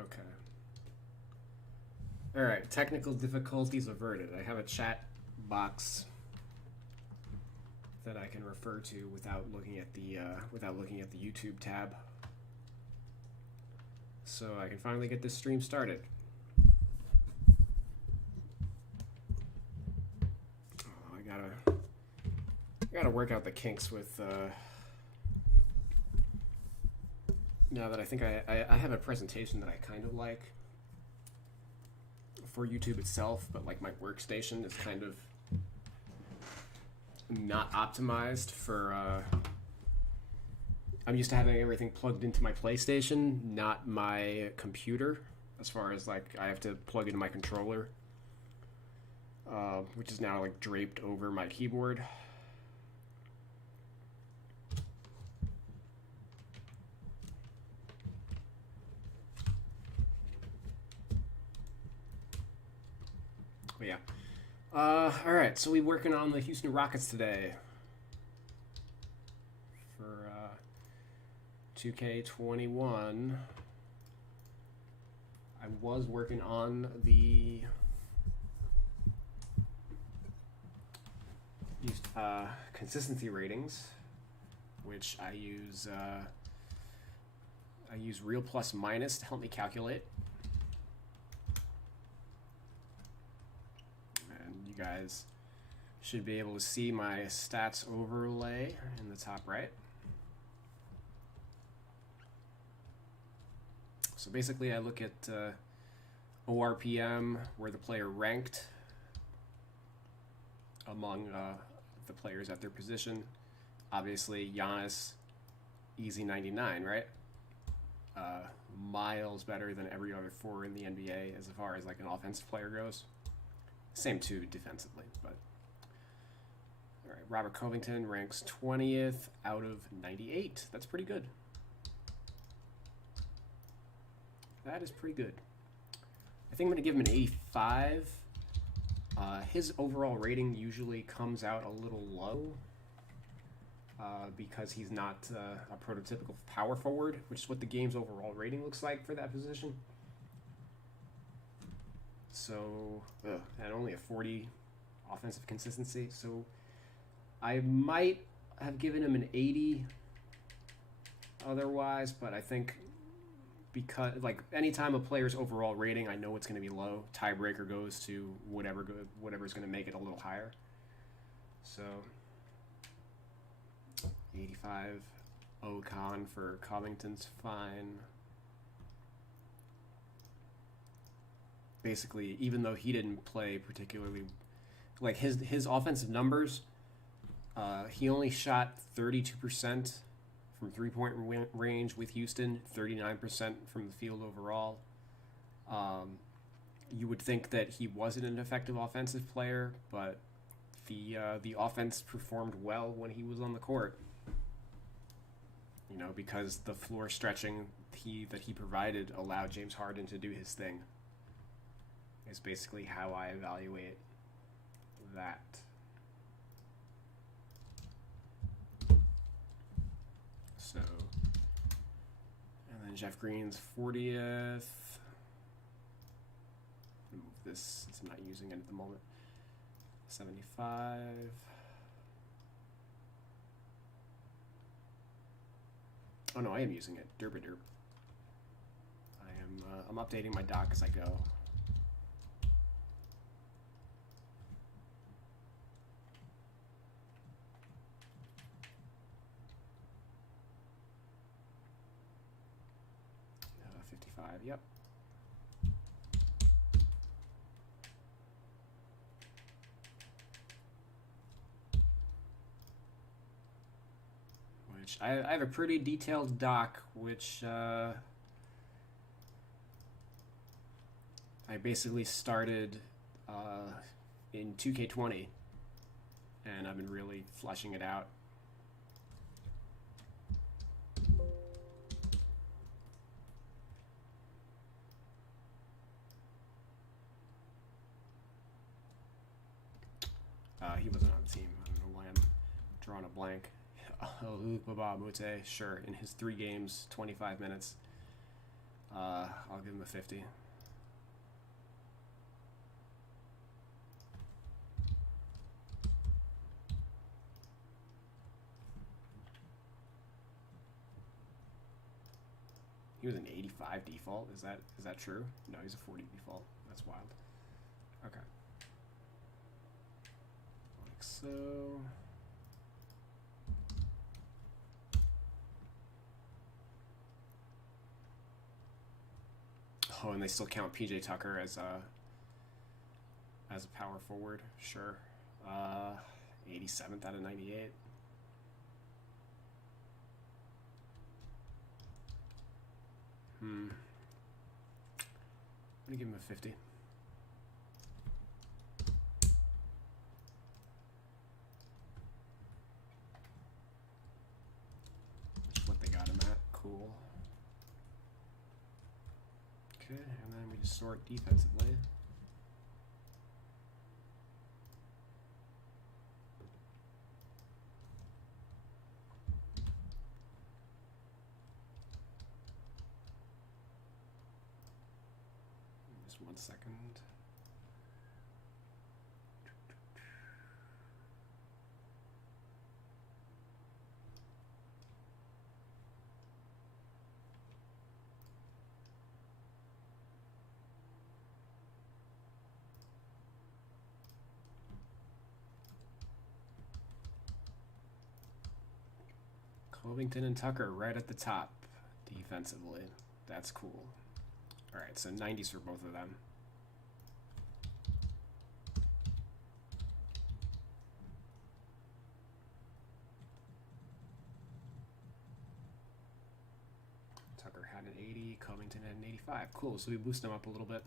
Okay. All right. Technical difficulties averted. I have a chat box that I can refer to without looking at the YouTube tab. So I can finally get this stream started. Oh, I gotta work out the kinks with. Now that I think I have a presentation that I kind of like for YouTube itself, but like my workstation is kind of not optimized for. I'm used to having everything plugged into my PlayStation, not my computer. As far as like I have to plug into my controller, which is now like draped over my keyboard. But yeah. All right, so we're working on the Houston Rockets today for 2K21. I was working on the consistency ratings, which I use Real Plus Minus to help me calculate. You guys should be able to see my stats overlay in the top right. So basically I look at ORPM, where the player ranked among the players at their position. Obviously Giannis, easy 99, right? Miles better than every other four in the NBA as far as like an offensive player goes. Same too defensively, but all right. Robert Covington ranks 20th out of 98. That's pretty good. That is pretty good. I think I'm going to give him an 85. His overall rating usually comes out a little low because he's not a prototypical power forward, which is what the game's overall rating looks like for that position. So, and only a 40 offensive consistency. So, I might have given him an 80 otherwise, but I think because, like, anytime a player's overall rating, I know it's going to be low. Tiebreaker goes to whatever's going to make it a little higher. So, 85 Ocon for Covington's fine. Basically, even though he didn't play particularly, like his offensive numbers, he only shot 32% from three-point range with Houston, 39% from the field overall. You would think that he wasn't an effective offensive player, but the offense performed well when he was on the court. You know, because the floor stretching that he provided allowed James Harden to do his thing. Is basically how I evaluate that. So, and then Jeff Green's 40th. Move this since I'm not using it at the moment. 75. Oh no, I am using it. Derp. I'm updating my doc as I go. Yep. Which I have a pretty detailed doc, which I basically started in 2K20, and I've been really fleshing it out. He wasn't on the team. I don't know why I'm drawing a blank. Baba Mute, sure. In his 3 games, 25 minutes. I'll give him a 50. He was an 85 default. Is that true? No, he's a 40 default. That's wild. Okay. Like so. Oh, and they still count PJ Tucker as a power forward. Sure. 87th out of 98. I'm gonna give him a 50. What they got him at. Cool. Okay, and then we just sort defensively. Just 1 second. Covington and Tucker right at the top defensively. That's cool. All right, so 90s for both of them. Tucker had an 80, Covington had an 85. Cool, so we boost them up a little bit.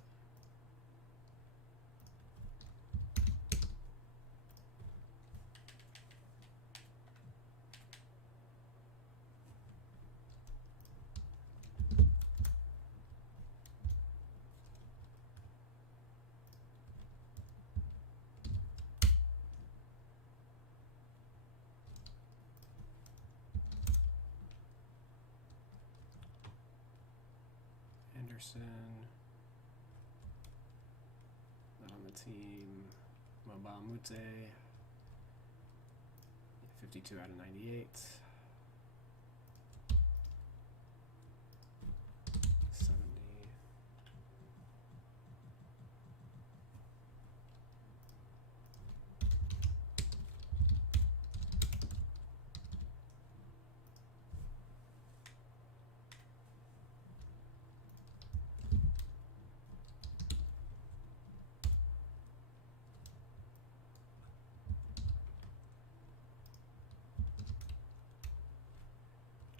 Anderson, not on the team. Mabamute, 52 out of 98. 70.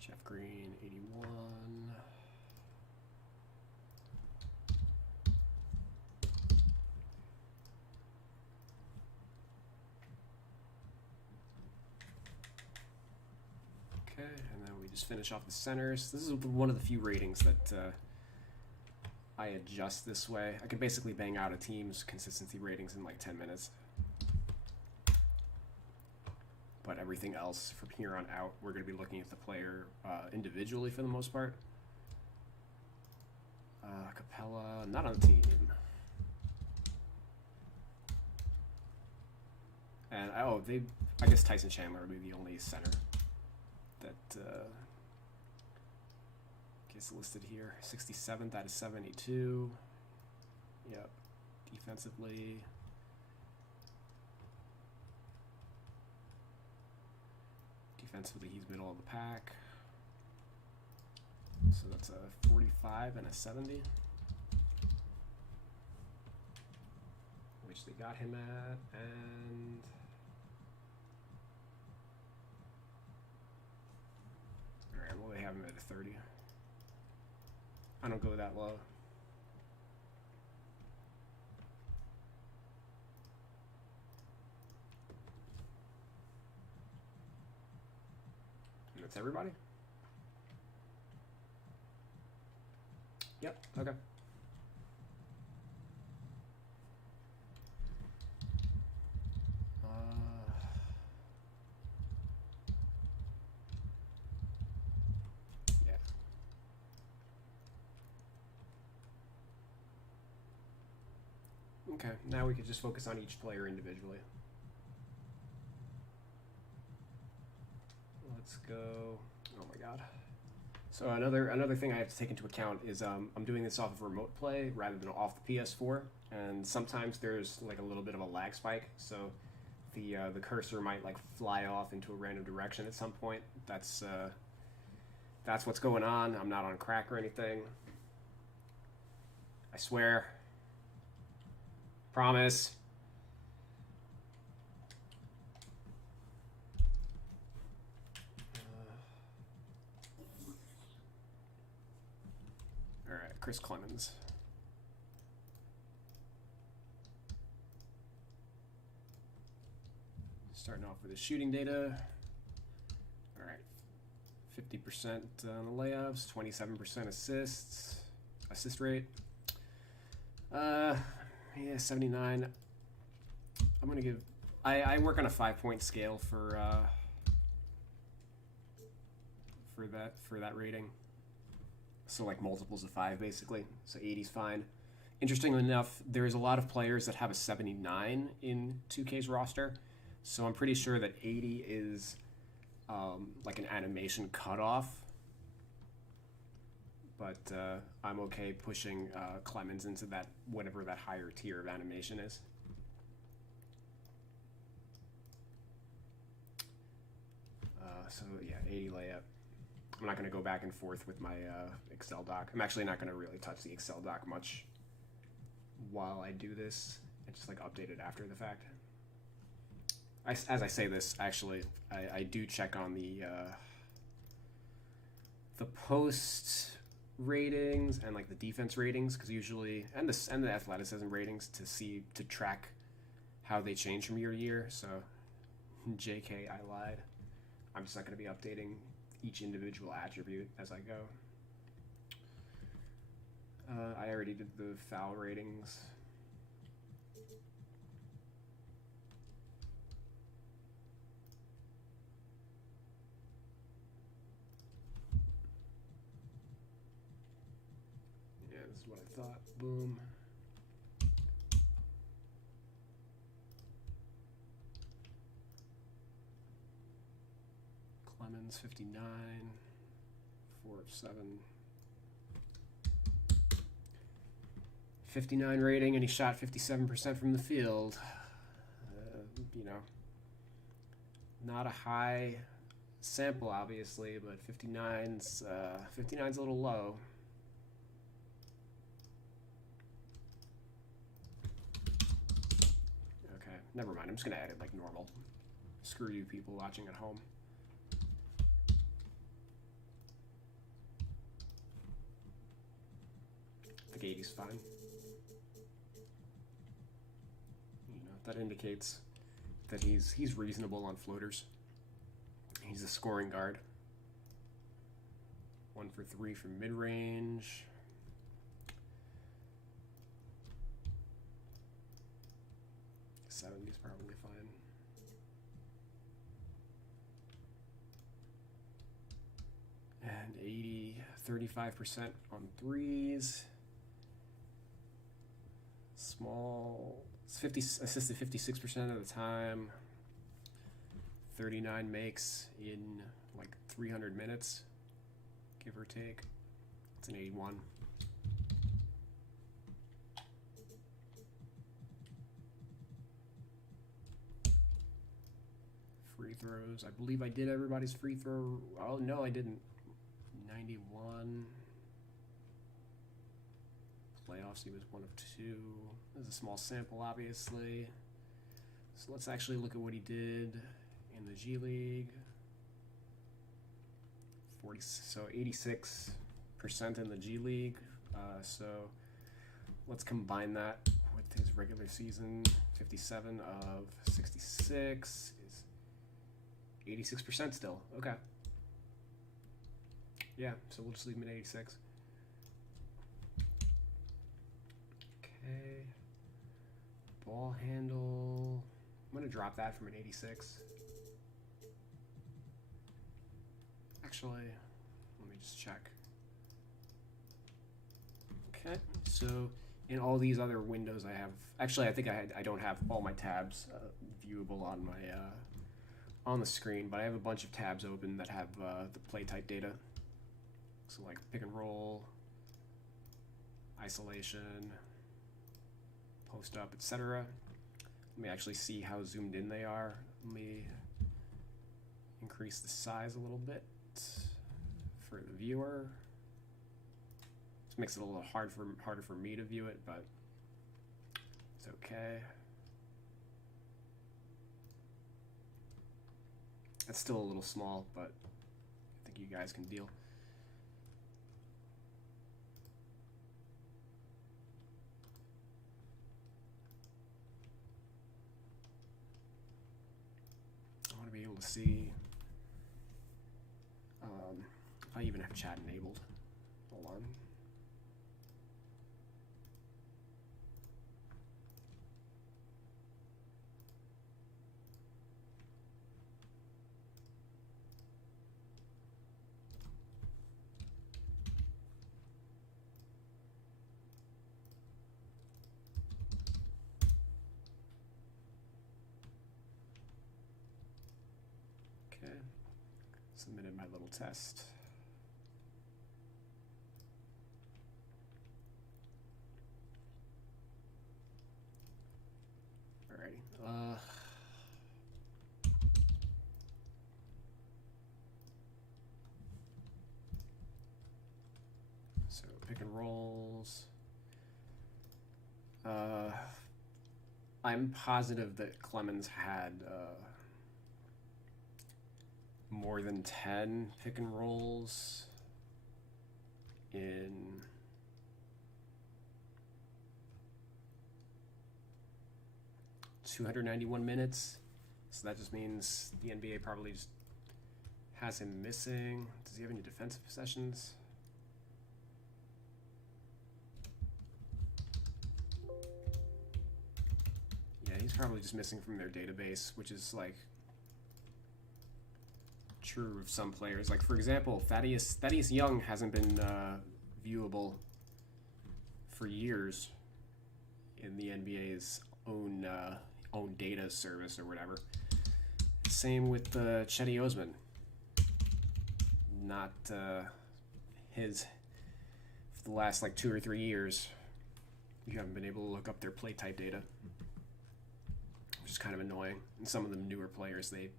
Jeff Green, 81. Okay, and then we just finish off the centers. This is one of the few ratings that I adjust this way. I can basically bang out a team's consistency ratings in like 10 minutes. But everything else from here on out, we're going to be looking at the player individually for the most part. Capella, not on the team. And I guess Tyson Chandler would be the only center that gets listed here. 67th out of 72. Yep. Defensively. Defensively, he's middle of the pack. So that's a 45 and a 70. Which they got him at, and alright, well, they have him at a 30. I don't go that low. And that's everybody? Yep, okay. Yeah. Okay, now we could just focus on each player individually. Let's go. Oh my god. So another thing I have to take into account is I'm doing this off of remote play rather than off the PS4, and sometimes there's like a little bit of a lag spike, so the cursor might like fly off into a random direction at some point. That's what's going on. I'm not on crack or anything. I swear. Promise. All right, Chris Clemens. Starting off with his shooting data. All right, 50% on the layups, 27% assist rate. Yeah, 79. I'm gonna give. I work on a 5-point scale for that rating. So like multiples of 5, basically. So 80's fine. Interestingly enough, there's a lot of players that have a 79 in 2K's roster. So I'm pretty sure that 80 is like an animation cutoff. But I'm okay pushing Clemens into that, whatever that higher tier of animation is. So yeah, 80 layup. I'm not going to go back and forth with my Excel doc. I'm actually not going to really touch the Excel doc much while I do this. I just like update it after the fact. As I say this, actually, I do check on the post ratings and like the defense ratings, because usually and the athleticism ratings to track how they change from year to year. So JK, I lied. I'm just not going to be updating each individual attribute as I go. I already did the foul ratings. Yeah, this is what I thought. Boom. Clemens 59, 4 of 7. 59 rating, and he shot 57% from the field. You know, not a high sample, obviously, but 59's a little low. Okay, never mind. I'm just gonna add it like normal. Screw you, people watching at home. I think 80's fine. You know, that indicates that he's reasonable on floaters. He's a scoring guard. 1 for 3 from mid-range. Is probably fine. And 35% on threes. Small. It's assisted 56% of the time. 39 makes in like 300 minutes, give or take. It's an 81. Free throws. I believe I did everybody's free throw. Oh, no, I didn't. 91. Playoffs, he was 1 of 2. There's a small sample, obviously. So let's actually look at what he did in the G League. 86% in the G League. So let's combine that with his regular season. 57 of 66 is 86% still. Okay. Yeah, so we'll just leave him at 86. Okay. Ball handle. I'm going to drop that from an 86. Actually, let me just check. Okay, so in all these other windows, I have actually I think I don't have all my tabs viewable on my on the screen, but I have a bunch of tabs open that have the play type data. So like pick and roll, isolation, post up, etc. Let me actually see how zoomed in they are. Let me increase the size a little bit for the viewer. This makes it a little harder for me to view it, but it's okay. It's still a little small, but I think you guys can deal. I want to be able to see if I even have chat enabled. Hold on. Okay, submitted my little test. Alrighty. So pick and rolls. I'm positive that Clemens had more than 10 pick and rolls in .291 minutes. So that just means the NBA probably just has him missing. Does he have any defensive possessions? Yeah, he's probably just missing from their database, which is like true of some players. Like for example, Thaddeus Young hasn't been viewable for years in the NBA's own data service or whatever. Same with Chetty Osman. Not his for the last like 2 or 3 years. You haven't been able to look up their play type data, which is kind of annoying. And some of the newer players they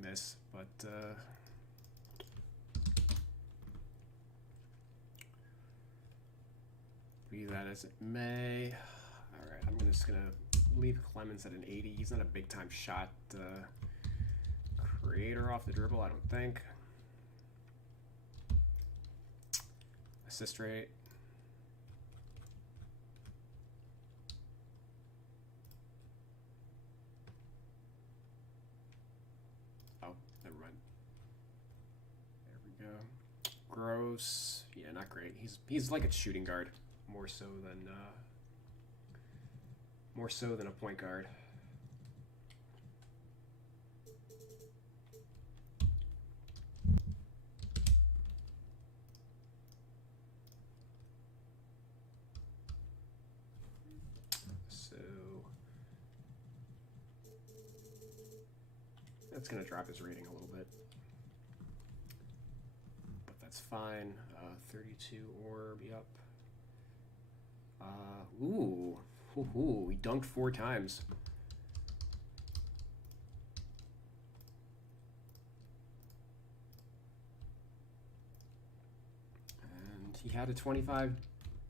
miss, but be that as it may. All right, I'm just gonna leave Clemens at an 80. He's not a big time shot creator off the dribble, I don't think. Assist rate. Oh, never mind. There we go. Gross. Yeah, not great. He's like a shooting guard, more so than a point guard. So that's gonna drop his rating a little bit, but that's fine. 32 orb, yep. Ooh, he dunked 4 times. And he had a 25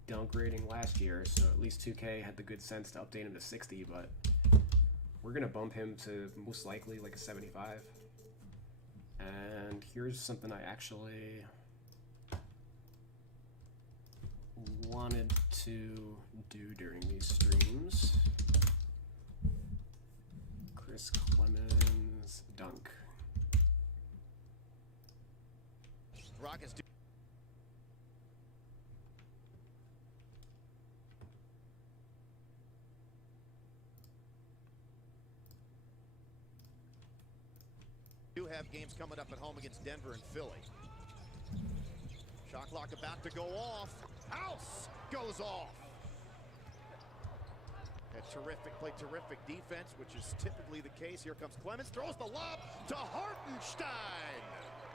dunk rating last year, so at least 2K had the good sense to update him to 60, but we're gonna bump him to most likely like a 75. And here's something I actually wanted to do during these streams. Chris Clemens dunk. Rockets do have games coming up at home against Denver and Philly. Shot clock about to go off. House goes off. Played terrific defense, which is typically the case. Here comes Clemens, throws the lob to Hartenstein.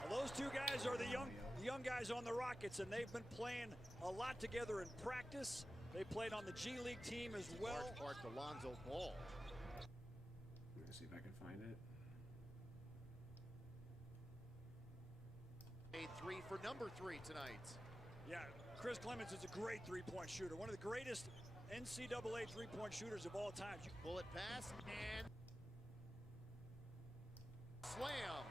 Well, those two guys are the young guys on the Rockets, and they've been playing a lot together in practice. They played on the G League team as well. Large part to Lonzo Ball. Let me see if I can find it. Made three for number 3 tonight. Yeah, Chris Clemens is a great three-point shooter. One of the greatest NCAA three-point shooters of all time. Bullet pass and slam.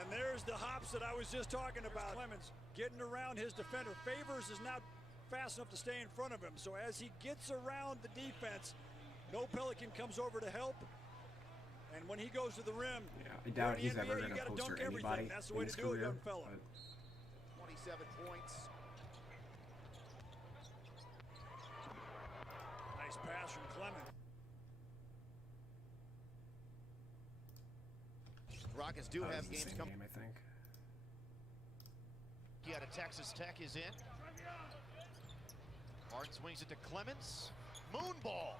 And there's the hops that I was just talking about. Clemens getting around his defender. Favors is not fast enough to stay in front of him. So as he gets around the defense, no Pelican comes over to help. And when he goes to the rim, Yeah, I doubt he's NBA, ever going you to gotta poster dunk everything. anybody That's the in way his to do it, career. young fella. But 27 points. Nice pass from Clemens. Rockets do that was have the games same coming. game, I think. Out of Texas Tech is in. Martin swings it to Clemens. Moonball.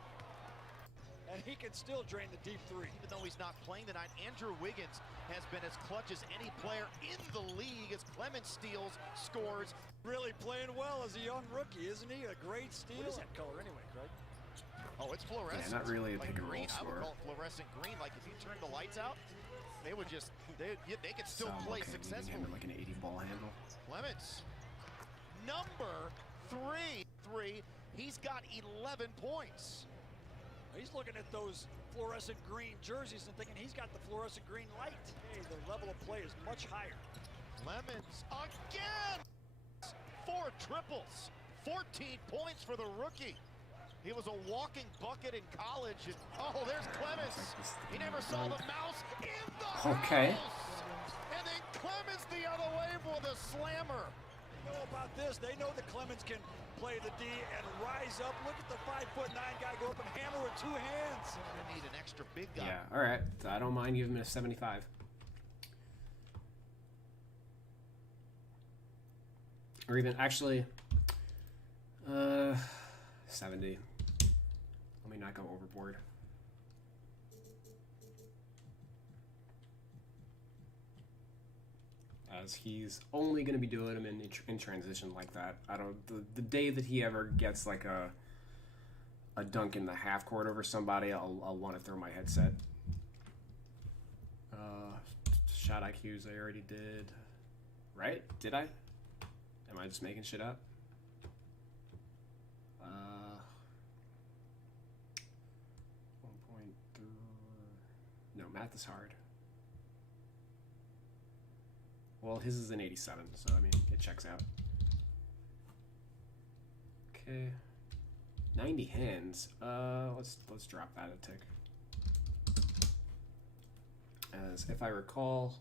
And he can still drain the deep three. Even though he's not playing tonight, Andrew Wiggins has been as clutch as any player in the league as Clemens steals, scores. Really playing well as a young rookie, isn't he? A great steal. What is that color anyway, Craig? Oh, it's fluorescent. Yeah, not really a like pick and roll green. I would scorer. call it fluorescent green. Like if you turn the lights out, they would just, they could still So I'm play okay leaving successfully. him in like an 80 ball handle. Clemens, number 3. He's got 11 points. He's looking at those fluorescent green jerseys and thinking he's got the fluorescent green light. Hey, the level of play is much higher. Clemens again! 4 triples, 14 points for the rookie. He was a walking bucket in college. And, oh, there's Clemens. He never saw the mouse in the Okay. house. And then Clemens the other way for the slammer. They know about this. They know that Clemens can play the D and rise up. Look at the 5'9" guy go up and hammer with 2 hands. They need an extra big guy. Yeah, all right. I don't mind giving him a 75. Or even, actually, 70. Let me not go overboard. As he's only going to be doing them in transition like that. I don't. The day that he ever gets like a dunk in the half court over somebody, I'll want to throw my headset. Shot IQs I already did. Right? Did I? Am I just making shit up? 1.3. No, math is hard. Well, his is an 87, so I mean, it checks out. Okay. 90 hands. Let's drop that a tick. As if I recall,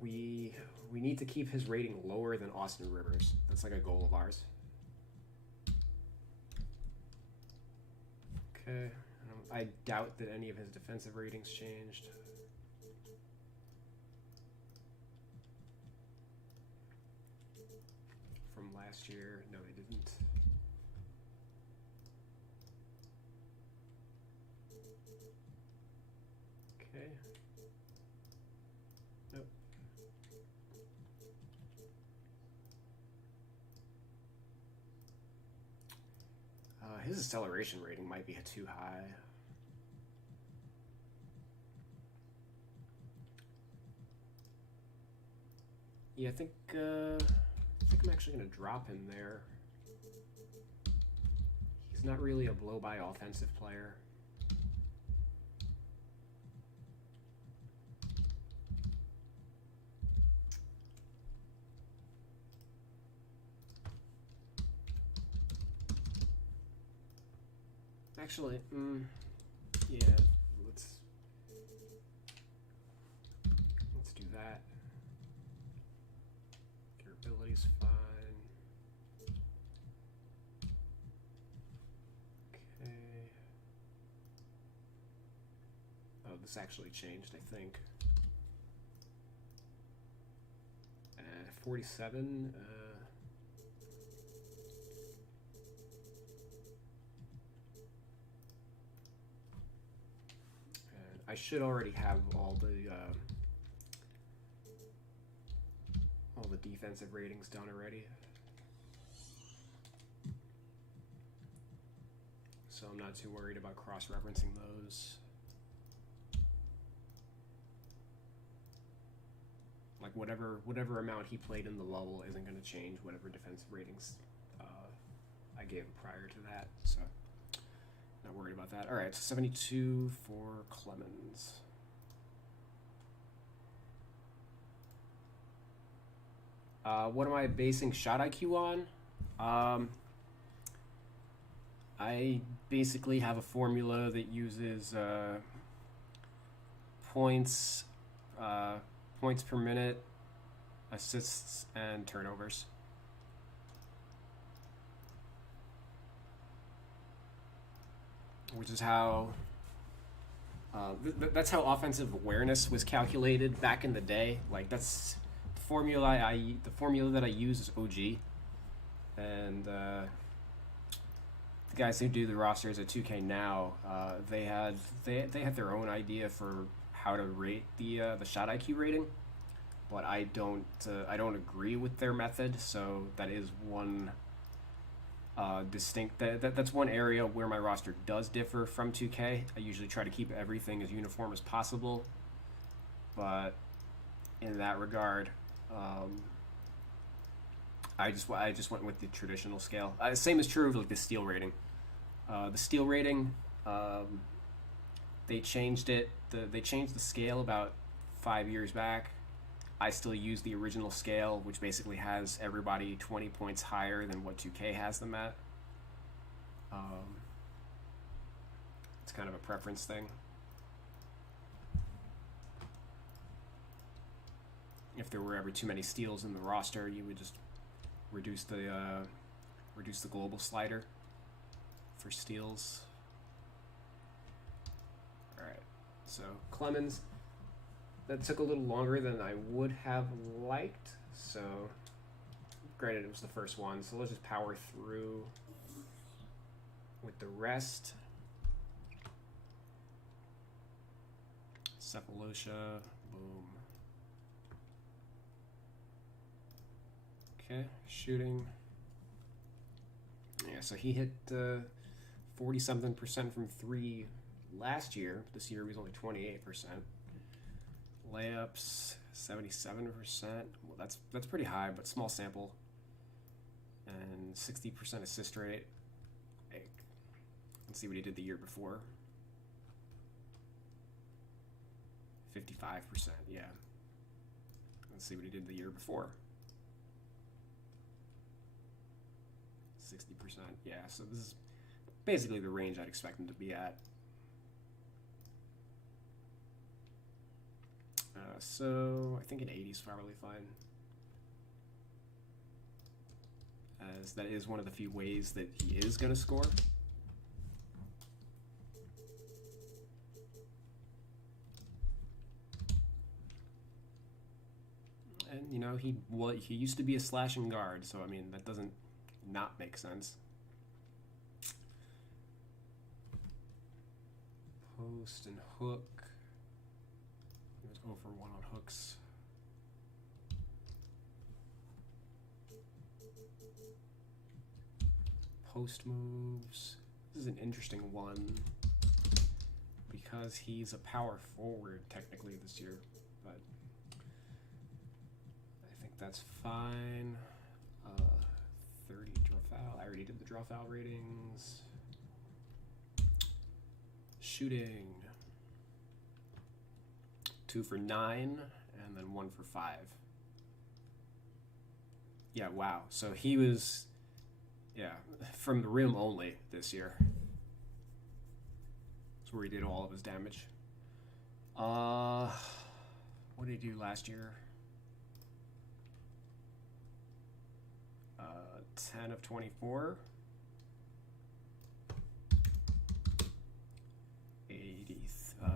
we need to keep his rating lower than Austin Rivers. That's like a goal of ours. Okay. I doubt that any of his defensive ratings changed. From last year. No, they didn't. Okay. Nope. His acceleration rating might be too high. Yeah, I think I'm actually going to drop him there. He's not really a blow-by offensive player. Actually, yeah, let's do that. Durability's fine. Okay. Oh, this actually changed, I think. 47. I should already have all the defensive ratings done already. So I'm not too worried about cross-referencing those. Like whatever amount he played in the lull isn't going to change whatever defensive ratings I gave him prior to that. So not worried about that. All right, so 72 for Clemens. What am I basing shot IQ on? I basically have a formula that uses points per minute, assists, and turnovers. Which is how that's how offensive awareness was calculated back in the day. Like that's the formula that I use is OG, and the guys who do the rosters at 2K now, they had their own idea for how to rate the shot IQ rating, but I don't agree with their method. So that is one distinct that's one area where my roster does differ from 2K. I usually try to keep everything as uniform as possible, but in that regard, I just went with the traditional scale. Same is true of like the steal rating. The steal rating, they changed it. They changed the scale about 5 years back. I still use the original scale, which basically has everybody 20 points higher than what 2K has them at. It's kind of a preference thing. If there were ever too many steals in the roster, you would just reduce the global slider for steals. All right, so Clemens. That took a little longer than I would have liked. So, granted, it was the first one. So let's just power through with the rest. Cephalosha, boom. Okay, shooting. Yeah, so he hit 40-something% from 3 last year. This year he was only 28%. Layups 77%. Well, that's pretty high, but small sample. And 60% assist rate. Let's see what he did the year before. 55%. Yeah. Let's see what he did the year before. 60%. Yeah. So this is basically the range I'd expect him to be at. So I think an 80 is probably fine, as that is one of the few ways that he is going to score. And you know, he used to be a slashing guard, so I mean that doesn't not make sense. Post and hook. 0 for 1 on hooks. Post moves. This is an interesting one because he's a power forward technically this year, but I think that's fine. 30 draw foul. I already did the draw foul ratings. Shooting. 2 for 9, and then 1 for 5. Yeah, wow. So he was, from the rim only this year. That's where he did all of his damage. What did he do last year? 10 of 24. 80. All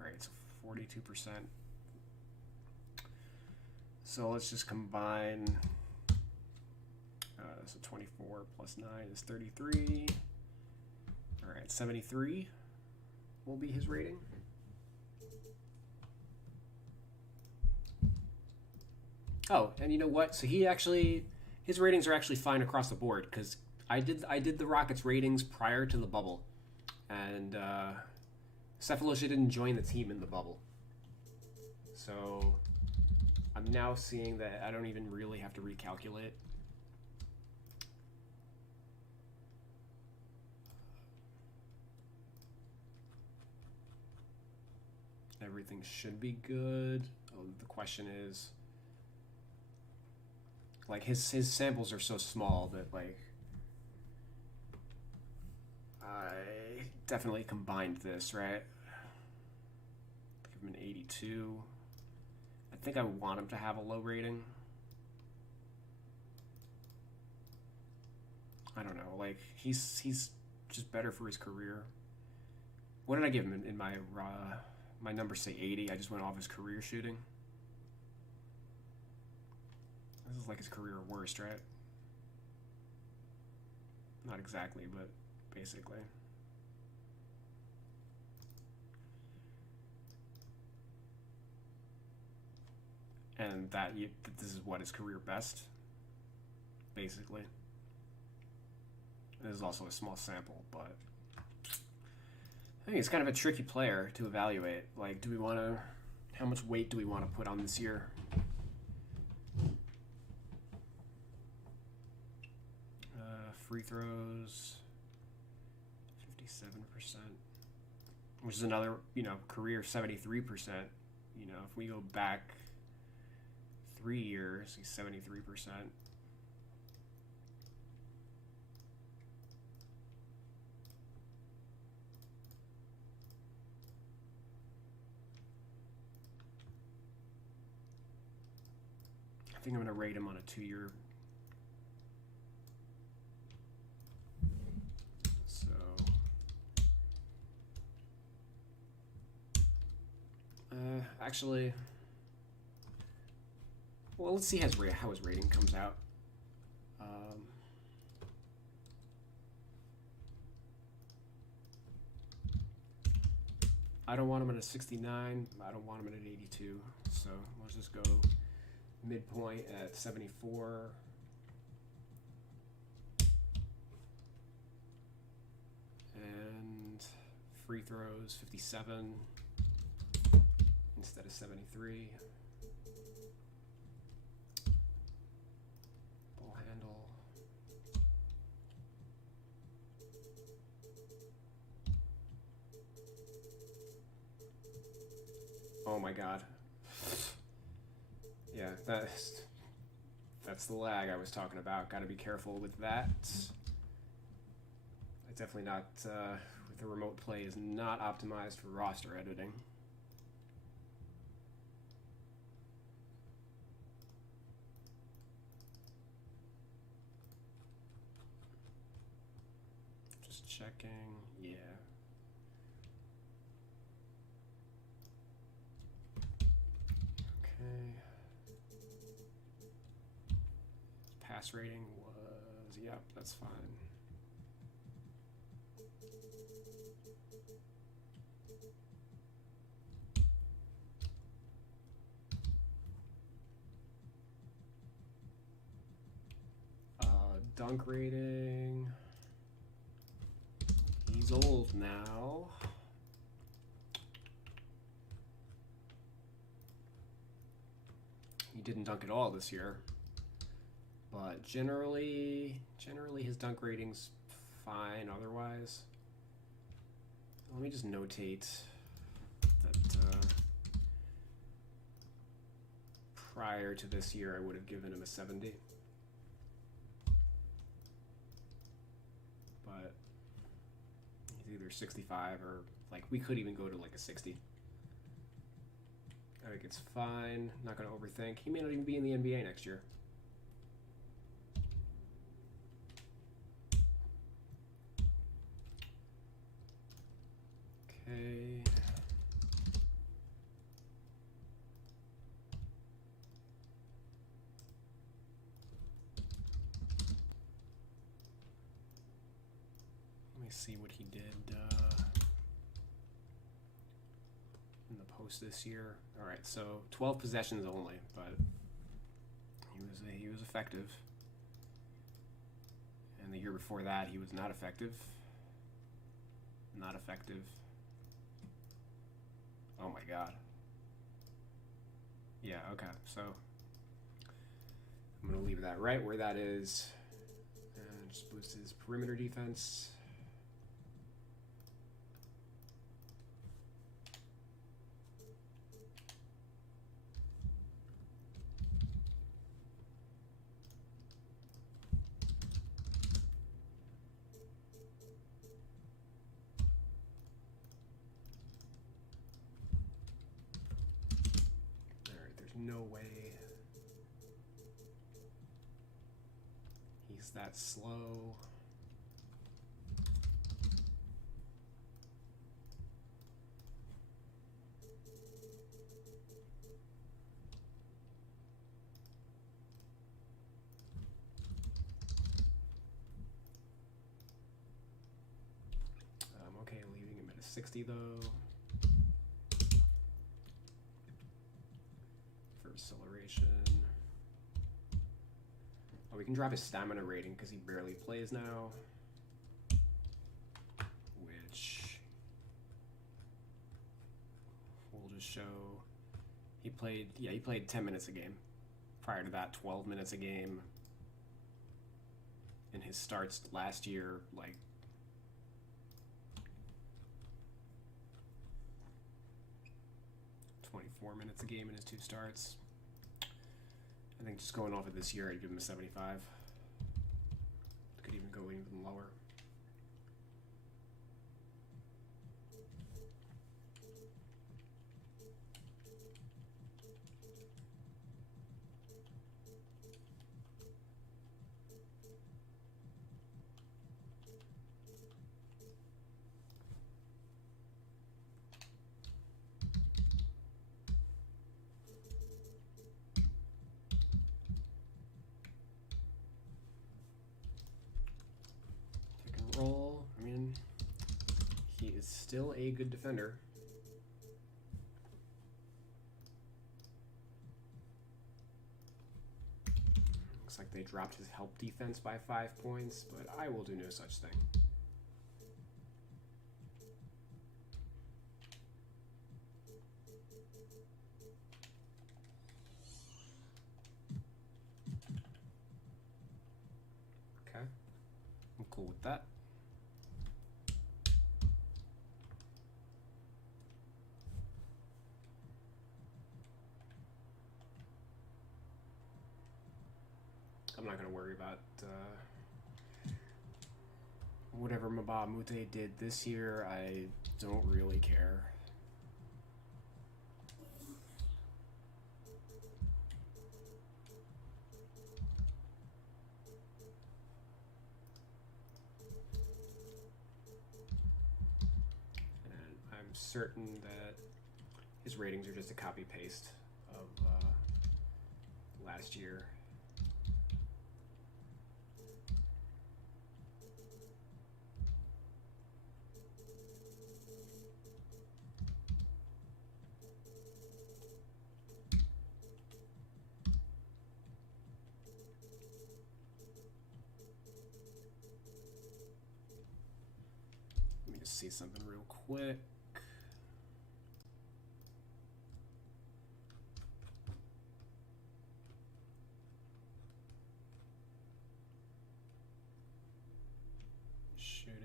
right, so 42%. So let's just combine. So 24 plus 9 is 33. All right, 73 will be his rating. Oh, and you know what? So his ratings are actually fine across the board because I did the Rockets ratings prior to the bubble, and Sefolosha didn't join the team in the bubble. So I'm now seeing that I don't even really have to recalculate. Everything should be good. Oh, the question is, like, his samples are so small that, like, I definitely combined this, right? Give him an 82. I think I want him to have a low rating. I don't know, like, he's just better for his career. What did I give him in my my numbers say 80? I just went off his career shooting. This is like his career worst, right? Not exactly, but basically. And this is what his career best, basically. This is also a small sample, but I think it's kind of a tricky player to evaluate. Like, do we want to? How much weight do we want to put on this year? Free throws, 57%, which is another, career 73%. If we go back 3 years, he's 73%. I think I'm going to rate him on a 2-year. So, actually, well, let's see how his rating comes out. I don't want him at a 69. I don't want him at an 82. So let's just go midpoint at 74. And free throws 57 instead of 73. Ball handle. Oh my god. Yeah, that's the lag I was talking about. Got to be careful with that. It's definitely not, with the remote play is not optimized for roster editing. Just checking, yeah. Okay. Pass rating was, yep, that's fine. Dunk rating. He's old now. He didn't dunk at all this year. But generally his dunk rating's fine otherwise. Let me just notate that prior to this year I would have given him a 70. But he's either 65 or, like, we could even go to like a 60. I think it's fine. Not going to overthink. He may not even be in the NBA next year. Okay. Let me see what he did in the post this year. All right, so 12 possessions only, but he was effective. And the year before that, he was not effective. Not effective. Oh my god. Yeah, okay, so I'm going to leave that right where that is. And just boost his perimeter defense. No way he's that slow. I'm okay leaving him at a 60 though. Acceleration. Oh, we can drop his stamina rating because he barely plays now. Which we'll just show. He played 10 minutes a game. Prior to that, 12 minutes a game. In his starts last year, like 24 minutes a game in his 2 starts. I think just going off of this year, I'd give him a 75. Could even go even lower. Roll. I mean, he is still a good defender. Looks like they dropped his help defense by 5 points, but I will do no such thing. Okay, I'm cool with that. I'm not going to worry about whatever Mbah a Moute did this year. I don't really care. And I'm certain that his ratings are just a copy-paste of last year. See something real quick. Shooting.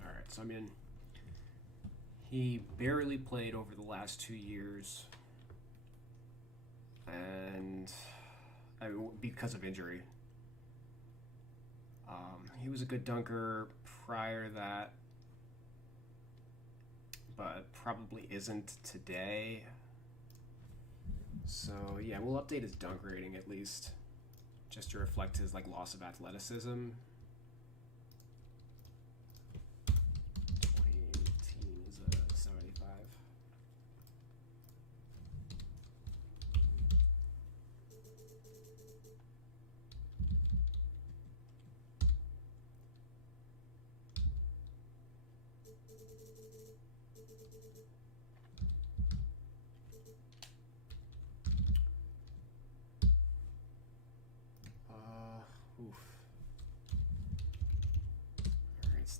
All right, so I mean, he barely played over the last 2 years, and I mean, because of injury. He was a good dunker prior to that, but probably isn't today. So yeah, we'll update his dunk rating at least, just to reflect his like loss of athleticism. 2018 is a 75.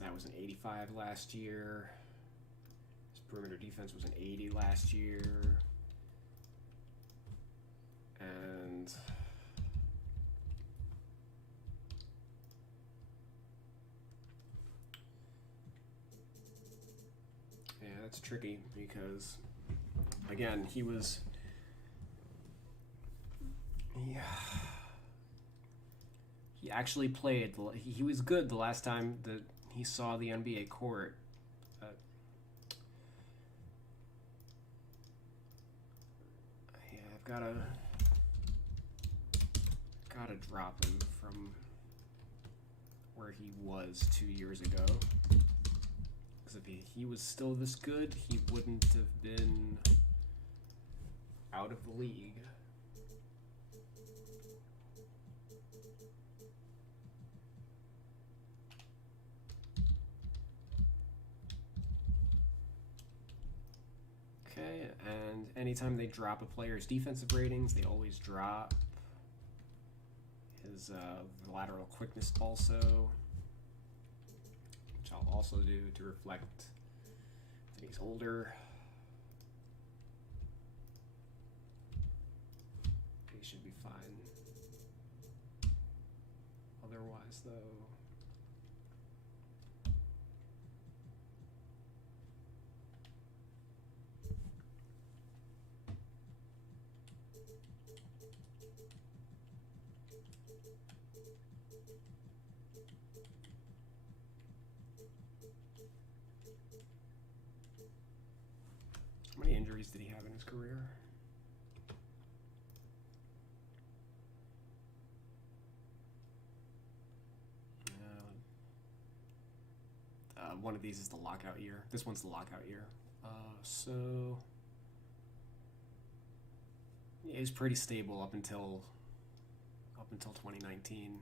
that was an 85 last year. His perimeter defense was an 80 last year. And yeah, that's tricky because, again, he actually played. He was good the last time that he saw the NBA court. Yeah, I've gotta drop him from where he was 2 years ago. Because if he was still this good, he wouldn't have been out of the league. Okay, and anytime they drop a player's defensive ratings, they always drop his lateral quickness also, which I'll also do to reflect that he's older. He should be fine. Otherwise, though, how many injuries did he have in his career? One of these is the lockout year. This one's the lockout year. So yeah, he's pretty stable up until 2019.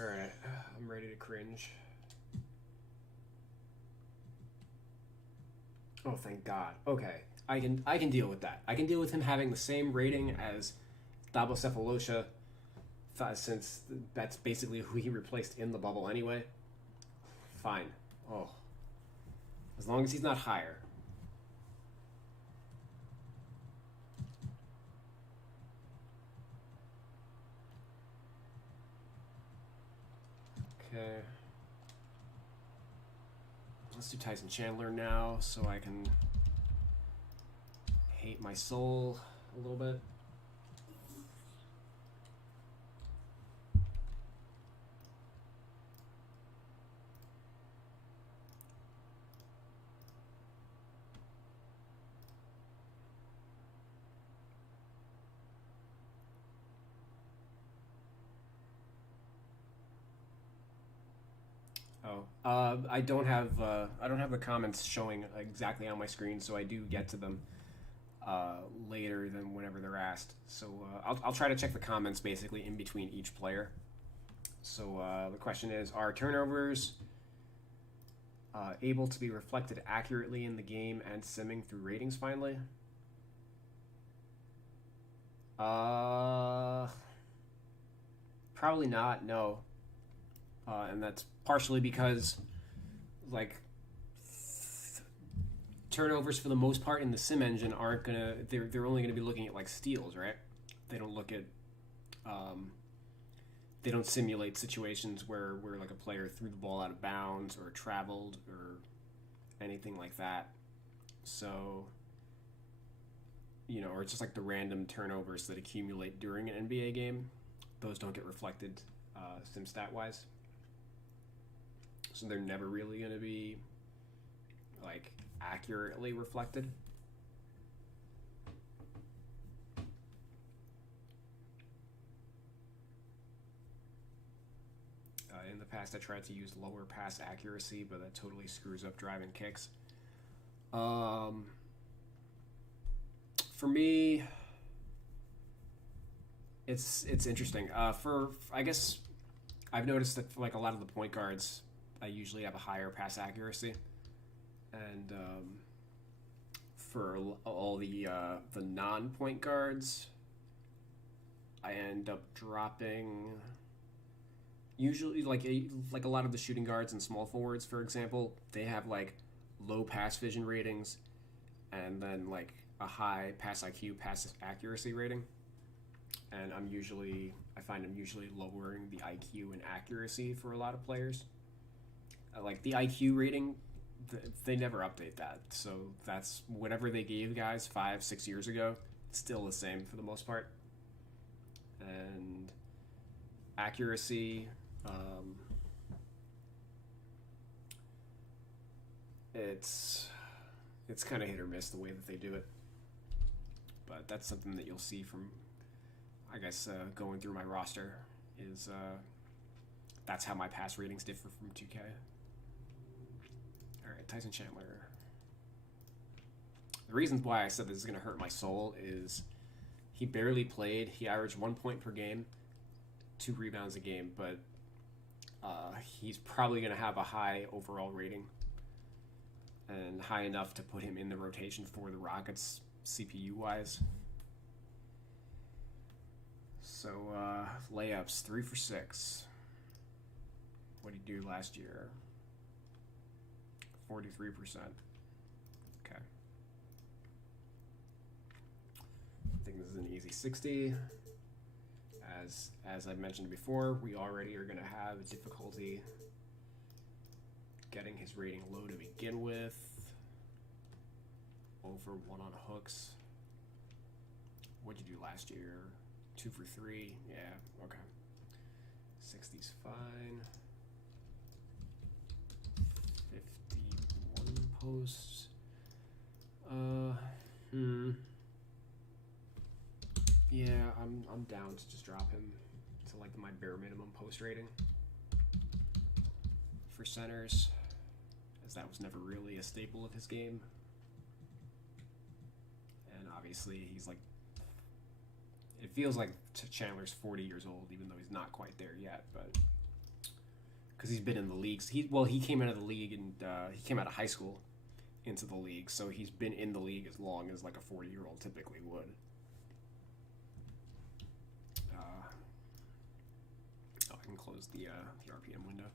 Alright, I'm ready to cringe. Oh, thank God. Okay, I can deal with that. I can deal with him having the same rating as Thabo Sefolosha, since that's basically who he replaced in the bubble anyway. Fine. Oh, as long as he's not higher. Okay. Let's do Tyson Chandler now so I can hate my soul a little bit. I don't have the comments showing exactly on my screen, so I do get to them later than whenever they're asked. So I'll try to check the comments basically in between each player. So the question is: are turnovers able to be reflected accurately in the game and simming through ratings? Finally, probably not. No. And that's partially because, like, turnovers for the most part in the sim engine aren't gonna. They're only gonna be looking at like steals, right? They don't look at. They don't simulate situations where like a player threw the ball out of bounds or traveled or anything like that. So, or it's just like the random turnovers that accumulate during an NBA game. Those don't get reflected sim stat wise. So they're never really going to be, like, accurately reflected. In the past, I tried to use lower pass accuracy, but that totally screws up driving kicks. For me, it's interesting. I guess I've noticed that for like a lot of the point guards, I usually have a higher pass accuracy, and for all the non-point guards, I end up dropping. Usually, like a lot of the shooting guards and small forwards, for example, they have like low pass vision ratings, and then like a high pass IQ, pass accuracy rating. And I find I'm usually lowering the IQ and accuracy for a lot of players. Like the IQ rating, they never update that. So that's whatever they gave guys 5-6 years ago. It's still the same for the most part. And accuracy, it's kind of hit or miss the way that they do it. But that's something that you'll see from, I guess, going through my roster is that's how my pass ratings differ from 2K. All right, Tyson Chandler. The reasons why I said this is going to hurt my soul is he barely played. He averaged 1 point per game, 2 rebounds a game, but he's probably going to have a high overall rating and high enough to put him in the rotation for the Rockets CPU-wise. So, layups, 3 for 6. What did he do last year? 43%. Okay. I think this is an easy 60. As I mentioned before, we already are going to have difficulty getting his rating low to begin with. Over 1 on hooks. What'd you do last year? 2 for 3. Yeah, okay. 60's fine. 51 posts. Yeah, I'm down to just drop him to like my bare minimum post rating for centers, as that was never really a staple of his game. And obviously he's like, it feels like Chandler's 40 years old, even though he's not quite there yet, but because he's been in the leagues. He came out of the league and he came out of high school into the league, so he's been in the league as long as like a 40-year-old typically would. I can close the RPM window.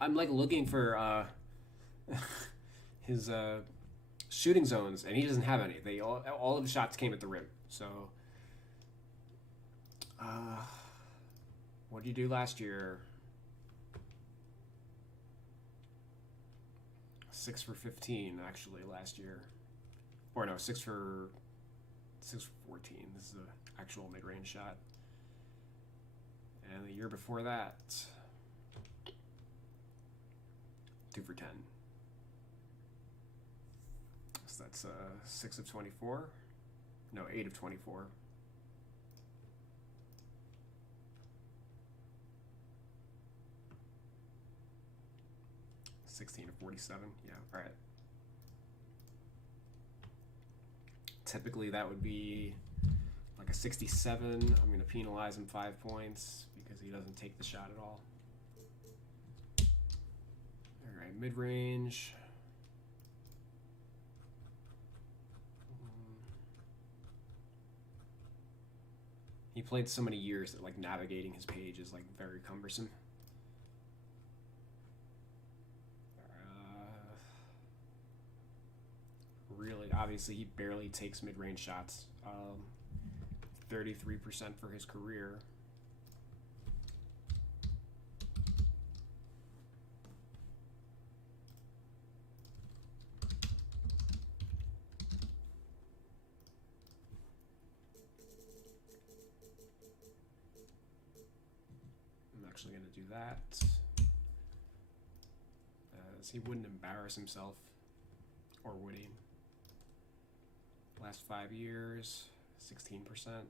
I'm like looking for his shooting zones, and he doesn't have any. They all of the shots came at the rim. So, what did you do last year? 6 for 15 actually last year, or no, 6 for 14. This is an actual mid-range shot. And the year before that, 2 for 10. So that's 6 of 24. No, 8 of 24. $16 of 47. Yeah, all right. Typically that would be like a 67. I'm going to penalize him 5 points because he doesn't take the shot at all. All right, mid-range. He played so many years that like navigating his page is like very cumbersome. Really, obviously, he barely takes mid-range shots. 33% for his career. I'm actually going to do that, as he wouldn't embarrass himself, or would he? Last 5 years, 16%.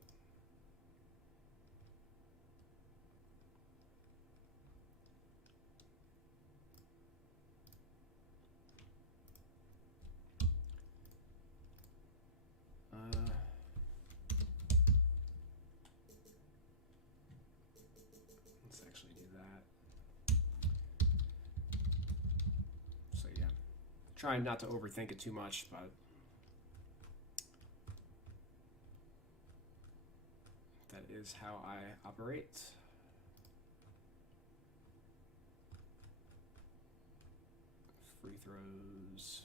trying not to overthink it too much, but that is how I operate. Free throws.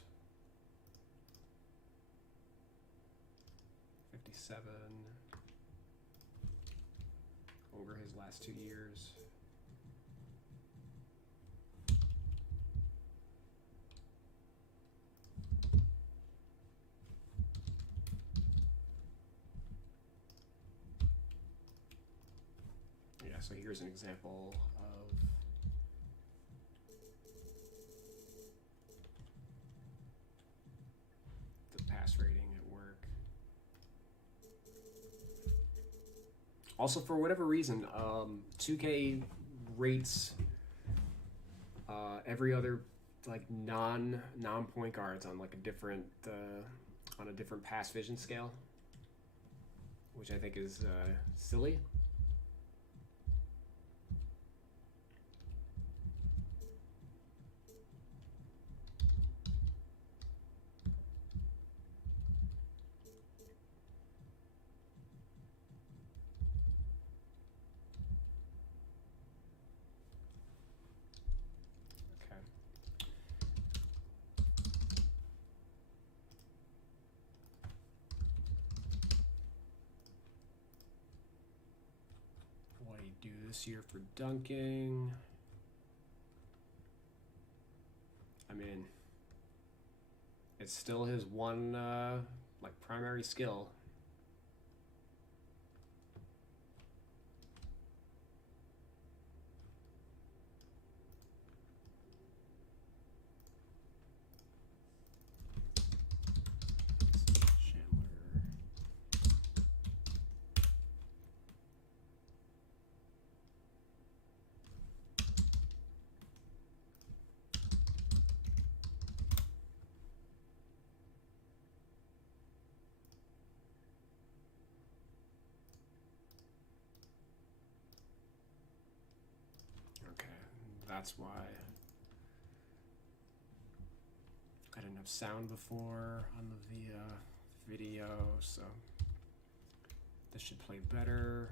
57 over his last 2 years. Yeah, so here's an example of the pass rating at work. Also, for whatever reason, 2K rates every other like non point guards on like a different pass vision scale, which I think is silly. Do this year for dunking. I mean, it's still his one like primary skill. That's why I didn't have sound before on the video, so this should play better.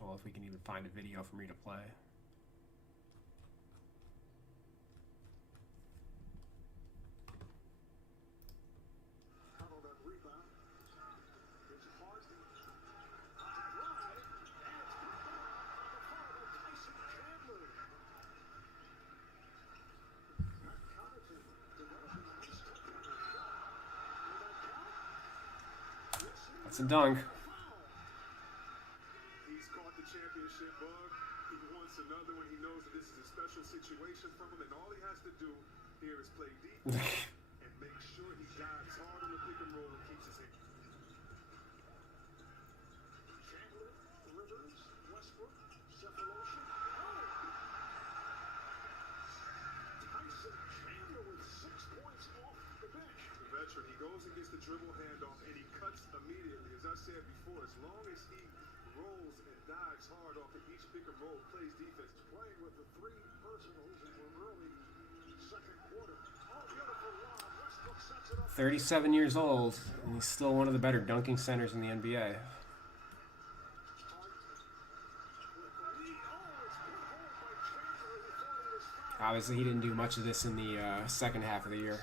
Well, if we can even find a video for me to play. That's a dunk. He's caught the championship bug. He wants another one. He knows that this is a special situation from him, and all he has to do here is play defense and make sure he dives hard on the pick and roll and keeps his hand. Chandler, Rivers, Westbrook, Cephalosha. Tyson Chandler with 6 points off the bench. The veteran, he goes and gets the dribble handoff, and he cuts immediately. As I said before, as long as he rolls and dives hard off of each pick and roll, plays defense. Playing with the 3 personals in the early second quarter. Oh, beautiful lob. Westbrook sets it up. 37 years old, and he's still one of the better dunking centers in the NBA. Obviously, he didn't do much of this in the second half of the year.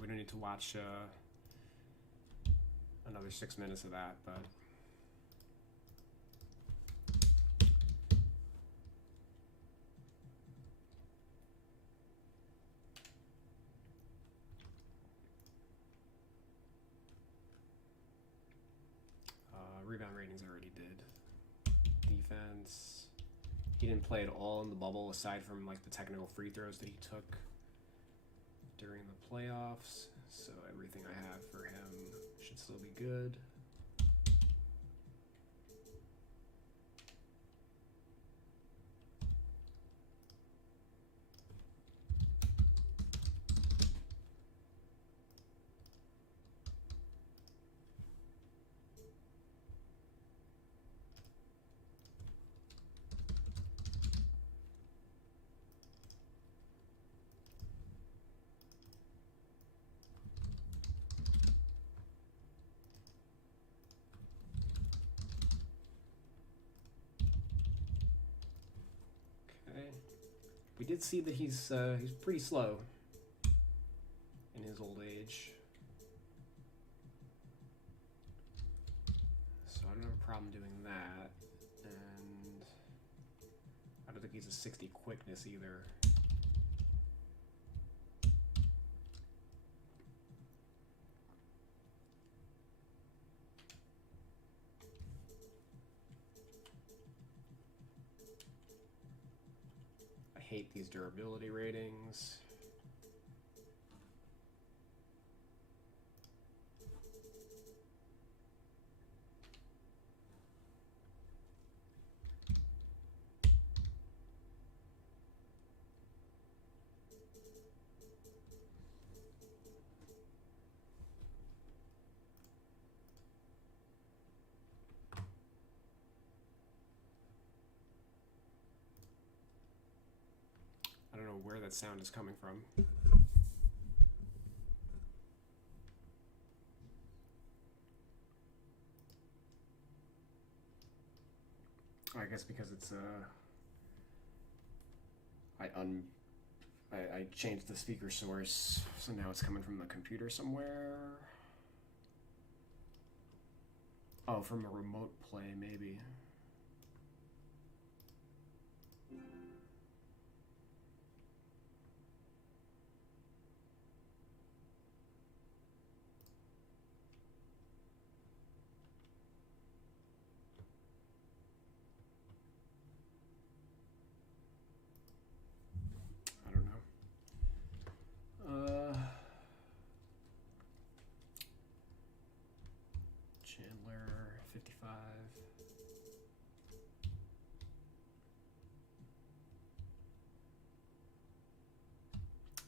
We don't need to watch another 6 minutes of that, but defense. He didn't play at all in the bubble, aside from like the technical free throws that he took during the playoffs. So everything I have for him should still be good. We did see that he's pretty slow in his old age, so I don't have a problem doing that, and I don't think he's a 60 quickness either. Hate these durability ratings. I don't know where that sound is coming from. I guess because it's I changed the speaker source, so now it's coming from the computer somewhere. Oh, from a remote play maybe. Chandler, 55.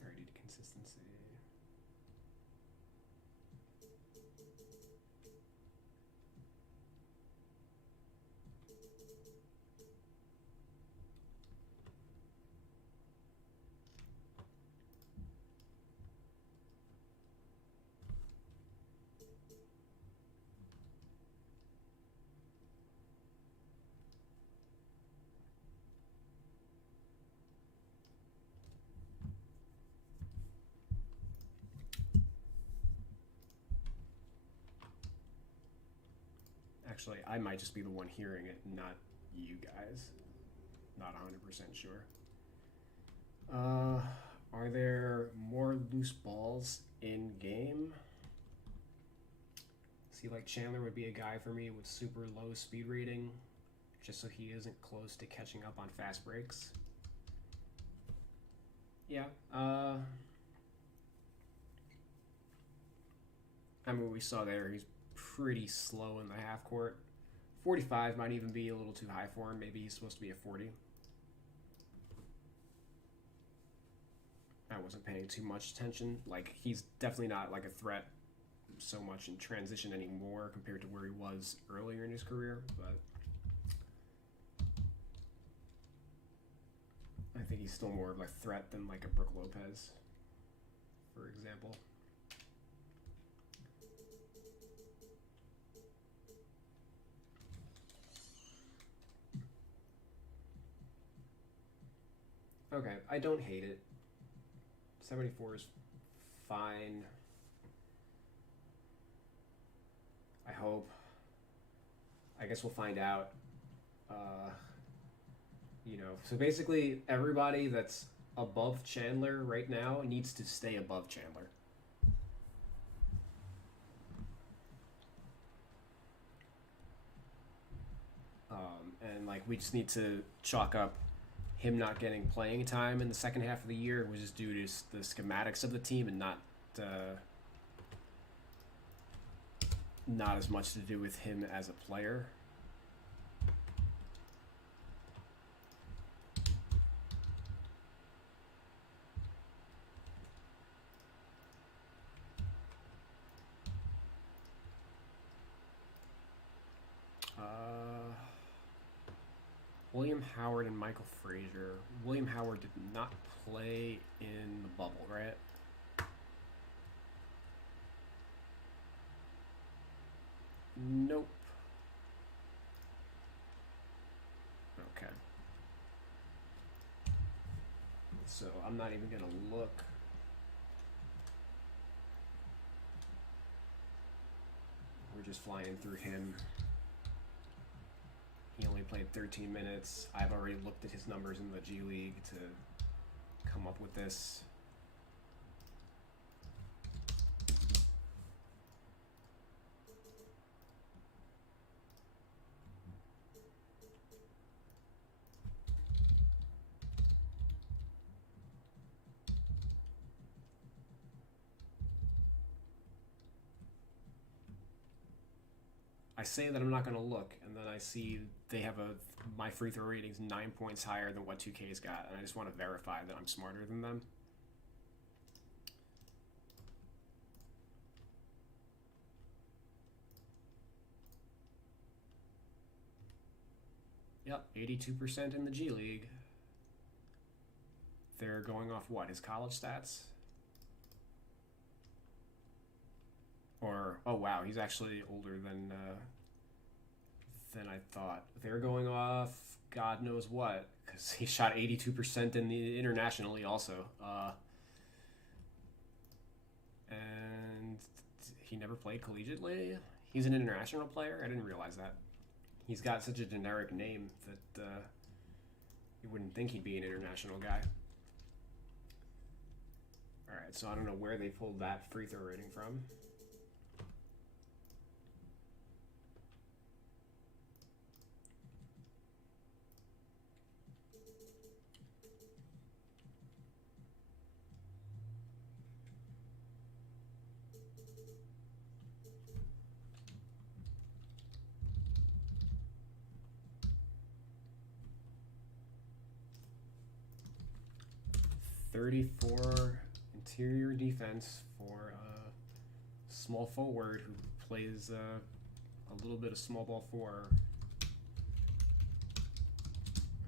Already to consistency. Actually, I might just be the one hearing it, not you guys. Not 100% sure. Are there more loose balls in game? See, like Chandler would be a guy for me with super low speed rating, just so he isn't close to catching up on fast breaks. Yeah, I mean, we saw there, he's pretty slow in the half court. 45 might even be a little too high for him. Maybe he's supposed to be a 40. I wasn't paying too much attention. Like, he's definitely not like a threat so much in transition anymore compared to where he was earlier in his career, but I think he's still more of a threat than like a Brook Lopez, for example. Okay, I don't hate it. 74 is fine. I hope. I guess we'll find out. You know, so basically everybody that's above Chandler right now needs to stay above Chandler. And Like, we just need to chalk up him not getting playing time in the second half of the year was just due to the schematics of the team and not as much to do with him as a player. William Howard and Michael Frazier. William Howard did not play in the bubble, right? Nope. Okay. So I'm not even gonna look. We're just flying through him. He only played 13 minutes. I've already looked at his numbers in the G League to come up with this. I say that I'm not going to look, and then I see they have my free throw rating's 9 points higher than what 2K's got, and I just want to verify that I'm smarter than them. Yep, 82% in the G League. They're going off what, his college stats? Or, oh wow, he's actually older than I thought. They're going off God knows what, because he shot 82% in the internationally also. And he never played collegiately. He's an international player? I didn't realize that. He's got such a generic name that you wouldn't think he'd be an international guy. Alright, so I don't know where they pulled that free throw rating from. .34 interior defense for a small forward who plays a little bit of small ball four.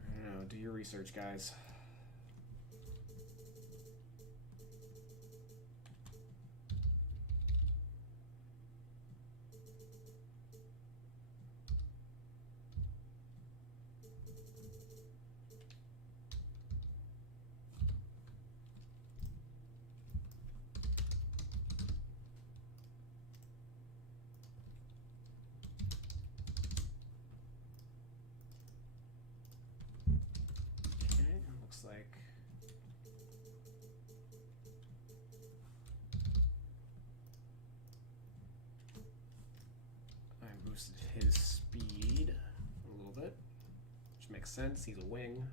I don't know, do your research, guys. Like I boosted his speed a little bit, which makes sense. He's a wing.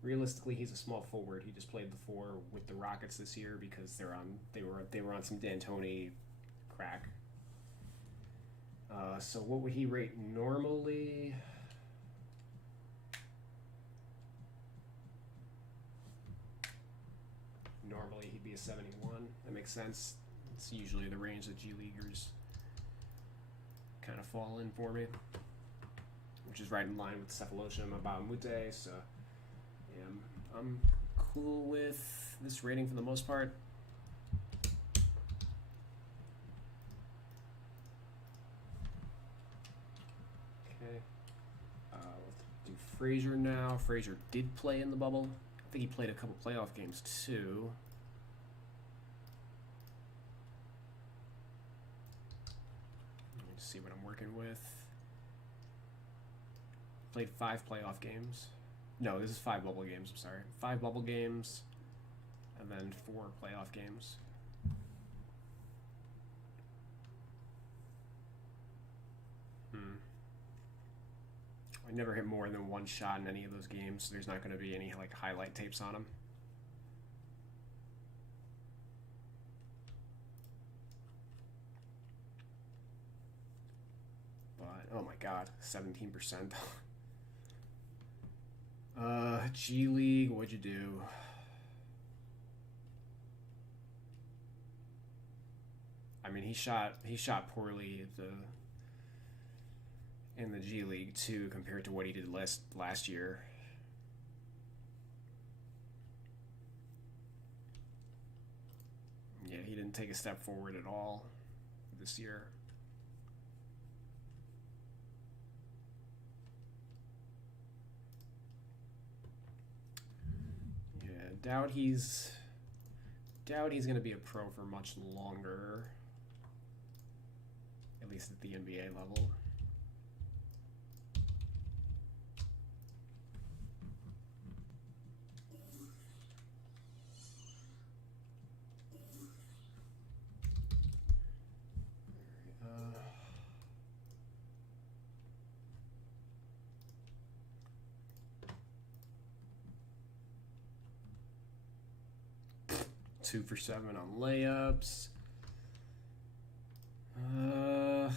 Realistically, he's a small forward. He just played the four with the Rockets this year because they were on some D'Antoni crack. So what would he rate normally? is 71. That makes sense. It's usually the range that G Leaguers kind of fall in for me, which is right in line with Cephalosha Mbamute. So yeah, I'm cool with this rating for the most part. Okay, let's do Frazier now. Frazier did play in the bubble. I think he played a couple playoff games too. Let me just see what I'm working with. Played 5 playoff games. No, this is 5 bubble games, I'm sorry. 5 bubble games, and then 4 playoff games. I never hit more than 1 shot in any of those games, so there's not going to be any like highlight tapes on them. But oh my god, 17%. G League, what'd you do? I mean, he shot poorly in the G League too, compared to what he did last year. Yeah, he didn't take a step forward at all this year. Yeah, doubt he's going to be a pro for much longer, at least at the NBA level. Two for 7 on layups. Yeah,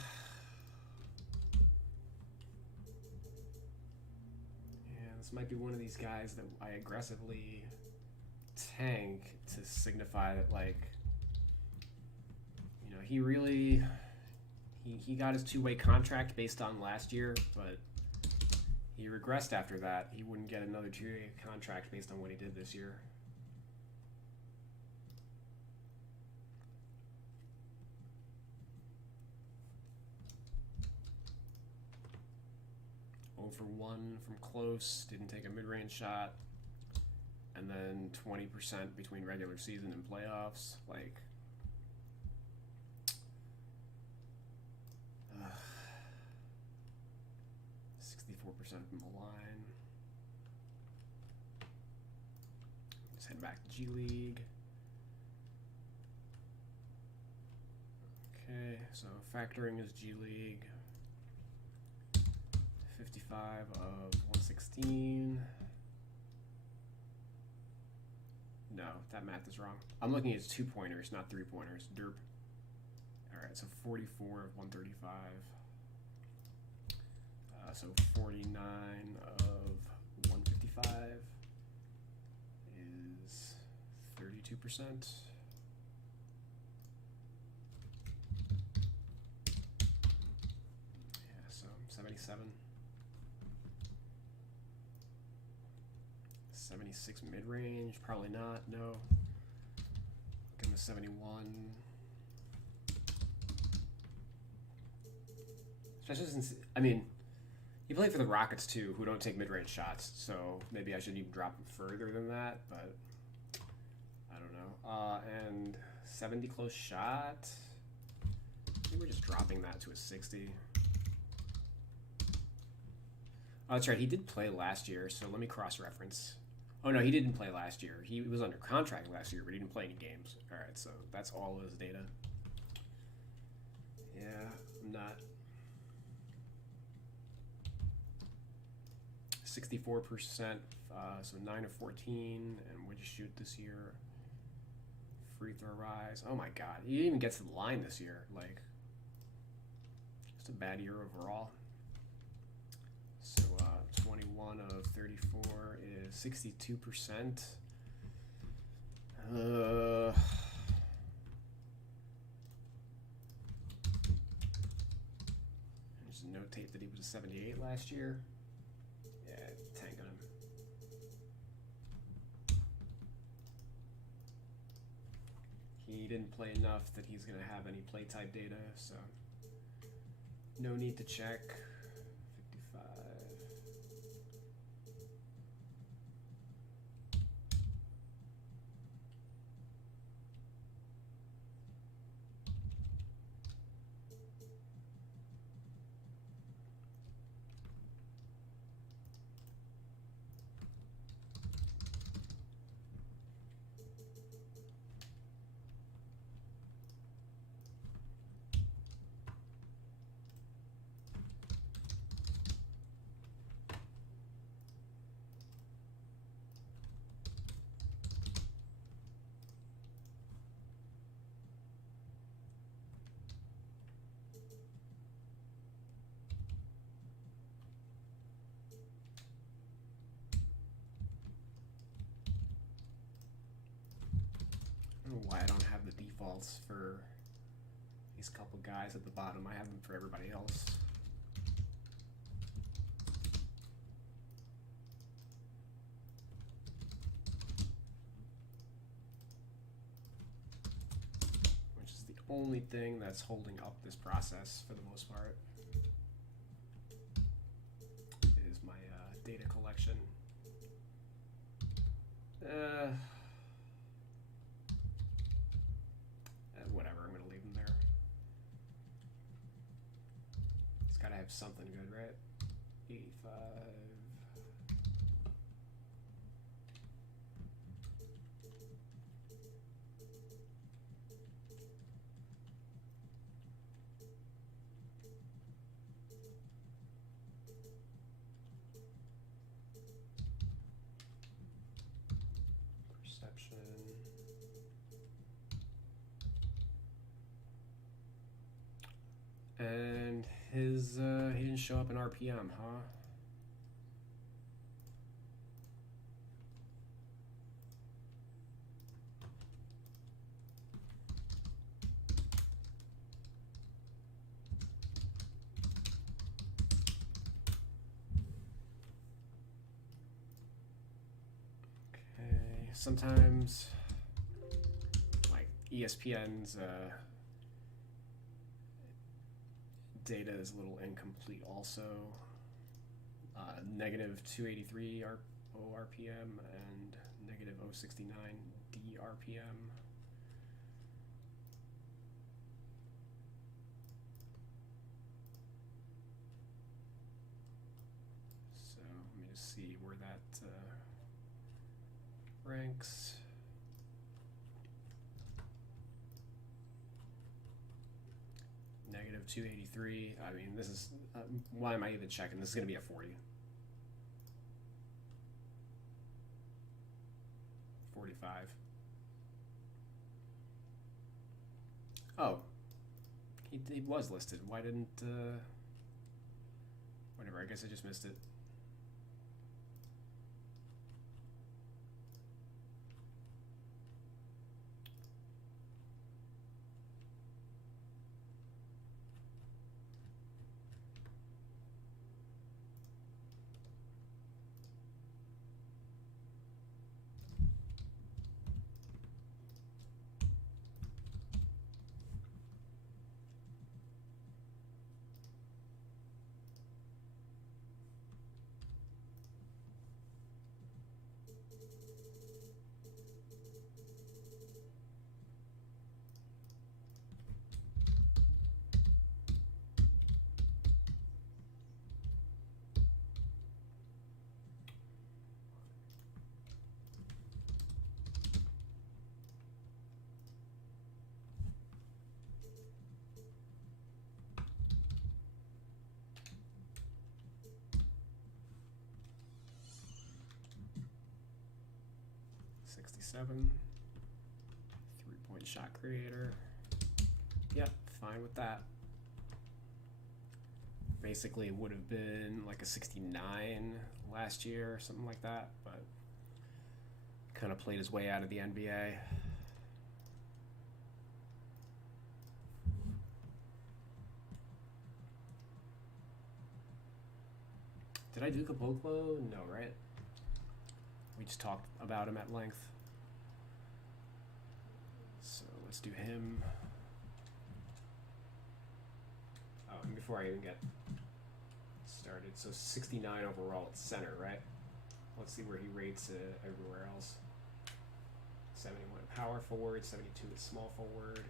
this might be one of these guys that I aggressively tank to signify that, like, you know, he got his 2-way contract based on last year, but he regressed after that. He wouldn't get another 2-way contract based on what he did this year. For 1 from close, didn't take a mid-range shot, and then 20% between regular season and playoffs. Like, 64% from the line. Let's head back to G League. Okay, so factoring is G League. 55 of 116. No, that math is wrong. I'm looking at 2-pointers, not 3-pointers. Derp. Alright, so 44 of 135. So 49 of 155 is 32%. Yeah, so 77. 76 mid-range, probably not, no. Give him a 71. Especially since, I mean, he played for the Rockets too, who don't take mid-range shots, so maybe I should even drop him further than that, but I don't know. And 70 close shot. I think we're just dropping that to a 60. Oh, that's right, he did play last year, so let me cross-reference. Oh, no, he didn't play last year. He was under contract last year, but he didn't play any games. All right, so that's all of his data. Yeah, I'm not... 64%, so 9 of 14, and what'd you shoot this year? Free throw rise. Oh my god, he didn't even get to the line this year. Like, just a bad year overall. So 21 of 34 is 62%. Just notate that he was a 78 last year. Yeah, tanking him. He didn't play enough that he's going to have any play type data, so no need to check. 55. I don't know why I don't have the defaults for these couple guys at the bottom. I have them for everybody else. Which is the only thing that's holding up this process for the most part. Is my data collection. Whatever, I'm gonna leave them there. It's gotta have something good, right? 85. Perception. And his, he didn't show up in RPM, huh? Okay, sometimes, like, ESPN's, data is a little incomplete also. Negative 283 ORPM and negative 069 DRPM. So let me just see where that ranks. Negative 283. I mean, this is why am I even checking? This is going to be a 40. 45. Oh, he was listed. Why didn't whatever, I guess I just missed it. Seven. 3-point shot creator. Yep, fine with that. Basically, it would have been like a 69 last year or something like that, but Kind of played his way out of the NBA. Did I do Caboclo? No, right? We just talked about him at length. So let's do him. Oh, and before I even get started, so 69 overall at center, right? Let's see where he rates everywhere else. 71 power forward, 72 at small forward.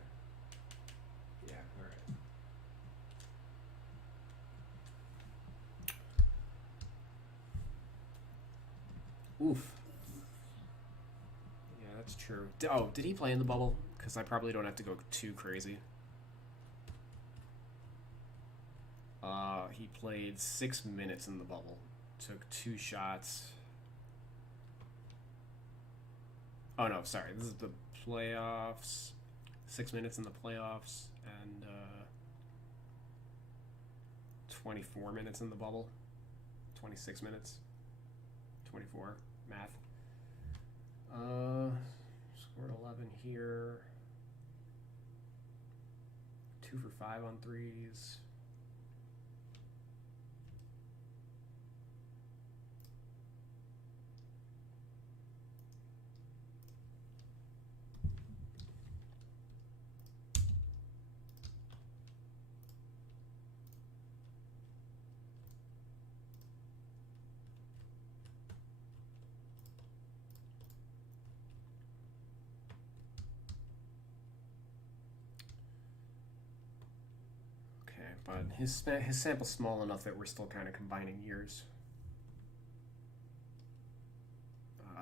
Yeah, all right. Oof. Yeah, that's true. Oh, did he play in the bubble? Because I probably don't have to go too crazy. He played 6 minutes in the bubble. Took 2 shots. Oh no, sorry. This is the playoffs. 6 minutes in the playoffs and 24 minutes in the bubble. 26 minutes. 24. Math. Scored 11 here. 2 for 5 on threes. But his sample's small enough that we're still kind of combining years.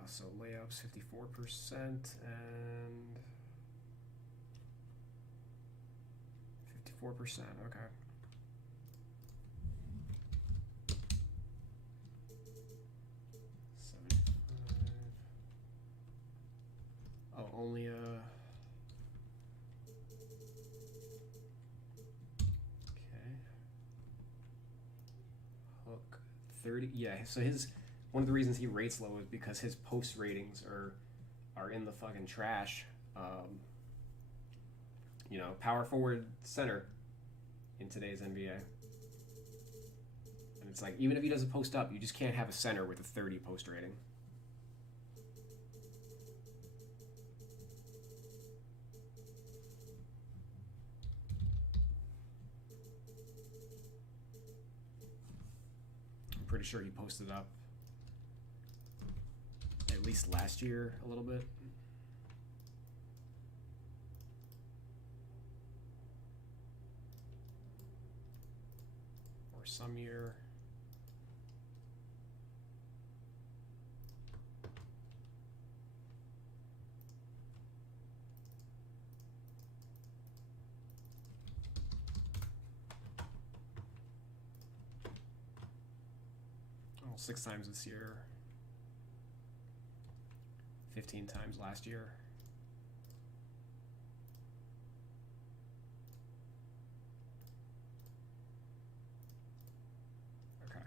So layups 54% and 54%. Okay. Oh, only Hook 30. Yeah, so one of the reasons he rates low is because his post ratings are in the fucking trash. Power forward, center in today's NBA. And it's like, even if he doesn't post up, you just can't have a center with a 30 post rating. Pretty sure he posted up at least last year a little bit. Or some year. Oh, 6 times this year. 15 times last year. Okay.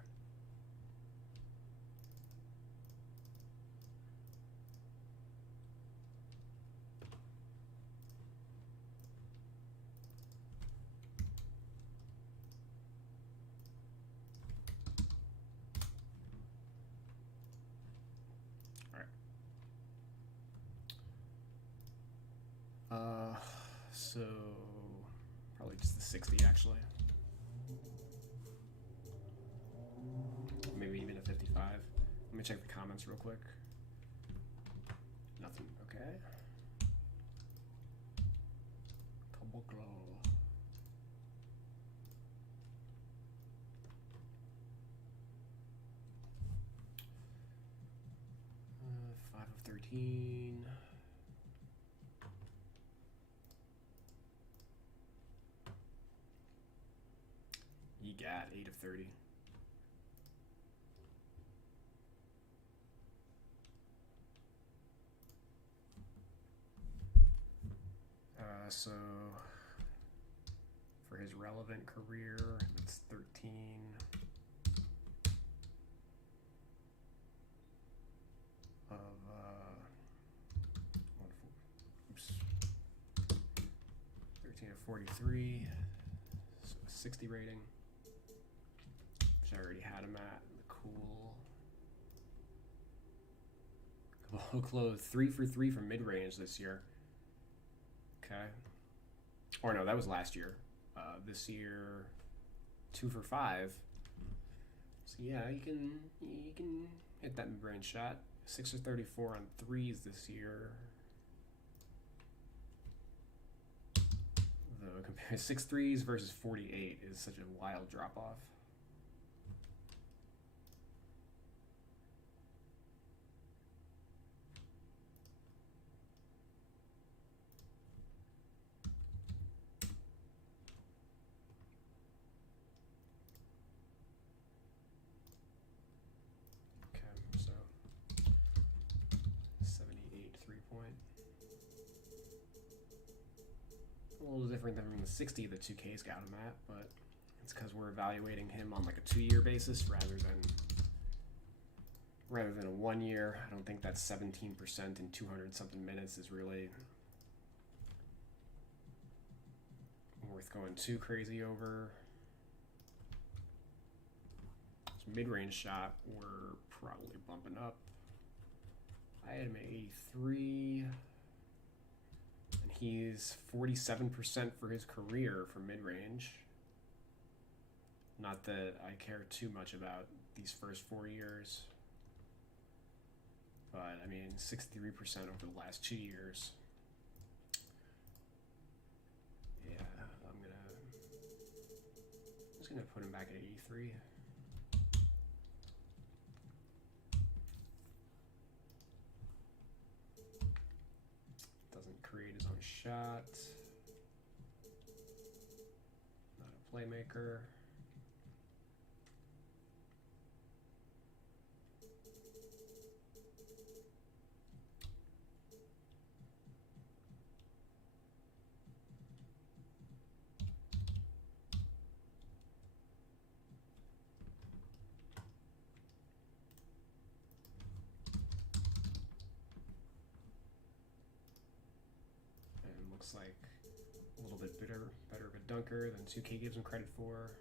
So probably just the 60 actually. Maybe even a 55. Let me check the comments real quick. Nothing. Okay. Caboclo. 5 of 13. Got 8 of 30. So for his relevant career, it's 13. Of 43, so 60 rating, which I already had him at. Cool. Caboclo Clothes, 3 for 3 from mid-range this year. Okay. Or no, that was last year. This year, 2 for 5. So yeah, you can hit that mid-range shot. 6 for 34 on threes this year. Though compare 6 threes versus 48 is such a wild drop off. Okay, so 78 3-point. A little different than the 60 the 2K's got him at, but it's because we're evaluating him on like a 2-year basis rather than a 1 year. I don't think that 17% in 200 something minutes is really worth going too crazy over. His mid-range shot, we're probably bumping up. I had him at 83. And he's 47% for his career for mid-range. Not that I care too much about these first 4 years. But, I mean, 63% over the last 2 years. Yeah, I'm just gonna put him back at 83. Doesn't create his own shot. Not a playmaker. Looks like a little bit better of a dunker than 2K gives him credit for.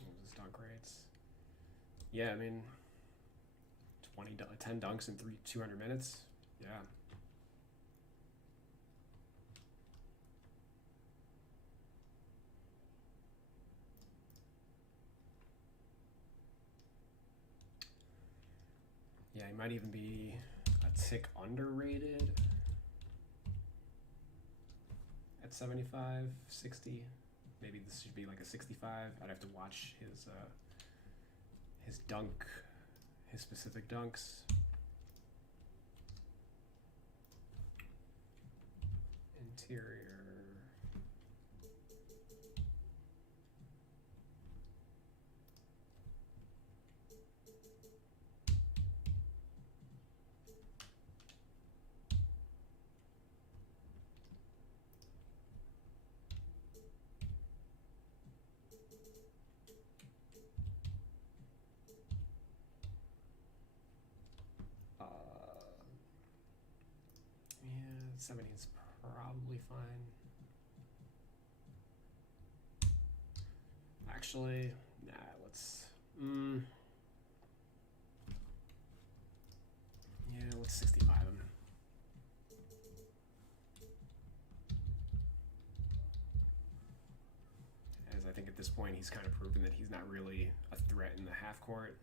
What was his dunk rates? Yeah, I mean, 10 dunks in 200 minutes. Yeah. Yeah, he might even be a tick underrated at 75, 60. Maybe this should be like a 65. I'd have to watch his dunk, his specific dunks. Interior. Yeah, 70 is probably fine. Actually, nah, let's yeah, let's 65 him. As I think at this point he's kind of proven that he's not really a threat in the half court.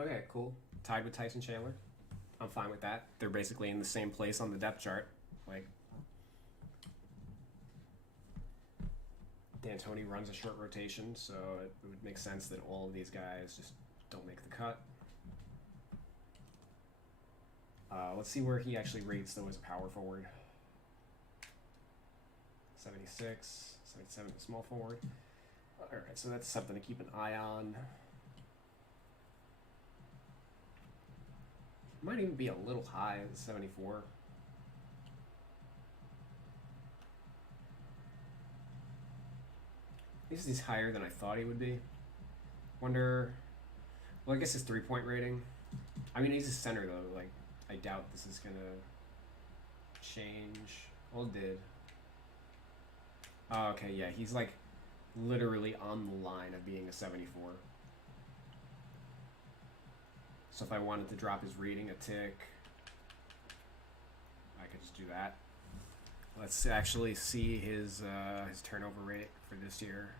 Okay, cool. Tied with Tyson Chandler. I'm fine with that. They're basically in the same place on the depth chart. Like, D'Antoni runs a short rotation, so it would make sense that all of these guys just don't make the cut. Let's see where he actually rates, though, as a power forward. 76, 77 as small forward. Alright, so that's something to keep an eye on. Might even be a little high at 74. This is higher than I thought he would be. Wonder... Well, I guess his three-point rating. I mean, he's a center, though. Like, I doubt this is gonna change. Well, it did. Oh, okay, yeah, he's like literally on the line of being a 74. So if I wanted to drop his rating a tick, I could just do that. Let's actually see his turnover rate for this year.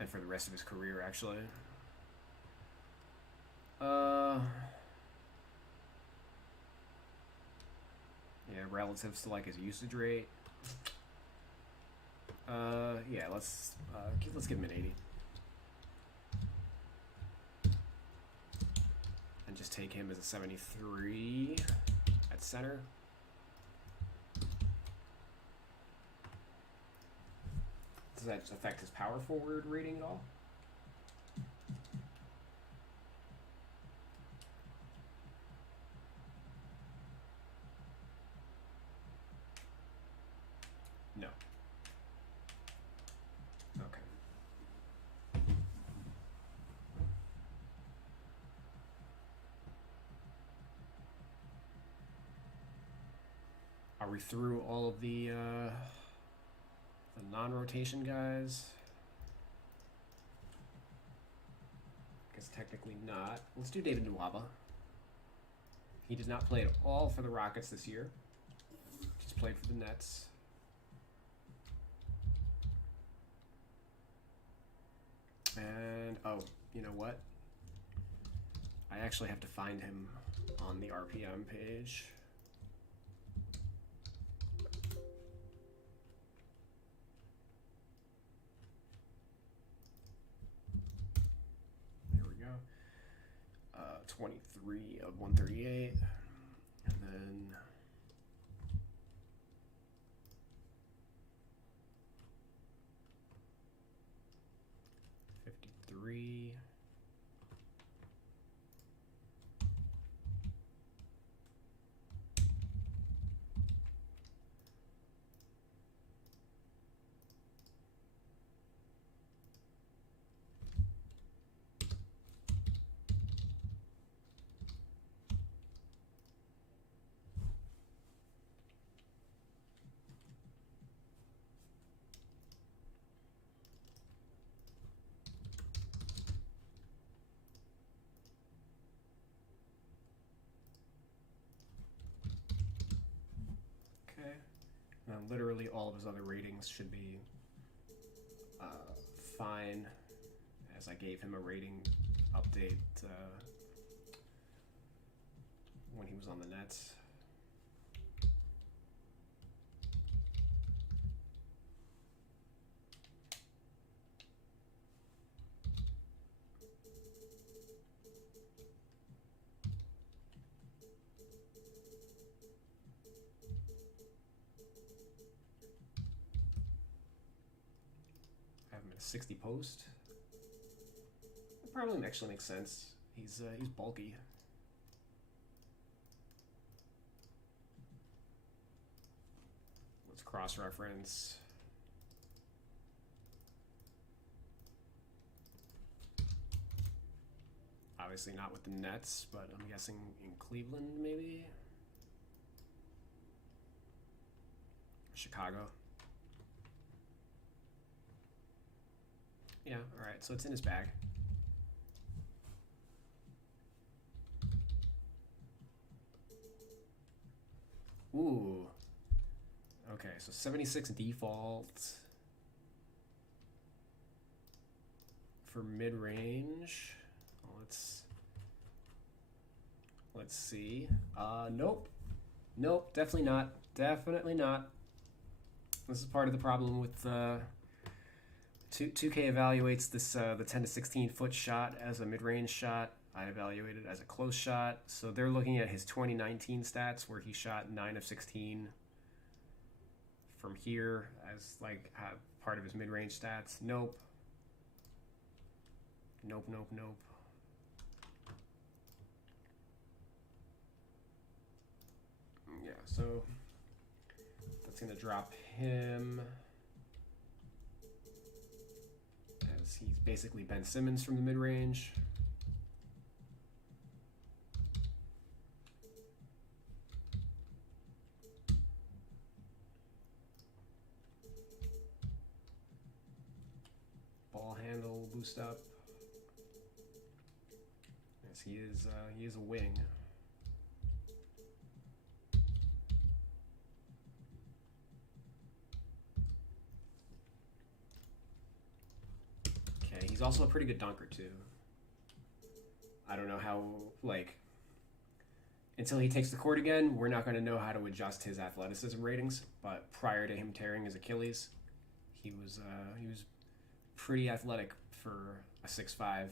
And for the rest of his career, actually. Yeah, relatives to like his usage rate. Yeah, let's give him an 80. And just take him as a 73 at center. Does that affect his power forward rating at all? No. Okay. Are we through all of the non-rotation guys? Guess technically not. Let's do David Nwaba. He did not play at all for the Rockets this year. Just played for the Nets. And, oh, you know what? I actually have to find him on the RPM page. There we go. 23 of 138. And then... three. Now, literally all of his other ratings should be fine, as I gave him a rating update when he was on the Nets. I have him at a 60 post. That probably actually makes sense. He's bulky. Let's cross-reference. Obviously not with the Nets, but I'm guessing in Cleveland, maybe? Chicago. Yeah, alright, so it's in his bag. Ooh. Okay, so 76 default for mid-range. let's see. Nope. Nope, definitely not. Definitely not. This is part of the problem with 2K evaluates this the 10 to 16 foot shot as a mid-range shot. I evaluate it as a close shot. So they're looking at his 2019 stats where he shot 9 of 16 from here as like part of his mid-range stats. Nope. Nope, nope, nope. Yeah, so that's going to drop him as he's basically Ben Simmons from the mid-range. Ball handle boost up. Yes, he is a wing. Okay, he's also a pretty good dunker too. I don't know how, like, until he takes the court again, we're not going to know how to adjust his athleticism ratings. But prior to him tearing his Achilles, he was pretty athletic for a 6'5"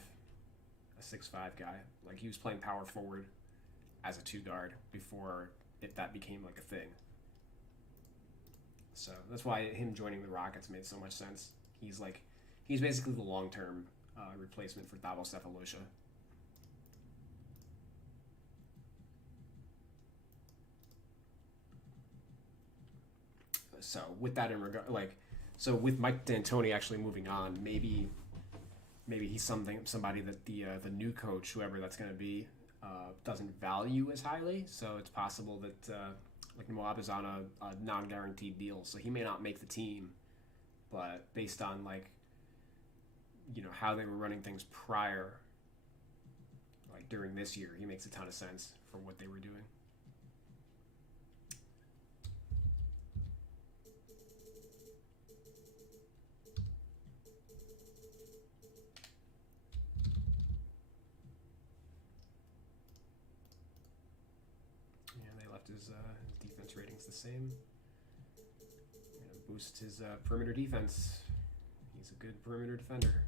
guy. Like, he was playing power forward as a 2 guard before that became like a thing. So that's why him joining the Rockets made so much sense. He's basically the long-term replacement for Thabo Sefolosha. So with that in regard, so with Mike D'Antoni actually moving on, maybe he's somebody that the new coach, whoever that's going to be, doesn't value as highly. So it's possible that like Moab is on a non-guaranteed deal, so he may not make the team. But based on like, you know, how they were running things prior, like during this year, he makes a ton of sense for what they were doing. His defense ratings the same. Boost his perimeter defense. He's a good perimeter defender.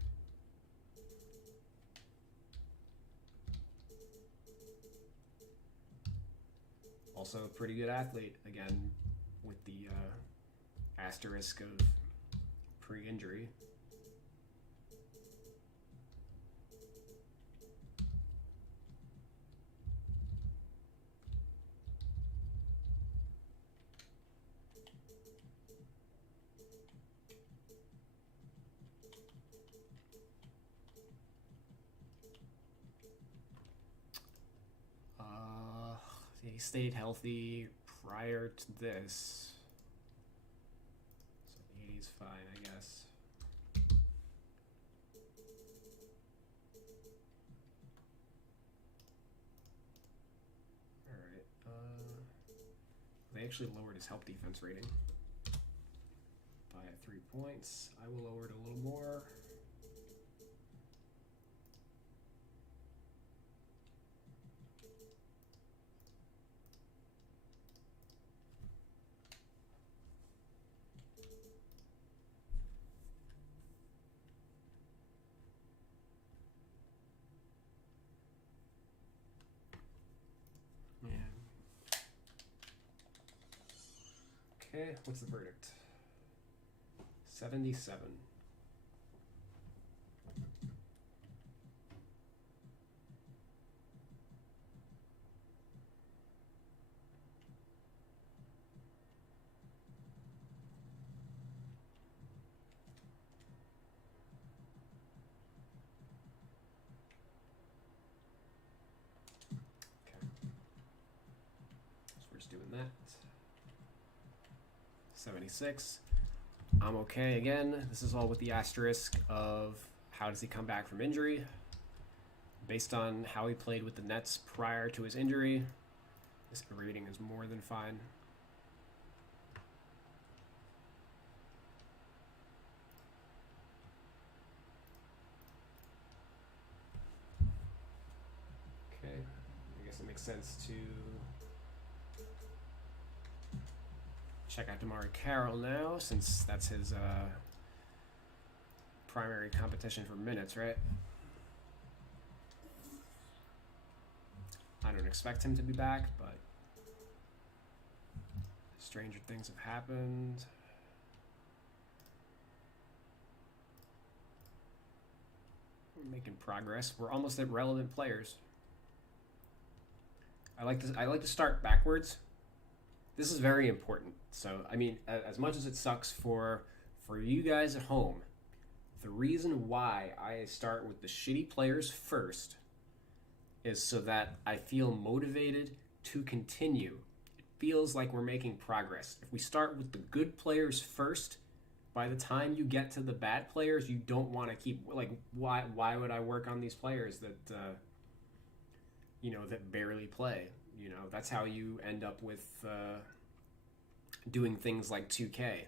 Also a pretty good athlete, again, with the asterisk of pre-injury. He stayed healthy prior to this, so 80's fine, I guess. All right. They actually lowered his help defense rating by 3 points. I will lower it a little more. Okay, what's the verdict? 77. Okay. So we're just doing that. 76. I'm okay again. This is all with the asterisk of how does he come back from injury. Based on how he played with the Nets prior to his injury, this rating is more than fine. sense to check out DeMarre Carroll now, since that's his primary competition for minutes, right? I don't expect him to be back, but stranger things have happened. We're making progress. We're almost at relevant players. I like to start backwards. This is very important. So, I mean, as much as it sucks for you guys at home, the reason why I start with the shitty players first is so that I feel motivated to continue. It feels like we're making progress. If we start with the good players first, by the time you get to the bad players, you don't want to keep, like, why would I work on these players that that barely play? That's how you end up with doing things like 2K,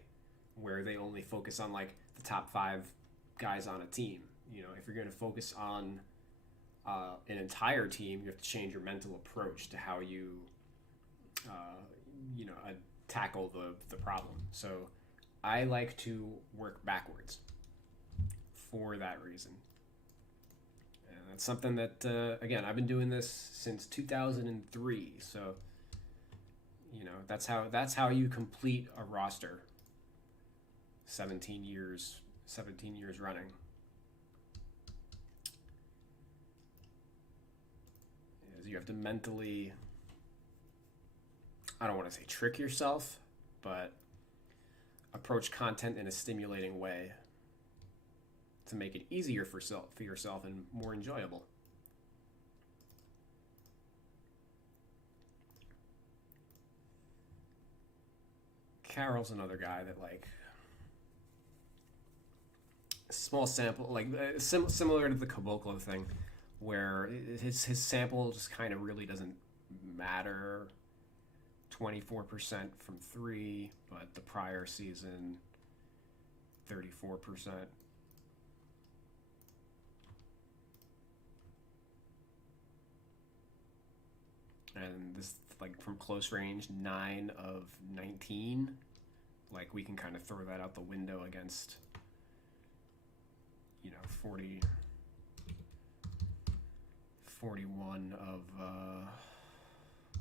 where they only focus on like the top 5 guys on a team. If you're going to focus on an entire team, you have to change your mental approach to how you tackle the problem. So I like to work backwards for that reason. And that's something that, again, I've been doing this since 2003. So, that's how you complete a roster. 17 years running. Is you have to mentally, I don't want to say trick yourself, but approach content in a stimulating way to make it easier for yourself and more enjoyable. Carroll's another guy that, like, small sample, like similar to the Caboclo thing, where his sample just kind of really doesn't matter. 24% from 3, but the prior season 34%. And this, like, from close range, 9 of 19. Like, we can kind of throw that out the window against 41 of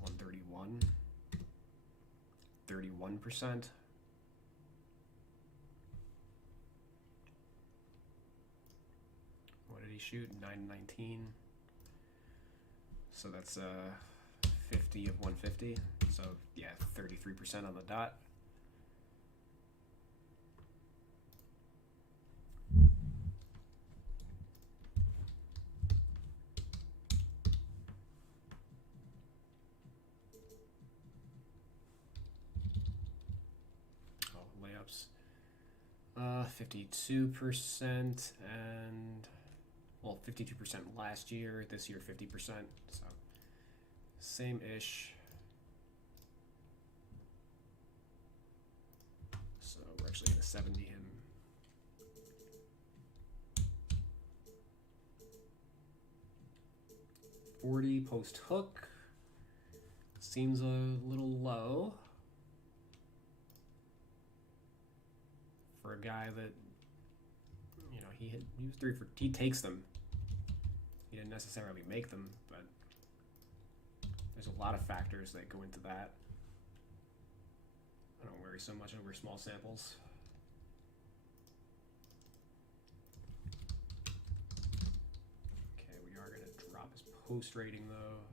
131. 31%. What did he shoot? 9-19. So that's 50 of 150. So yeah, 33% on the dot. Layups, 52%, and 52% last year. This year 50%, so same-ish. So we're actually gonna 70 him. .40 post hook seems a little low for a guy that, he was 3 for, he takes them. He didn't necessarily make them, but there's a lot of factors that go into that. I don't worry so much over small samples. Okay, we are going to drop his post rating though.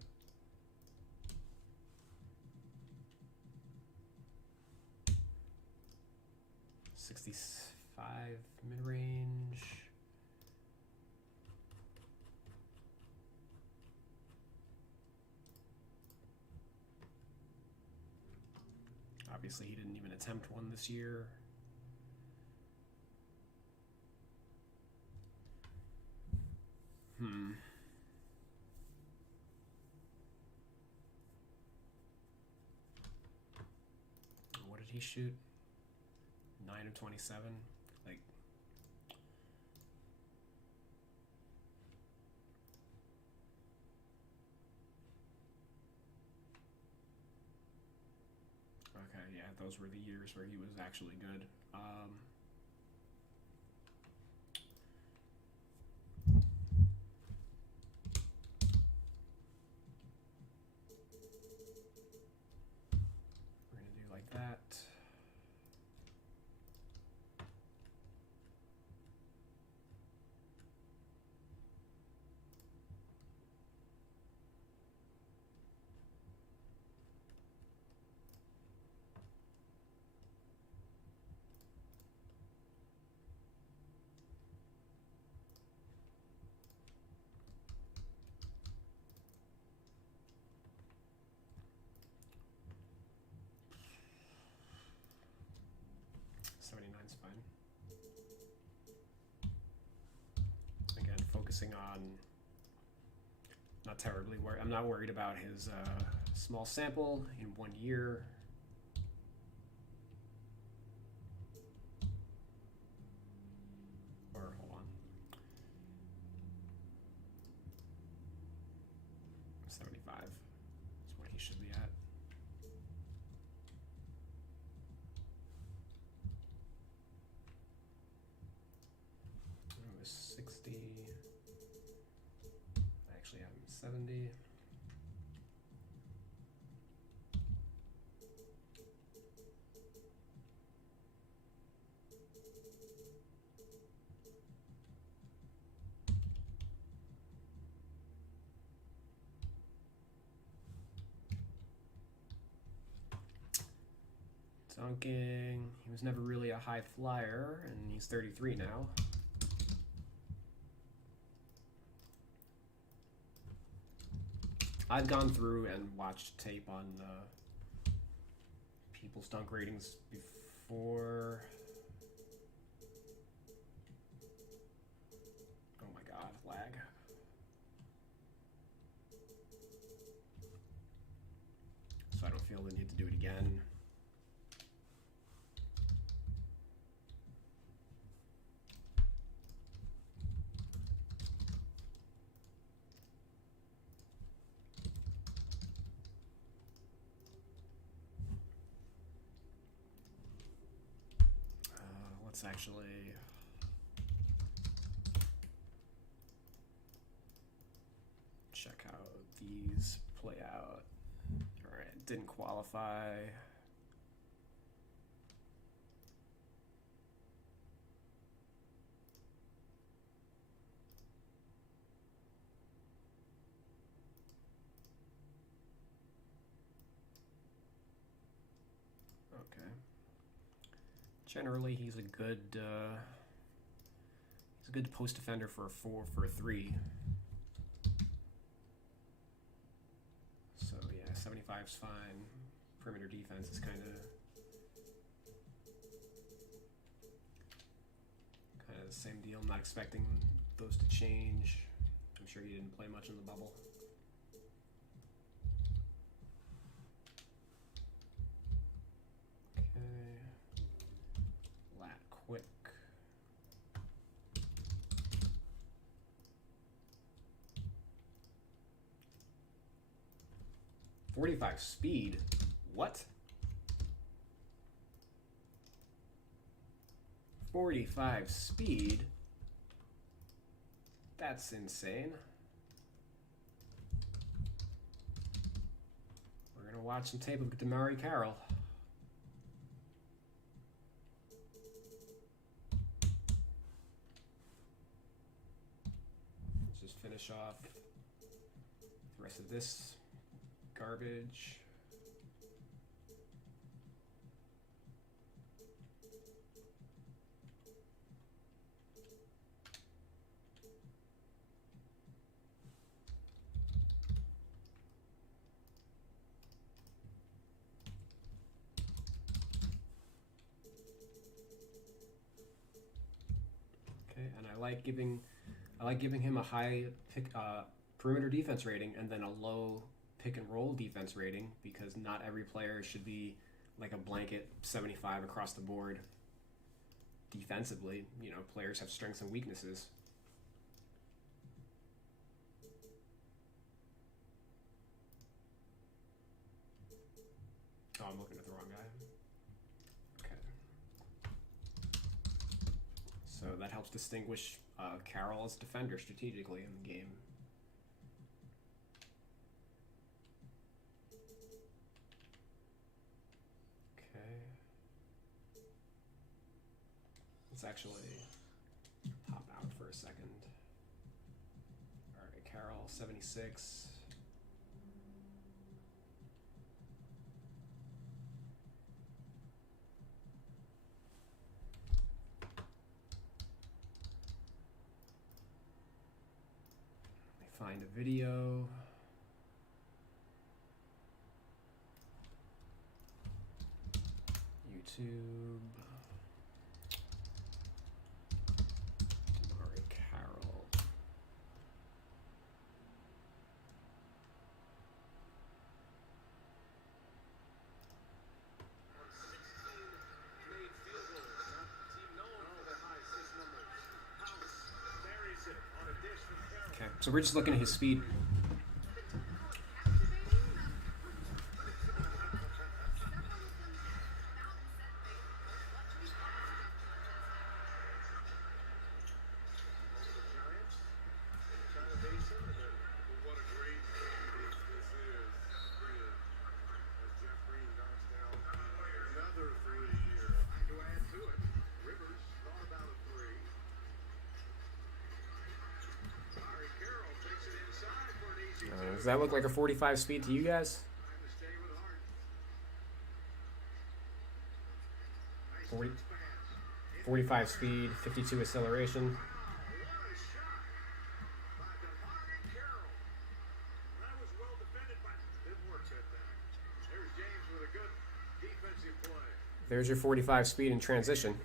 .65 mid-range. Obviously, he didn't even attempt one this year. What did he shoot? 9 of 27. Like, Okay, yeah, those were the years where he was actually good. We're gonna do like that. '79's fine. Again, focusing on not terribly worried. I'm not worried about his small sample in 1 year. Or hold on. 75 is what he should be at. It was 60. I actually have him 70. Dunking. He was never really a high flyer, and he's 33 now. I've gone through and watched tape on people's dunk ratings before. Oh my god, lag. So I don't feel the need to do it again. Let's actually check how these play out. All right, didn't qualify. Okay. Generally, he's a good post defender for a 4 for a 3. So yeah, 75's fine. Perimeter defense is kind of the same deal. I'm not expecting those to change. I'm sure he didn't play much in the bubble. Okay. Lat quick. .45 speed. What? 45 speed? That's insane. We're gonna watch some tape of DeMarre Carroll. Let's just finish off the rest of this garbage. Okay, and I like giving him a high perimeter defense rating and then a low pick and roll defense rating, because not every player should be like a blanket 75 across the board defensively. You know, players have strengths and weaknesses. Oh, I'm looking at the wrong guy. Okay. So that helps distinguish Carroll as defender strategically in the game. Okay. Let's actually pop out for a second. All right, Carroll, 76. Find a video. YouTube. DeMarre Carroll. Okay, so we're just looking at his speed. Does that look like a 45 speed to you guys? 45 speed, 52 acceleration. There's your 45 speed in transition.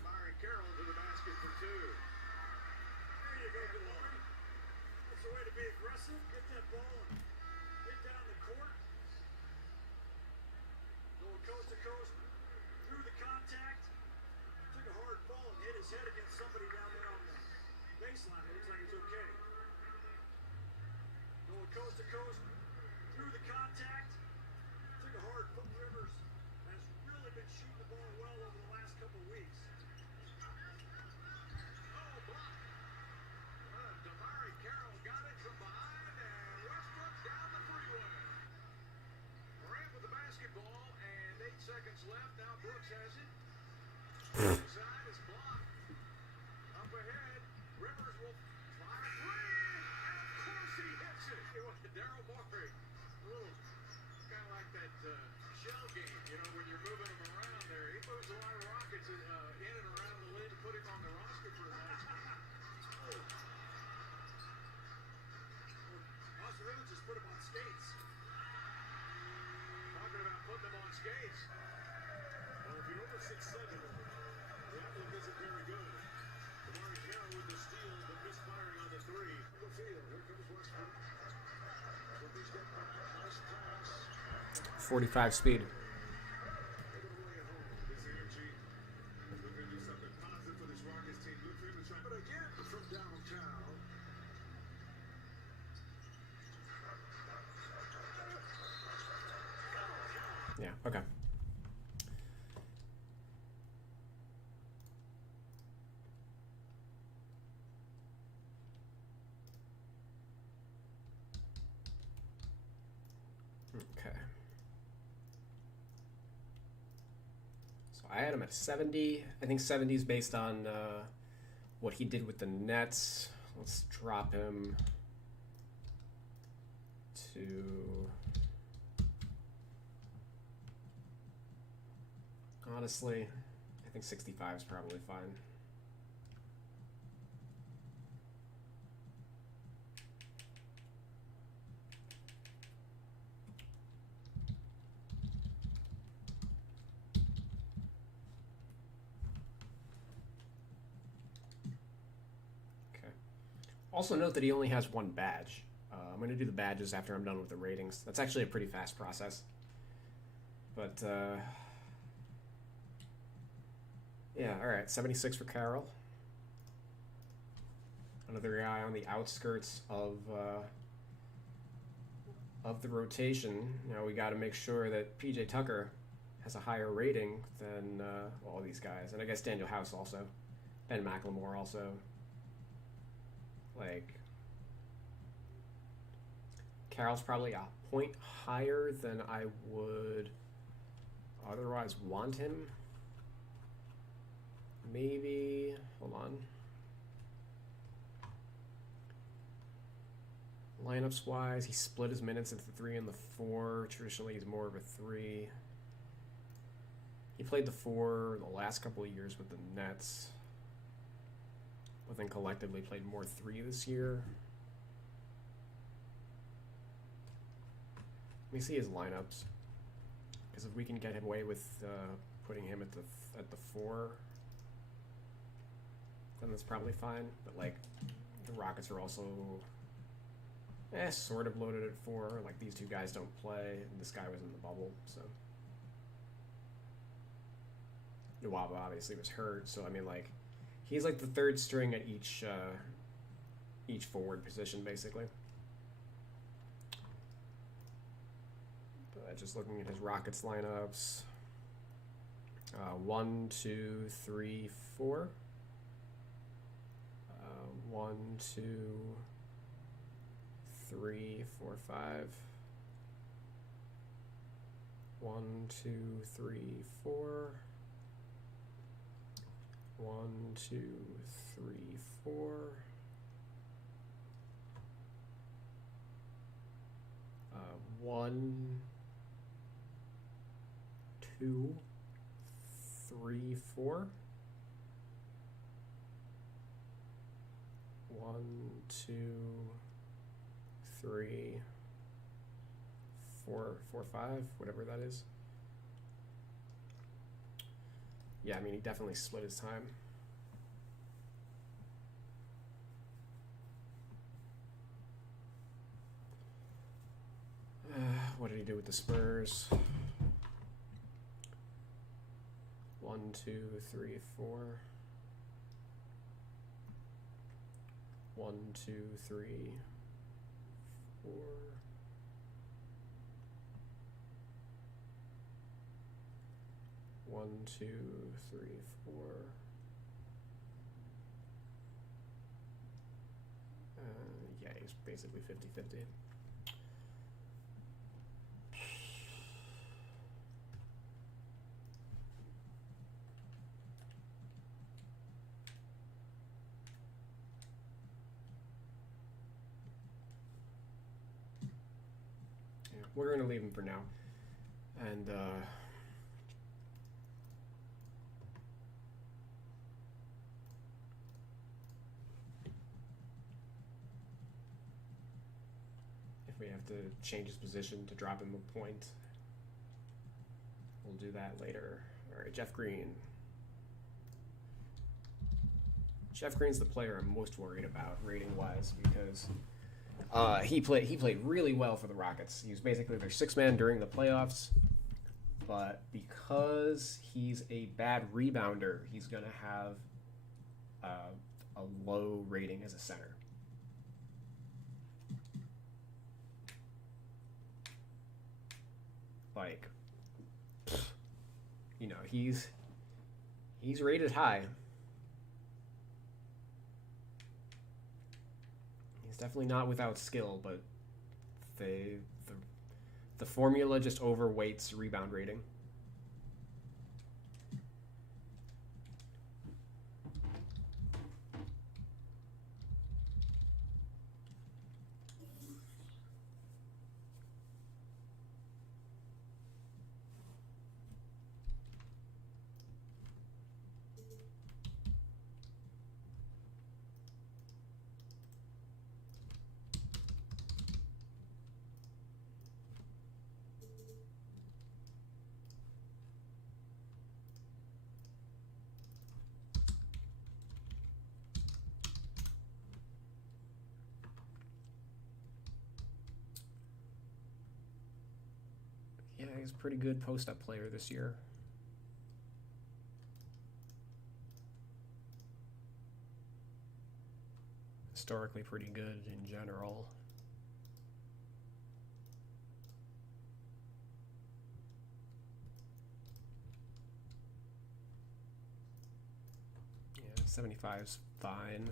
Seconds left. Now Brooks has it. Inside is blocked. Up ahead, Rivers will fly a three, and of course he hits it. Daryl Morey, kind of like that shell game, you know, when you're moving him around there. He moves a lot of rockets in and around the lid to put him on the roster for a nice game. Austin Rivers just put him on skates. Talking about putting them on skates. Well, if you're over 6'7", the outlook isn't very good. DeMarre Carroll with the steal, but misfiring on the three. The field. Here comes Westbrook. Rivers get back. Nice pass. 45 speed. This energy. We're going to do something positive for this Rockets team. Good for him to try. But again, from downtown. Yeah, okay. Okay. So I had him at 70. I think 70 is based on what he did with the Nets. Let's drop him to... Honestly, I think 65 is probably fine. Okay. Also note that he only has one badge. I'm going to do the badges after I'm done with the ratings. That's actually a pretty fast process. But, yeah, all right, 76 for Carroll. Another guy on the outskirts of the rotation. You know, we got to make sure that PJ Tucker has a higher rating than all these guys, and I guess Daniel House also, Ben McLemore also. Like, Carroll's probably a point higher than I would otherwise want him. Maybe, hold on. Lineups wise, he split his minutes into the 3 and the 4. Traditionally, he's more of a 3. He played the 4 the last couple of years with the Nets, but then collectively played more 3 this year. Let me see his lineups, because if we can get away with putting him at the 4, then that's probably fine. But like, the Rockets are also sort of loaded at 4. Like, these two guys don't play, and this guy was in the bubble, so. Nwaba obviously was hurt, so I mean, like, he's like the 3rd string at each forward position, basically. But just looking at his Rockets lineups, 1, 2, 3, 4. 1, 2, 3, 4, 5. 1, 2, 3, 4. 1, 2, 3, 4. 1, 2, 3, 4. 1, 2, 3, 4, 5, whatever that is. Yeah, I mean, he definitely split his time. What did he do with the Spurs? 1, 2, 3, 4. 1, 2, 3, 4. 1, 2, 3, 4. Yeah, he's basically 50-50. Yeah, we're going to leave him for now. And, we have to change his position to drop him a point, we'll do that later. All right, Jeff Green. Jeff Green's the player I'm most worried about rating-wise, because he played really well for the Rockets. He was basically their 6th man during the playoffs, but because he's a bad rebounder, he's going to have a low rating as a center. Like, you know, he's rated high. He's definitely not without skill, but the formula just overweights rebound rating. Yeah, he's a pretty good post-up player this year. Historically pretty good in general. 75's fine.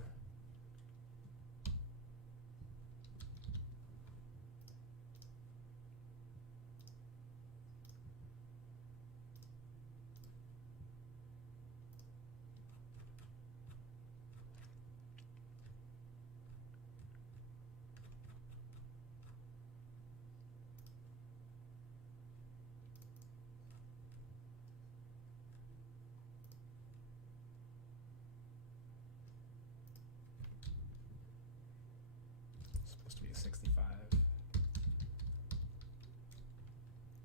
Supposed to be a 65.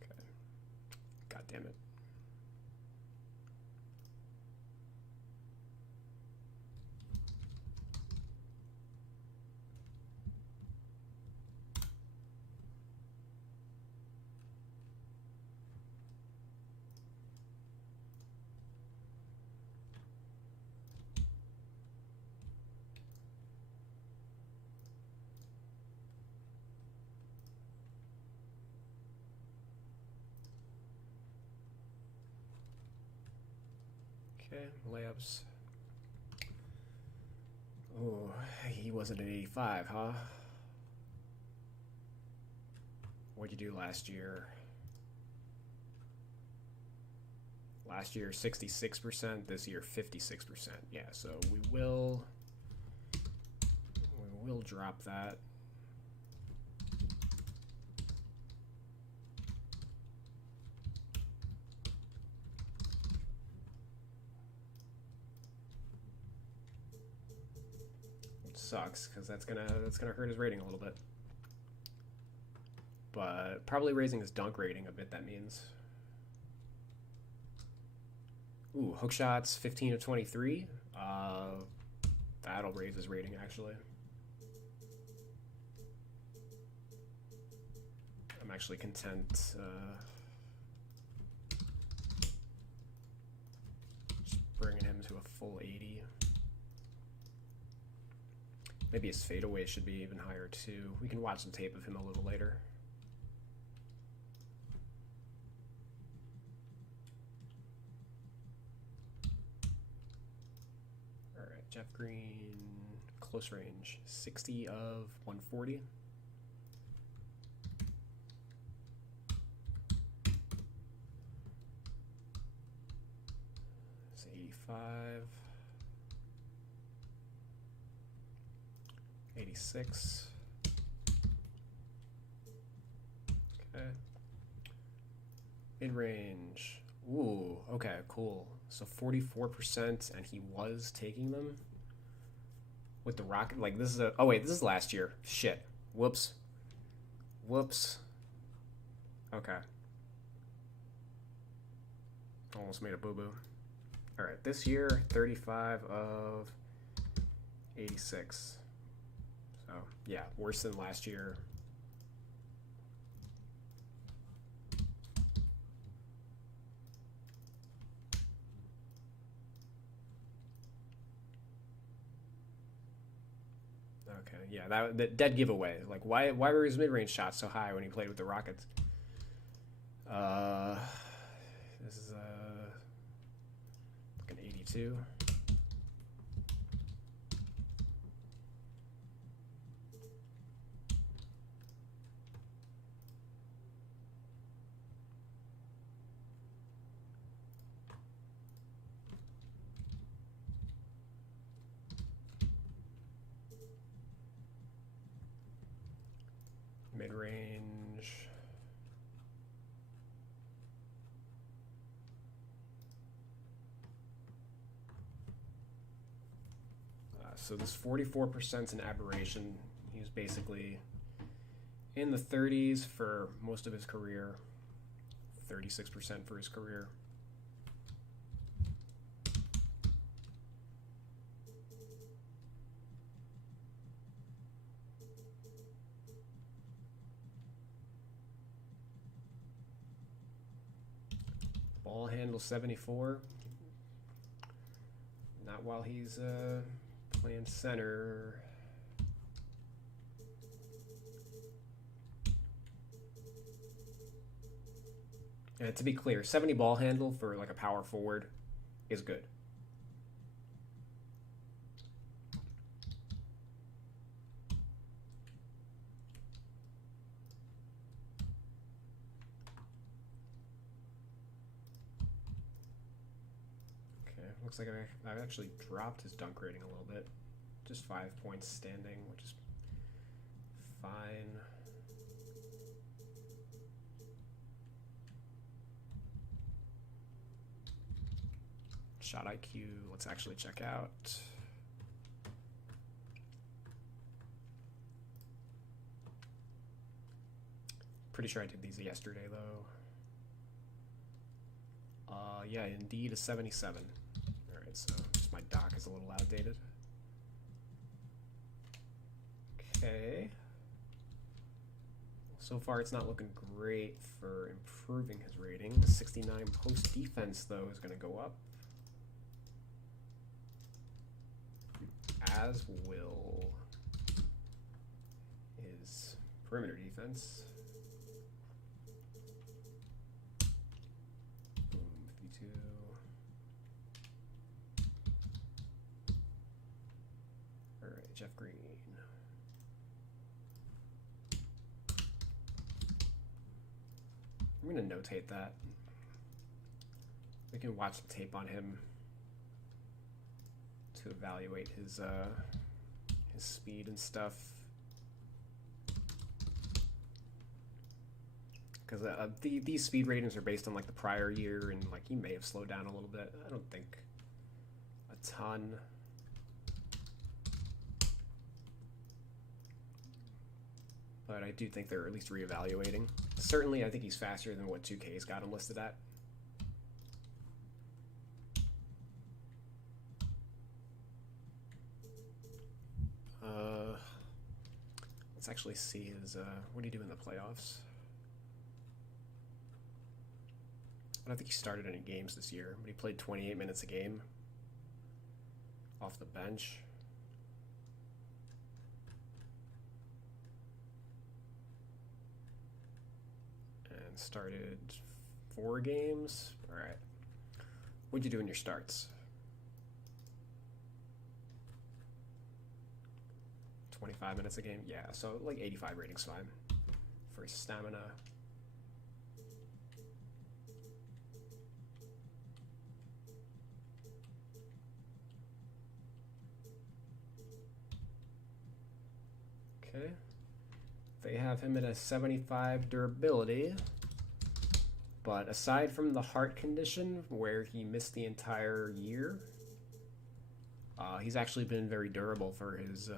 Okay. God damn it. Okay, layups. Oh, he wasn't an 85, huh? What'd you do last year? Last year, 66%. This year, 56%. Yeah, so we will drop that. Sucks because that's gonna hurt his rating a little bit, but probably raising his dunk rating a bit. That means, ooh, hook shots 15 of 23. That'll raise his rating actually. I'm actually content just bringing him to a full 80. Maybe his fadeaway should be even higher too. We can watch some tape of him a little later. All right, Jeff Green, close range, 60 of 140. It's 85. 86. Okay. Mid-range. Ooh, okay, cool. So 44%, and he was taking them with the Rocket. Like, this is a... Oh, wait, this is last year. Shit. Whoops. Whoops. Okay. Almost made a boo-boo. All right, this year, 35 of 86. So, yeah, worse than last year. Okay, yeah, that dead giveaway. Like, why were his mid-range shots so high when he played with the Rockets? This is like an 82. Mid-range. So this 44% is an aberration. He was basically in the 30s for most of his career, 36% for his career. Ball handle 74. Not while he's playing center. And to be clear, 70 ball handle for like a power forward is good. Looks like I've actually dropped his dunk rating a little bit. Just 5 points standing, which is fine. Shot IQ, let's actually check out. Pretty sure I did these yesterday though. Yeah, indeed a 77. Alright, so just my doc is a little outdated. Okay. So far it's not looking great for improving his rating. 69 post defense though is going to go up. As will his perimeter defense. Boom, 52. Alright, Jeff Green. I'm going to notate that. We can watch the tape on him to evaluate his speed and stuff, because these speed ratings are based on like the prior year, and like he may have slowed down a little bit. I don't think a ton. But I do think they're at least reevaluating. Certainly, I think he's faster than what 2K's got him listed at. Let's actually see his, what did he do in the playoffs? I don't think he started any games this year, but he played 28 minutes a game off the bench. And started 4 games. All right. What'd you do in your starts? 25 minutes a game? Yeah, so like 85 rating's fine for his stamina. Okay. They have him at a 75 durability. But aside from the heart condition, where he missed the entire year, he's actually been very durable for his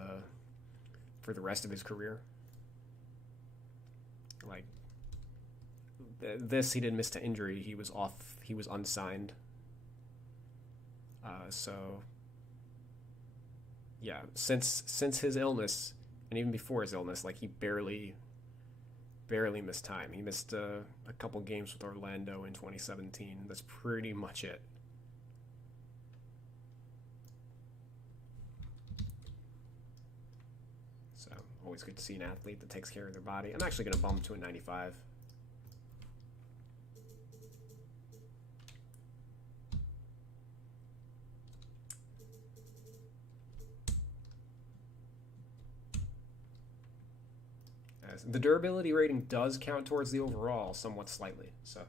for the rest of his career. Like this, he didn't miss to injury. He was off. He was unsigned. So yeah, since his illness, and even before his illness, like he barely missed time. He missed a couple games with Orlando in 2017. That's pretty much it. So always good to see an athlete that takes care of their body. I'm actually going to bump to a 95. The durability rating does count towards the overall somewhat slightly. So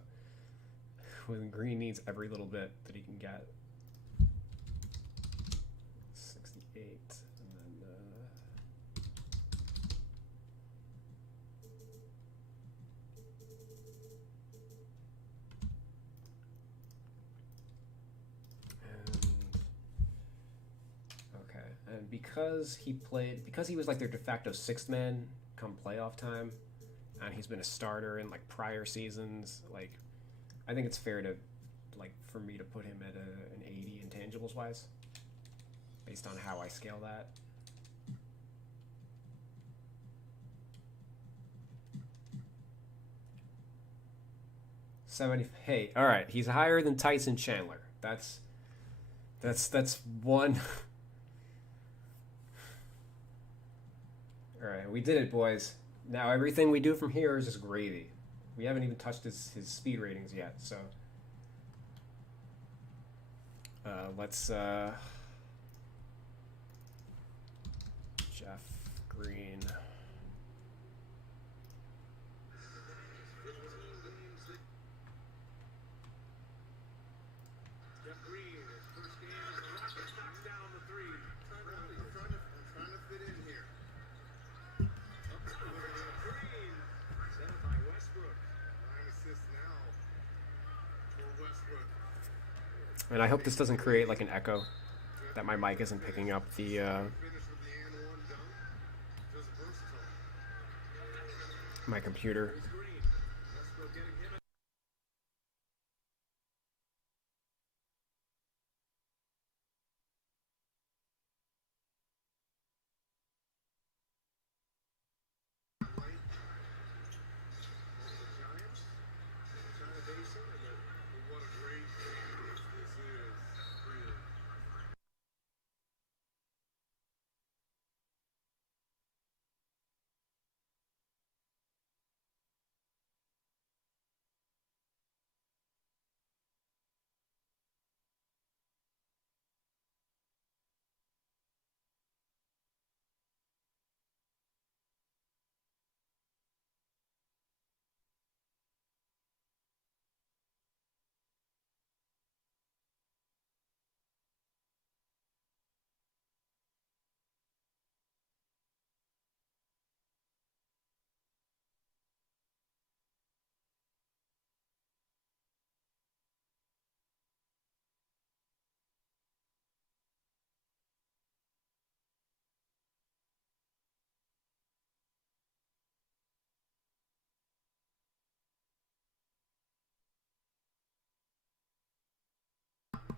when Green needs every little bit that he can get. 68, and then okay, and because he was like their de facto sixth man come playoff time, and he's been a starter in like prior seasons, like I think it's fair to for me to put him at an 80 intangibles wise based on how I scale that. Hey, all right, he's higher than Tyson Chandler. That's one. Alright, we did it, boys. Now everything we do from here is just gravy. We haven't even touched his speed ratings yet, so let's Jeff Green. Jeff Green, his first game And I hope this doesn't create like an echo, that my mic isn't picking up the my computer.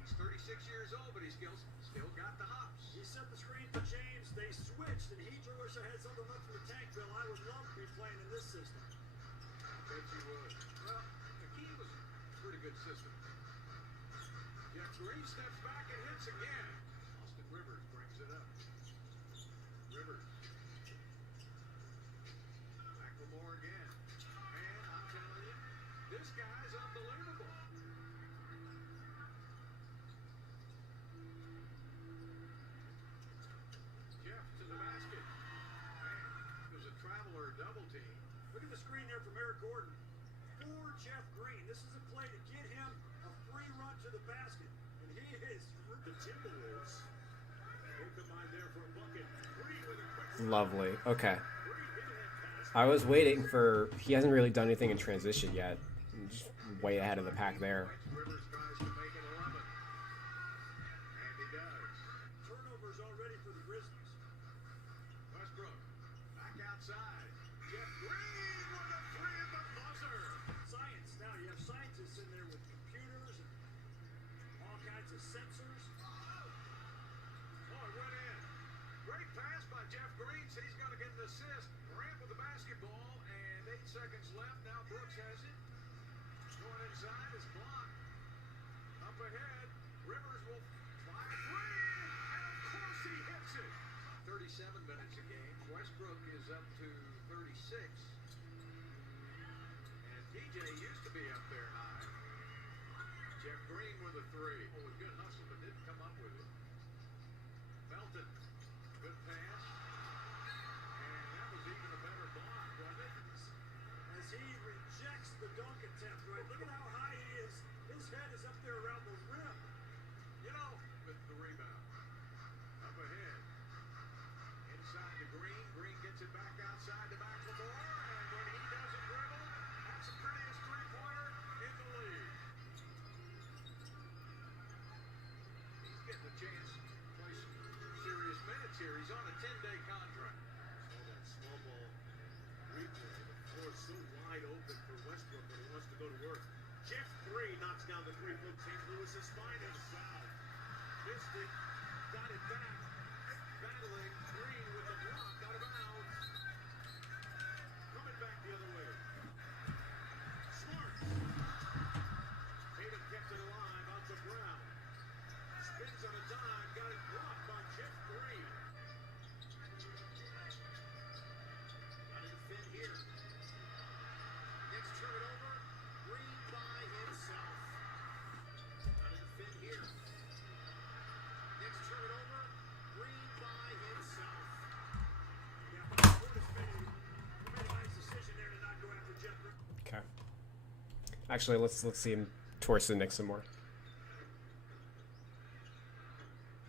He's 36 years old, but he's still got the hops. He set the screen for James. They switched, and he drew us ahead something up from the tank, Bill. I would love to be playing in this system. I bet you would. Well, the key was a pretty good system. Jeff Green steps back and hits again. Austin Rivers brings it up. Rivers. McLemore again. And I'm telling you, this guy's unbelievable. Jeff to the basket. Man, it was a traveler double team. Look at the screen there from Eric Gordon. For Jeff Green. This is a play to get him a free run to the basket. And he is the Timberwolves. They combined there for a bucket. Green with a quick Lovely. Okay. I was waiting for... He hasn't really done anything in transition yet. I'm just way ahead of the pack there. Rivers tries to make it 11. And he does. turnovers already for the Grizzlies. Westbrook back outside. Jeff Green with a three at the buzzer. Science. Now you have scientists in there with computers and all kinds of sensors. Oh, it went in. Great pass by Jeff Green. Says he's going to get an assist. Ran with the basketball, and 8 seconds left. Now Brooks has it. Going inside is blocked. Up ahead, Rivers will try a three, and of course he hits it. 37 minutes a game. Westbrook is up to 36. And DJ used to be up there high. Jeff Green with a three. Oh, a good hustle, but didn't come up with it. Melton, good pass. And that was even a better block, wasn't it? As he rejects the dunk attempt, right? Look at how high he is. His head is up there around the rim. You know, with the rebound. Up ahead. Inside to Green. Green gets it back outside to McLemore. And when he doesn't dribble, that's the prettiest three-pointer in the league. He's getting a chance to play some serious minutes here. He's on a 10-day contract. Saw that small ball replay. The floor is so wide open for Westbrook when he wants to go to work. Jeff Green knocks down the 3-foot. St. Louis's finest foul. Missed it. Got it back. Battling. Green with the block. Out of bounds. Coming back the other way. Smart. Tatum kept it alive out to Brown. Spins on a dime. Got it blocked by Jeff Green. Got to defend here. Next turn it over. Green by himself. Got to defend here. Next turn it over. Green by himself. Yeah, Portis made a nice decision there to not go after Jeff Green. Okay. Actually, let's see him torch the Knicks some more.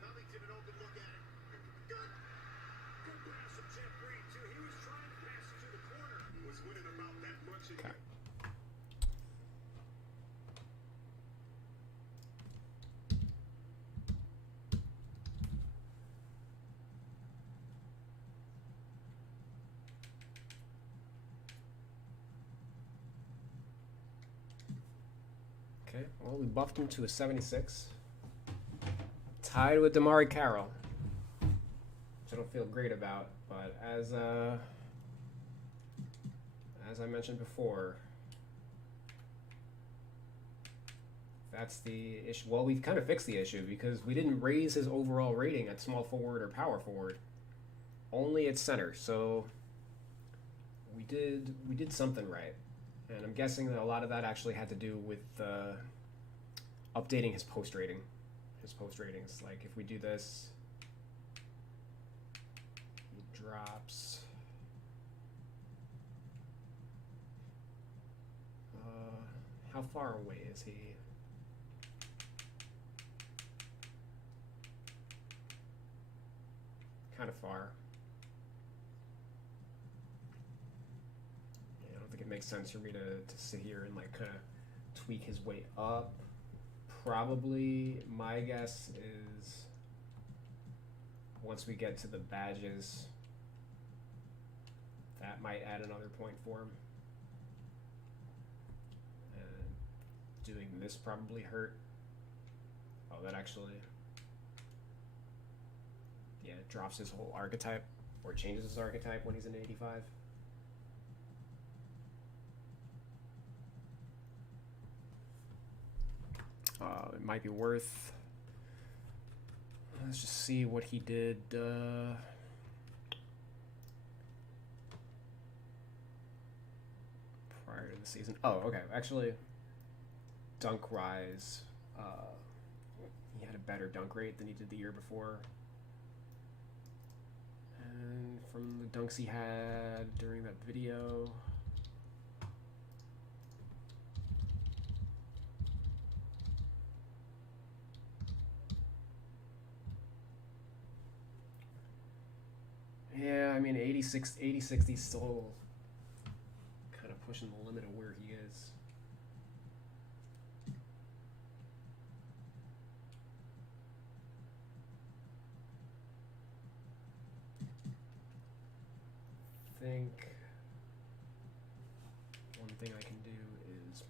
Covington an open look at it. Good. Good pass from Jeff Green, too. He was trying to pass it to the corner. Was winning about that much. Okay. Okay, well, we buffed him to a 76. Tied with Damari Carroll, which I don't feel great about, but as I mentioned before, that's the issue. Well, we've kind of fixed the issue because we didn't raise his overall rating at small forward or power forward, only at center. So we did something right, and I'm guessing that a lot of that actually had to do with updating his post rating. His post ratings, like if we do this, he drops. How far away is he? Kind of far. Yeah, I don't think it makes sense for me to sit here and like kind of tweak his way up. Probably, my guess is once we get to the badges, that might add another point for him. And doing this probably hurt. Oh, that actually, yeah, it drops his whole archetype, or changes his archetype when he's in 85. It might be worth. Let's just see what he did. Prior to the season. Oh, okay. Actually, dunk rise. He had a better dunk rate than he did the year before. And from the dunks he had during that video. Yeah, I mean, 80-60 still kind of pushing the limit of where he is. I think one thing I can do is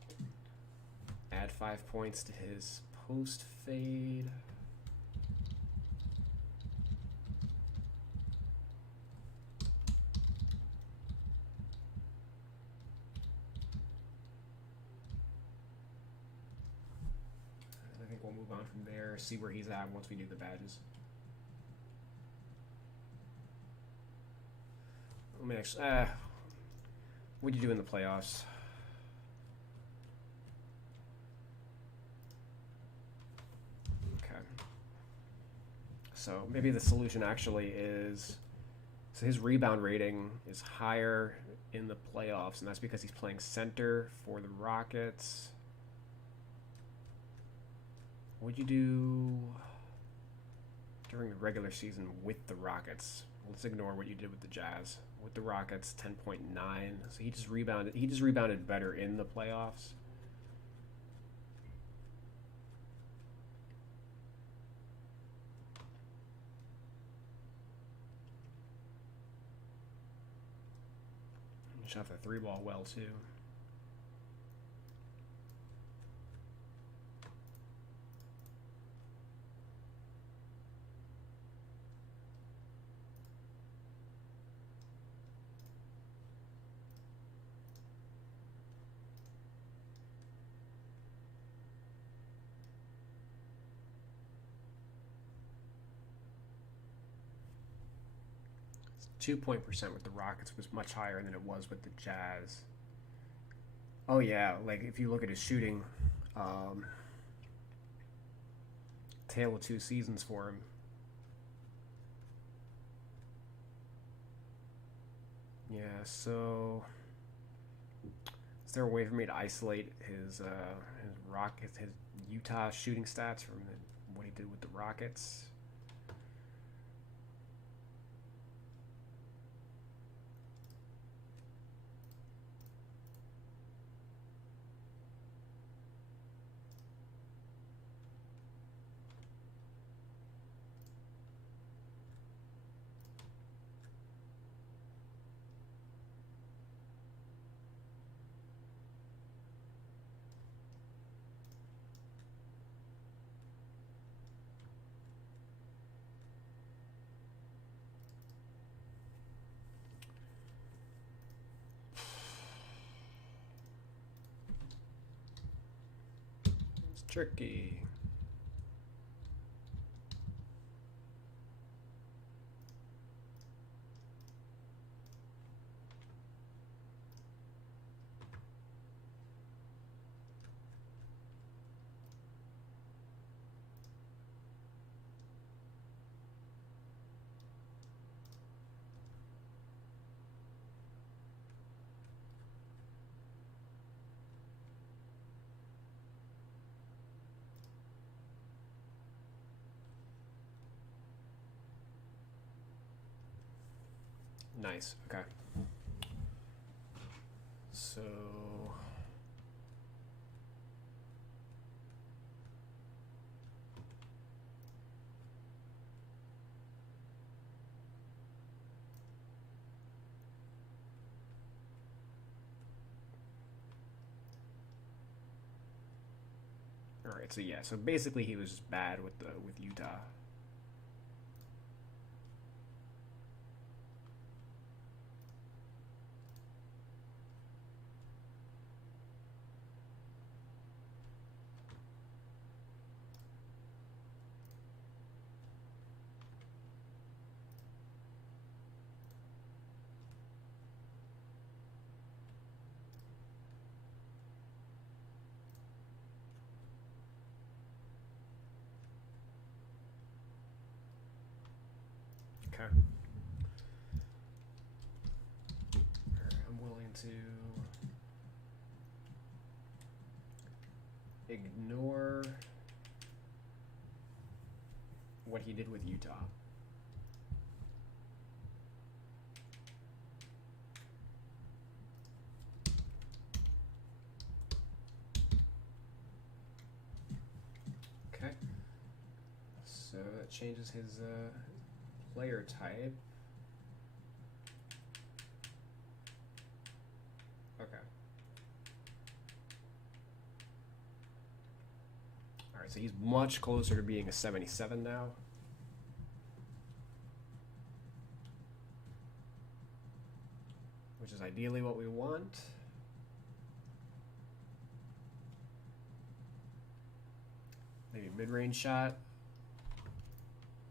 add 5 points to his post fade. We'll move on from there, see where he's at once we do the badges. Let me actually, what do you do in the playoffs? Okay. So maybe the solution actually is, so his rebound rating is higher in the playoffs, and that's because he's playing center for the Rockets. What'd you do during the regular season with the Rockets? Let's ignore what you did with the Jazz. With the Rockets, 10.9. So he just rebounded. He just rebounded better in the playoffs. He shot the 3-ball well too. His 2-point percent with the Rockets was much higher than it was with the Jazz. Oh yeah, like if you look at his shooting, tale of two seasons for him. Yeah, so is there a way for me to isolate his Utah shooting stats from what he did with the Rockets? Tricky. Nice. Okay. So all right. So yeah. So basically, he was just bad with Utah. Okay. I'm willing to ignore what he did with Utah. Okay. So that changes his player type. Okay. Alright, so he's much closer to being a 77 now. Which is ideally what we want. Maybe mid-range shot.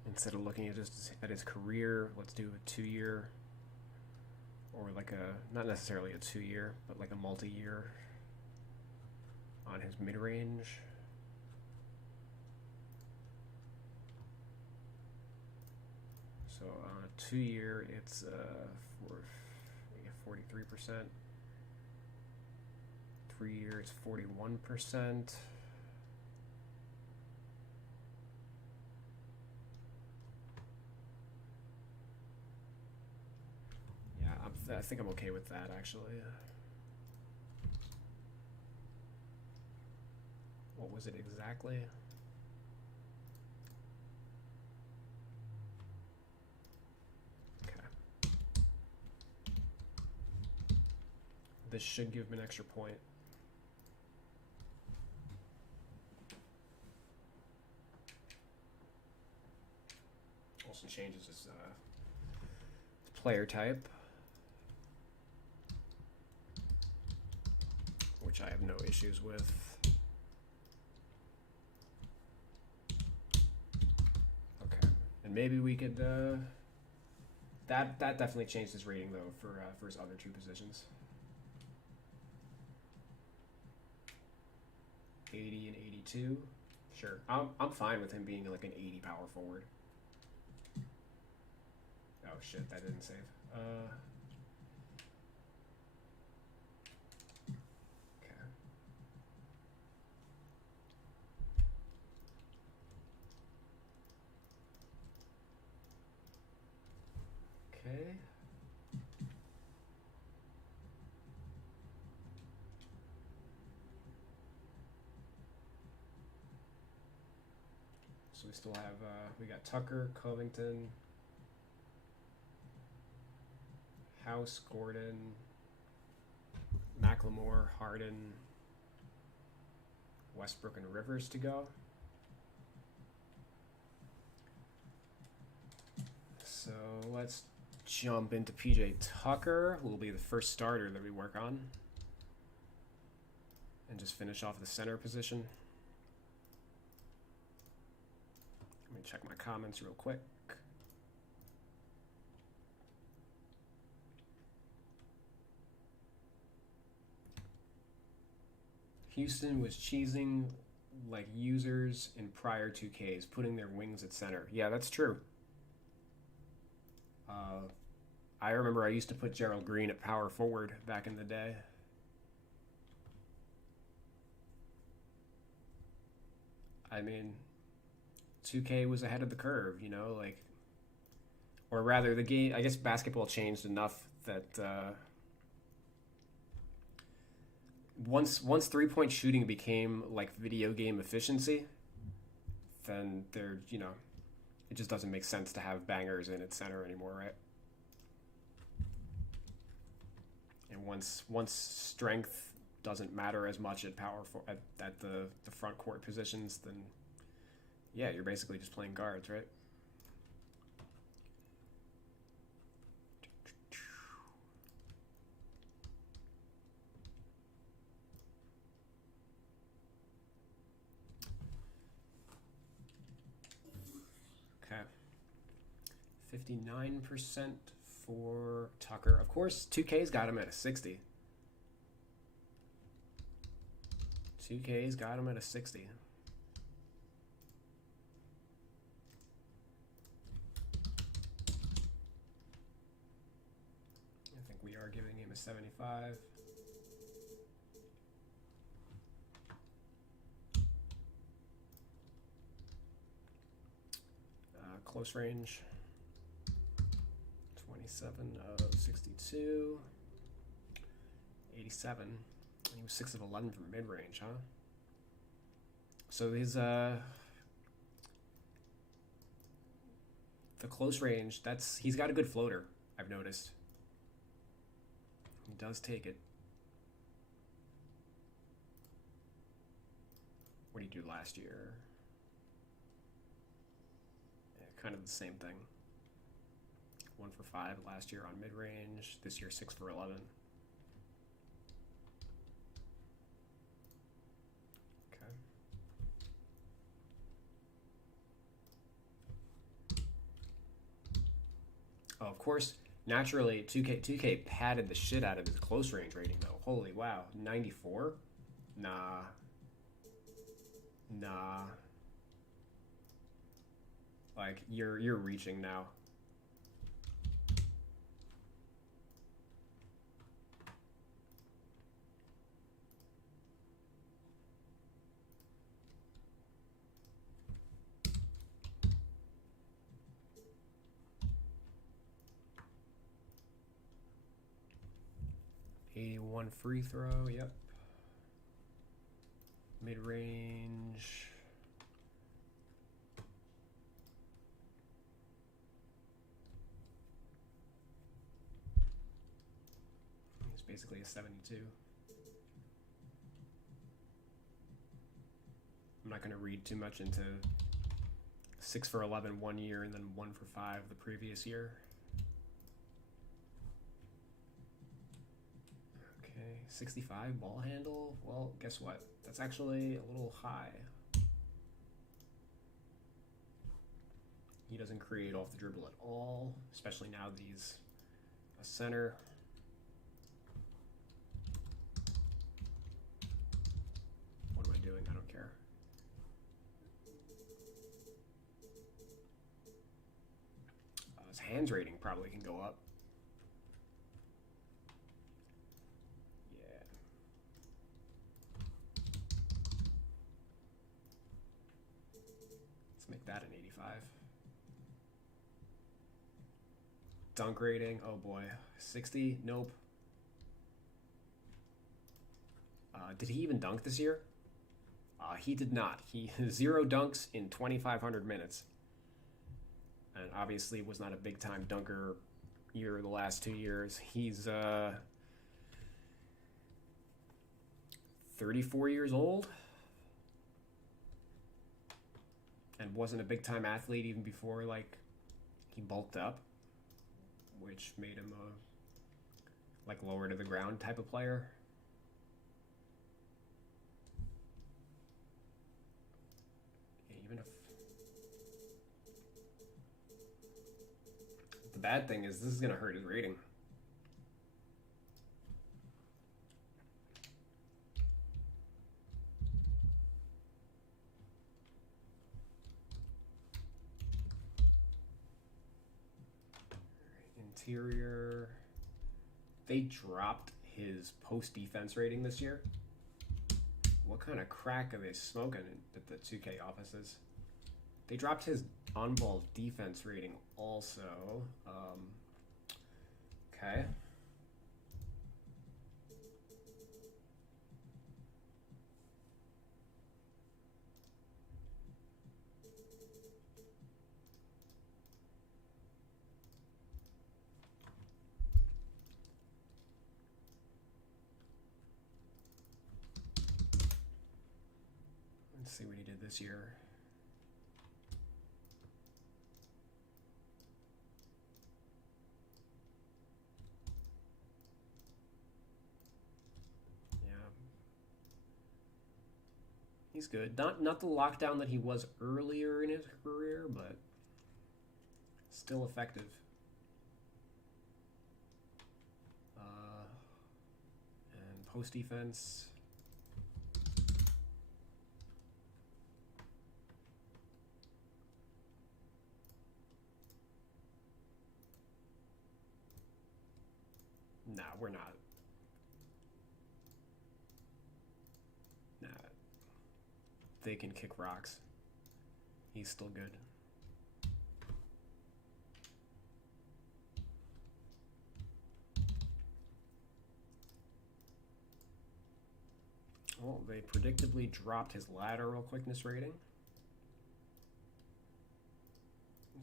Instead of looking at just at his career, let's do a 2-year, or like a, not necessarily a 2-year, but like a multi-year on his mid-range. So on a 2-year, it's for 43%. 3-year, it's 41%. I think I'm okay with that, actually. What was it exactly? Okay. This should give him an extra point. Also changes his player type, which I have no issues with. Okay, and maybe we could. That definitely changed his rating though for his other 2 positions. 80 and 82. Sure, I'm fine with him being like an 80 power forward. Oh shit, that didn't save. Okay. So we still have, we got Tucker, Covington, House, Gordon, McLemore, Harden, Westbrook, and Rivers to go. So let's jump into PJ Tucker, who will be the first starter that we work on, and just finish off the center position. Let me check my comments real quick. Houston was cheesing like users in prior 2Ks, putting their wings at center. Yeah, that's true. I remember I used to put Gerald Green at power forward back in the day. I mean, 2K was ahead of the curve, you know, like, or rather the game, I guess basketball changed enough that once 3-point shooting became like video game efficiency, then there, you know, it just doesn't make sense to have bangers in at center anymore, right? And once strength doesn't matter as much at at the front court positions, then yeah, you're basically just playing guards, right? Okay. 59% for Tucker. Of course, 2K's got him at a 60. 2K's got him at a 60. I think we are giving him a 75. Close range. 27 of 62. 87. And he was 6 of 11 from mid-range, huh? So his the close range, he's got a good floater, I've noticed. He does take it. What did he do last year? Yeah, kind of the same thing. 1 for 5 last year on mid-range. This year 6 for 11. Okay. Oh, of course, naturally 2K padded the shit out of his close range rating though. Holy wow, 94? Nah. Like you're reaching now. '81 free throw, yep. Mid-range. It's basically a 72. I'm not going to read too much into 6 for 11 one year and then 1 for 5 the previous year. Okay, 65 ball handle. Well, guess what? That's actually a little high. He doesn't create off the dribble at all, especially now that he's a center. What am I doing? I don't care. His hands rating probably can go up. Yeah. Let's make that an 85. Dunk rating, oh boy, 60, nope. Did he even dunk this year? He did not. He 0 dunks in 2,500 minutes. And obviously was not a big time dunker year the last 2 years. He's 34 years old and wasn't a big time athlete even before like he bulked up, which made him a like lower to the ground type of player. Yeah, even if bad thing is this is going to hurt his rating. Interior. They dropped his post defense rating this year. What kind of crack are they smoking at the 2K offices? They dropped his on-ball defense rating also. Okay. Let's see what he did this year. He's good. Not the lockdown that he was earlier in his career, but still effective. And post defense. Nah, we're not. Nah. They can kick rocks. He's still good. Well, they predictably dropped his lateral quickness rating.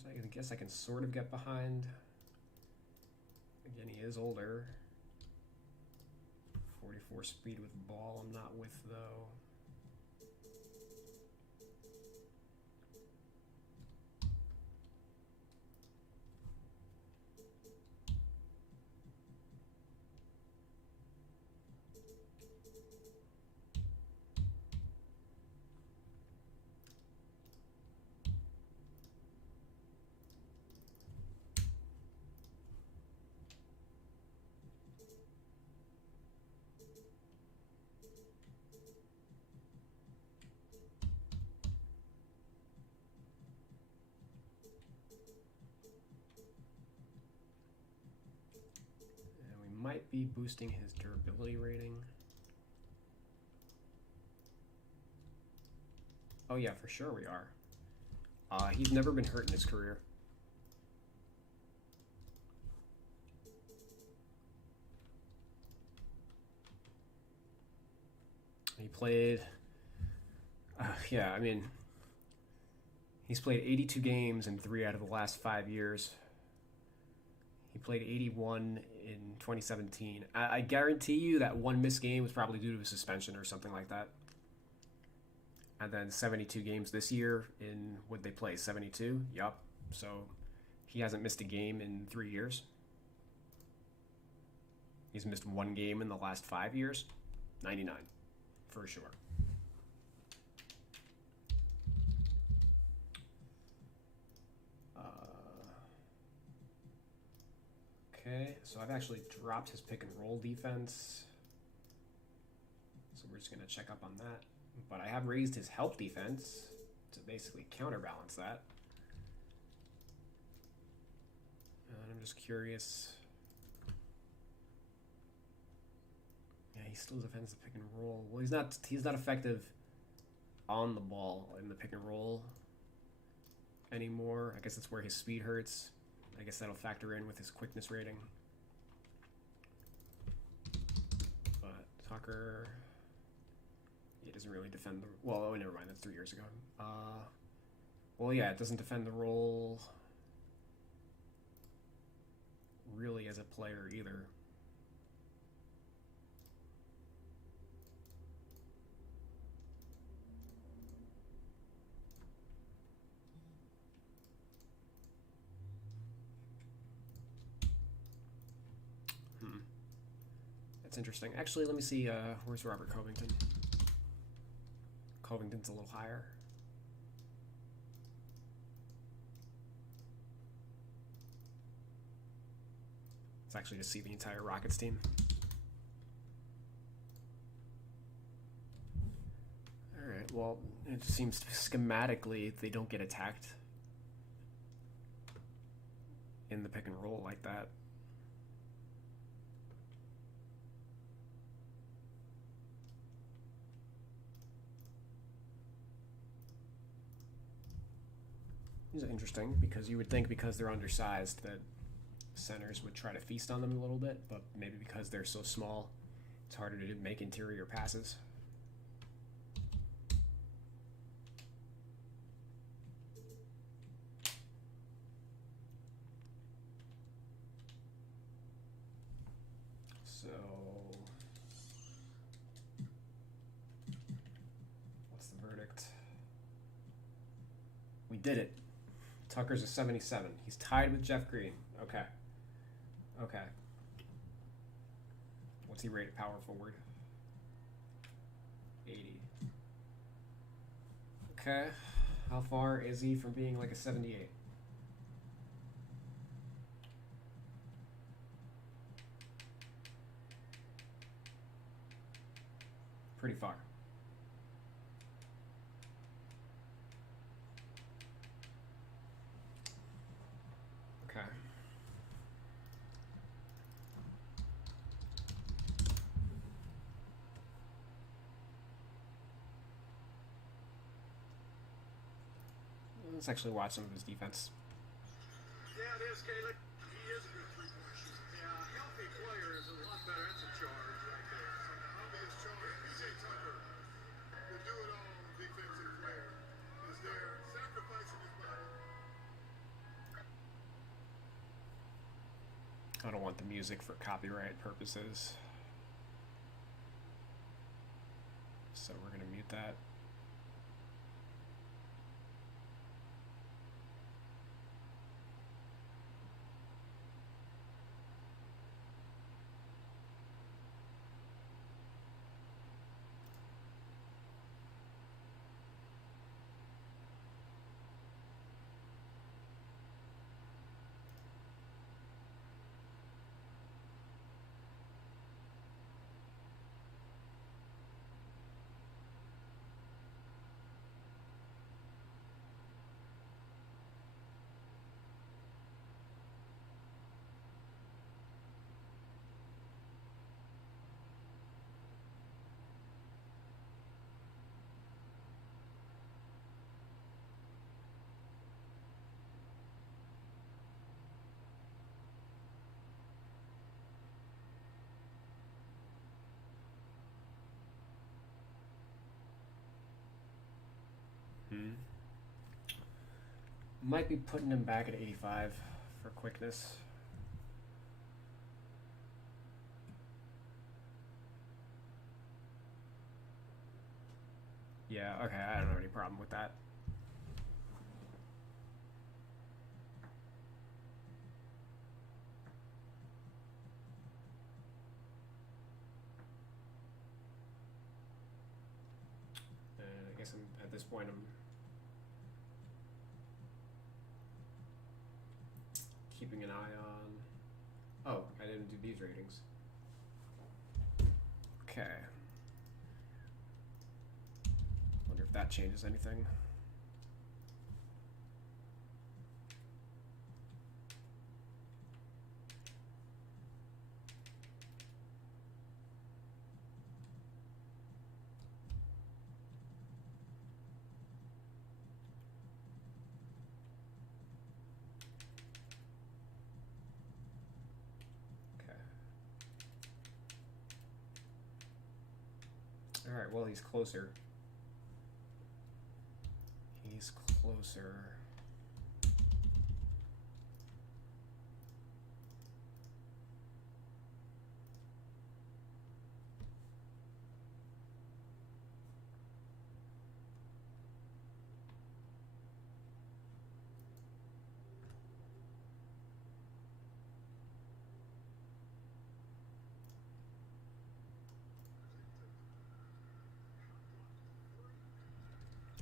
So I guess I can sort of get behind. Again, he is older. 44 speed with the ball, I'm not with though. Might be boosting his durability rating. Oh yeah, for sure we are. He's never been hurt in his career. He played, yeah, I mean, he's played 82 games in 3 out of the last 5 years. He played 81 in 2017. I guarantee you that one missed game was probably due to a suspension or something like that. And then 72 games this year in, what'd they play, 72? Yup. So he hasn't missed a game in 3 years. He's missed 1 game in the last 5 years. 99, for sure. Okay, so I've actually dropped his pick and roll defense. So we're just going to check up on that. But I have raised his help defense to basically counterbalance that. And I'm just curious. Yeah, he still defends the pick and roll. Well, he's not effective on the ball in the pick and roll anymore. I guess that's where his speed hurts. I guess that'll factor in with his quickness rating. But Tucker, he doesn't really defend the... Well, oh, never mind. That's 3 years ago. Well, yeah, it doesn't defend the role really as a player either. That's interesting. Actually, let me see. Where's Robert Covington? Covington's a little higher. Let's actually just see the entire Rockets team. Alright, well, it seems schematically they don't get attacked in the pick and roll like that. These are interesting because you would think because they're undersized that centers would try to feast on them a little bit, but maybe because they're so small, it's harder to make interior passes. So, what's the verdict? We did it. Tucker's a 77. He's tied with Jeff Green. Okay. Okay. What's he rated power forward? 80. Okay. How far is he from being like a 78? Pretty far. Okay. Let's actually watch some of his defense. Yeah, it is, Caleb. He is a good three-point shooter. Yeah, a healthy player is a lot better. That's a charge right there. Obvious charge. PJ Tucker will do it all defensive player. Is there sacrificing his body? I don't want the music for copyright purposes, so we're going to mute that. Might be putting him back at 85 for quickness. Yeah, okay, I don't have any problem with that. And I guess at this point I'm keeping an eye on... Oh, I didn't do these ratings. Okay. Wonder if that changes anything. Alright, well, he's closer. He's closer.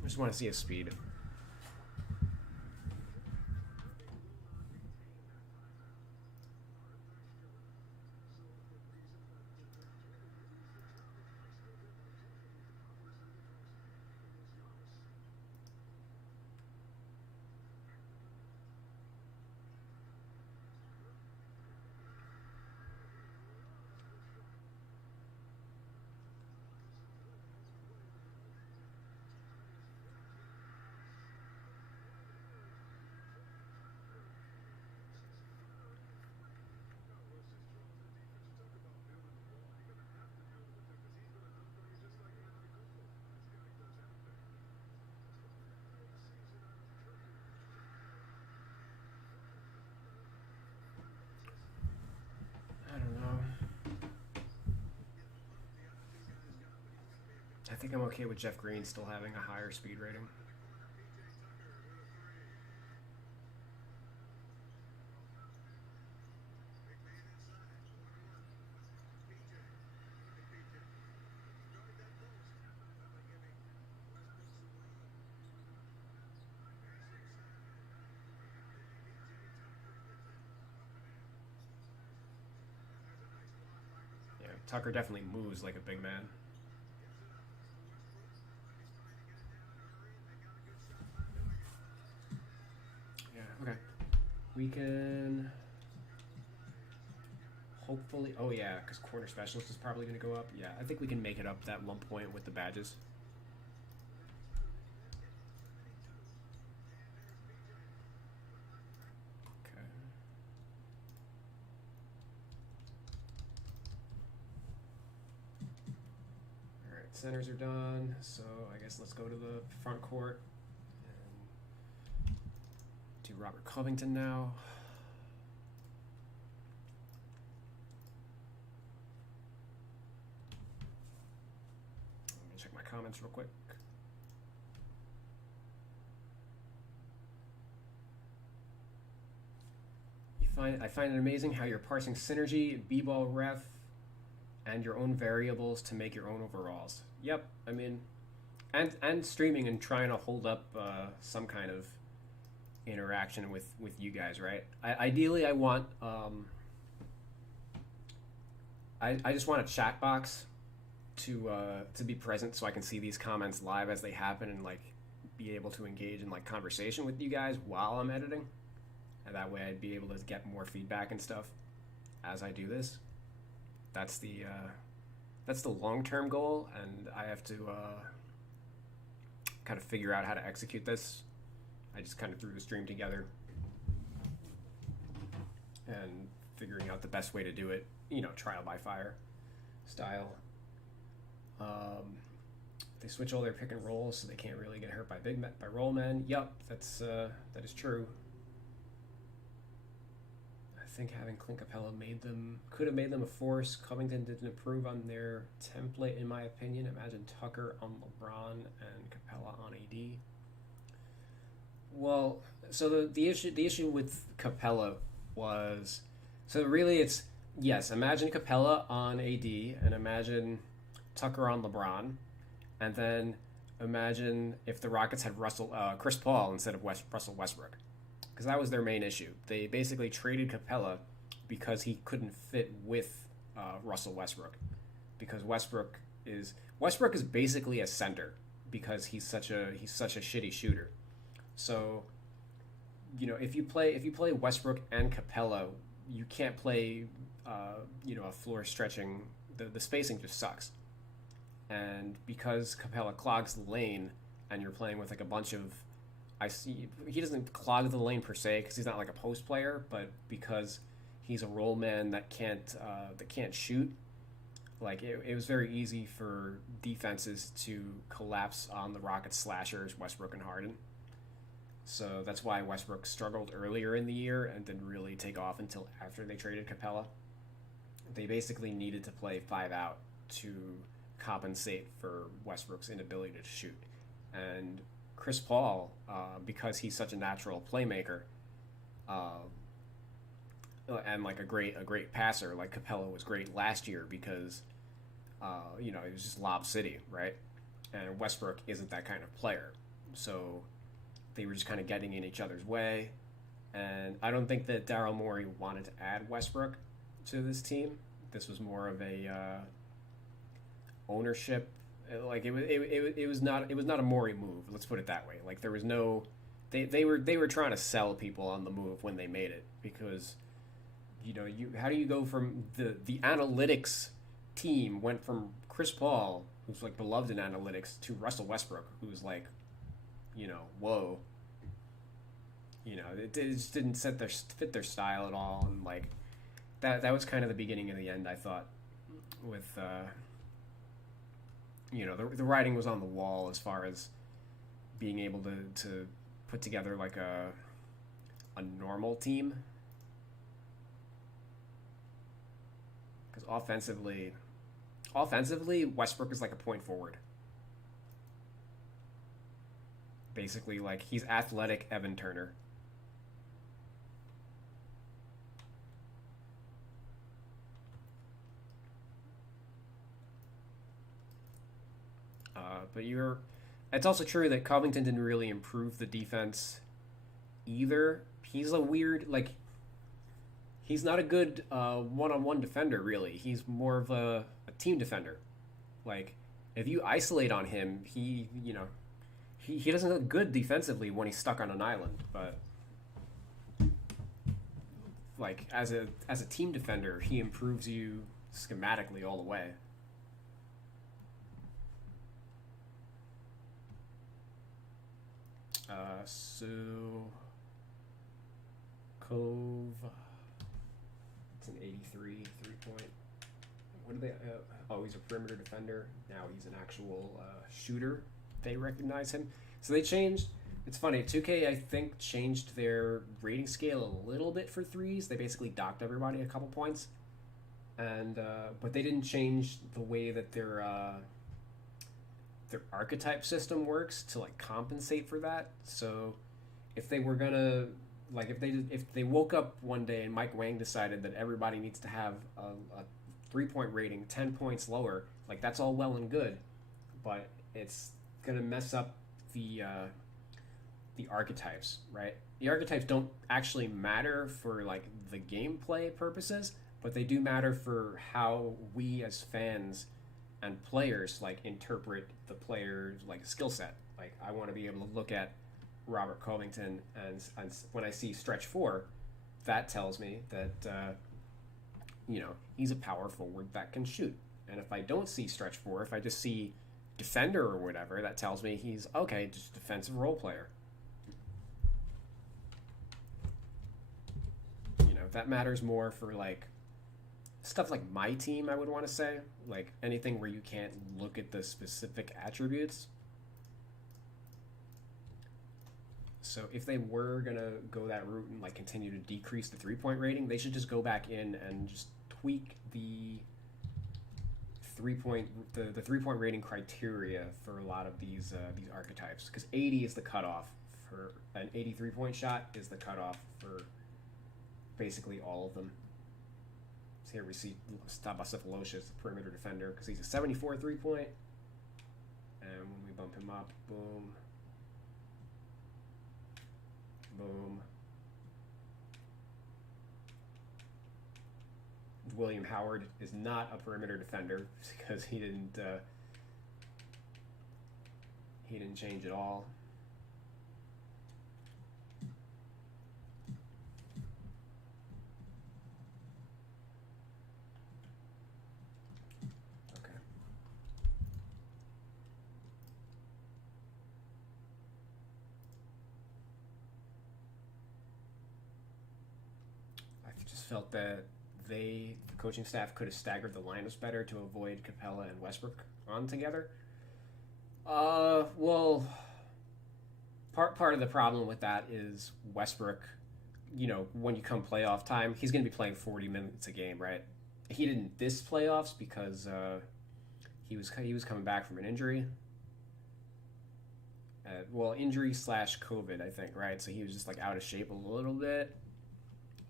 I just want to see his speed. I think I'm okay with Jeff Green still having a higher speed rating. Yeah, Tucker definitely moves like a big man. Okay. We can hopefully... Oh, yeah, because corner specialist is probably going to go up. Yeah, I think we can make it up that 1 point with the badges. Okay. Alright, centers are done, so I guess let's go to the front court. Do Robert Covington now. Let me check my comments real quick. I find it amazing how you're parsing synergy, b-ball ref, and your own variables to make your own overalls. Yep, I mean, and streaming and trying to hold up some kind of interaction with you guys, right? Ideally, I want I just want a chat box to be present so I can see these comments live as they happen and like be able to engage in like conversation with you guys while I'm editing, and that way I'd be able to get more feedback and stuff as I do this. That's the long-term goal, and I have to kind of figure out how to execute this. I just kind of threw the stream together and figuring out the best way to do it, you know, trial by fire style. They switch all their pick and rolls so they can't really get hurt by roll men. Yep, that is true. I think having Clint Capella could have made them a force. Covington didn't improve on their template, in my opinion. Imagine Tucker on LeBron and Capella on AD. Well, so the issue with Capella was, so really it's, yes, imagine Capella on AD and imagine Tucker on LeBron, and then imagine if the Rockets had Chris Paul instead of Russell Westbrook, because that was their main issue. They basically traded Capella because he couldn't fit with Russell Westbrook, because Westbrook is basically a center because he's such a shitty shooter. So, you know, if you play Westbrook and Capella, you can't play, a floor stretching. The spacing just sucks. And because Capella clogs the lane, and you're playing with like a bunch of, he doesn't clog the lane per se because he's not like a post player, but because he's a roll man that can't shoot, like it was very easy for defenses to collapse on the Rockets slashers, Westbrook and Harden. So that's why Westbrook struggled earlier in the year and didn't really take off until after they traded Capella. They basically needed to play 5 out to compensate for Westbrook's inability to shoot. And Chris Paul, because he's such a natural playmaker, and like a great passer, like Capella was great last year because, it was just Lob City, right? And Westbrook isn't that kind of player. So they were just kind of getting in each other's way. And I don't think that Daryl Morey wanted to add Westbrook to this team. This was more of a ownership. Like it was not a Morey move. Let's put it that way. Like there was no, they were trying to sell people on the move when they made it, because how do you go from the analytics team went from Chris Paul, who's like beloved in analytics, to Russell Westbrook, who's like, whoa. It just didn't fit their style at all, and like that was kind of the beginning of the end, I thought, with the writing was on the wall as far as being able to put together like a normal team. Because offensively, Westbrook is like a point forward. Basically, like, he's athletic Evan Turner. But it's also true that Covington didn't really improve the defense either. He's a weird, like, he's not a good one-on-one defender, really. He's more of a team defender. Like, if you isolate on him, he doesn't look good defensively when he's stuck on an island. But, like, as a team defender, he improves you schematically all the way. So Cove, it's an 83 3-point. What do they? He's a perimeter defender. Now he's an actual shooter. They recognize him. So they changed. It's funny. 2K, I think, changed their rating scale a little bit for threes. They basically docked everybody a couple points, and but they didn't change the way that their archetype system works to like compensate for that. So if they were gonna if they woke up one day and Mike Wang decided that everybody needs to have a 3-point rating 10 points lower, like, that's all well and good, but it's gonna mess up the archetypes, right? The archetypes don't actually matter for like the gameplay purposes, but they do matter for how we as fans and players like interpret the player's like skill set. Like, I want to be able to look at Robert Covington and when I see stretch 4, that tells me that he's a power forward that can shoot. And if I don't see stretch 4, if I just see defender or whatever, that tells me he's okay, just defensive role player. That matters more for like stuff like my team, I would want to say. Like anything where you can't look at the specific attributes. So if they were going to go that route and like continue to decrease the 3-point rating, they should just go back in and just tweak the 3-point rating criteria for a lot of these archetypes, because 80 is the cutoff for an 83-point shot is the cutoff for basically all of them. So here we see Stabas Sefolosha as the perimeter defender because he's a 74 3-point. And when we bump him up, boom, boom. William Howard is not a perimeter defender because he didn't change at all. Felt that the coaching staff could have staggered the lineups better to avoid Capella and Westbrook on together. Well, part of the problem with that is Westbrook, when you come playoff time, he's going to be playing 40 minutes a game, right? He didn't this playoffs because he was coming back from an injury. Injury / COVID, I think, right? So he was just like out of shape a little bit.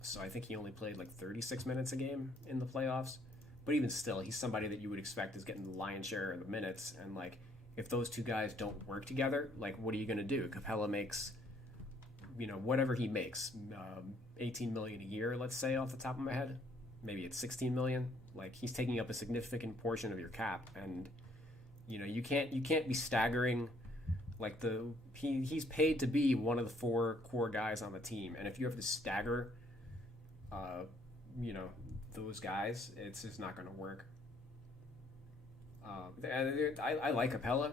So I think he only played like 36 minutes a game in the playoffs. But even still, he's somebody that you would expect is getting the lion's share of the minutes. And like, if those two guys don't work together, like, what are you going to do? Capella makes, whatever he makes, $18 million a year, let's say, off the top of my head. Maybe it's $16 million. Like, he's taking up a significant portion of your cap. And, you can't be staggering. Like, he's paid to be one of the 4 core guys on the team. And if you have to stagger those guys, it's just not going to work. I like Capella.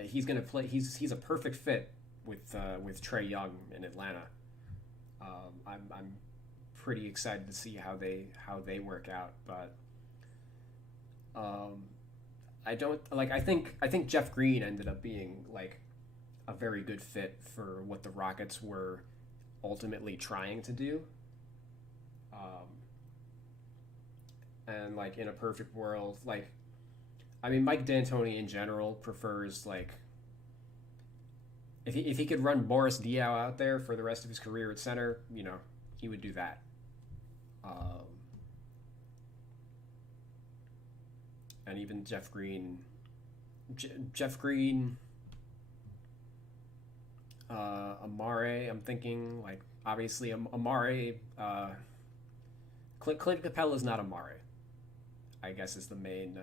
He's going to play. He's a perfect fit with Trae Young in Atlanta. I'm pretty excited to see how they work out. But I don't like. I think Jeff Green ended up being like a very good fit for what the Rockets were ultimately trying to do. And like in a perfect world, like, I mean, Mike D'Antoni in general prefers like if he could run Boris Diaw out there for the rest of his career at center, you know, he would do that. And even Jeff Green, Amare. I'm thinking like obviously Amare. Clint Capella is not Amare, I guess, is the main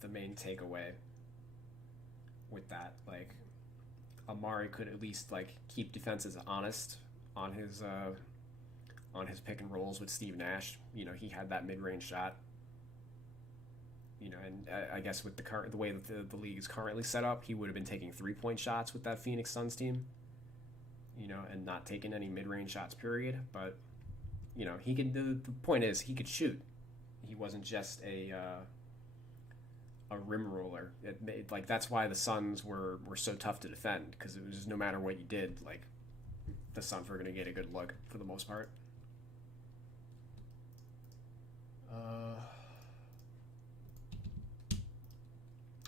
takeaway with that. Like, Amari could at least like keep defenses honest on his pick and rolls with Steve Nash. You know, he had that mid-range shot. You know, and I guess with the way that the league is currently set up, he would have been taking 3-point shots with that Phoenix Suns team. You know, and not taking any mid-range shots, period. But you know, he could. The point is, he could shoot. He wasn't just a rim roller. Like that's why the Suns were so tough to defend, because it was just no matter what you did, like the Suns were going to get a good look for the most part.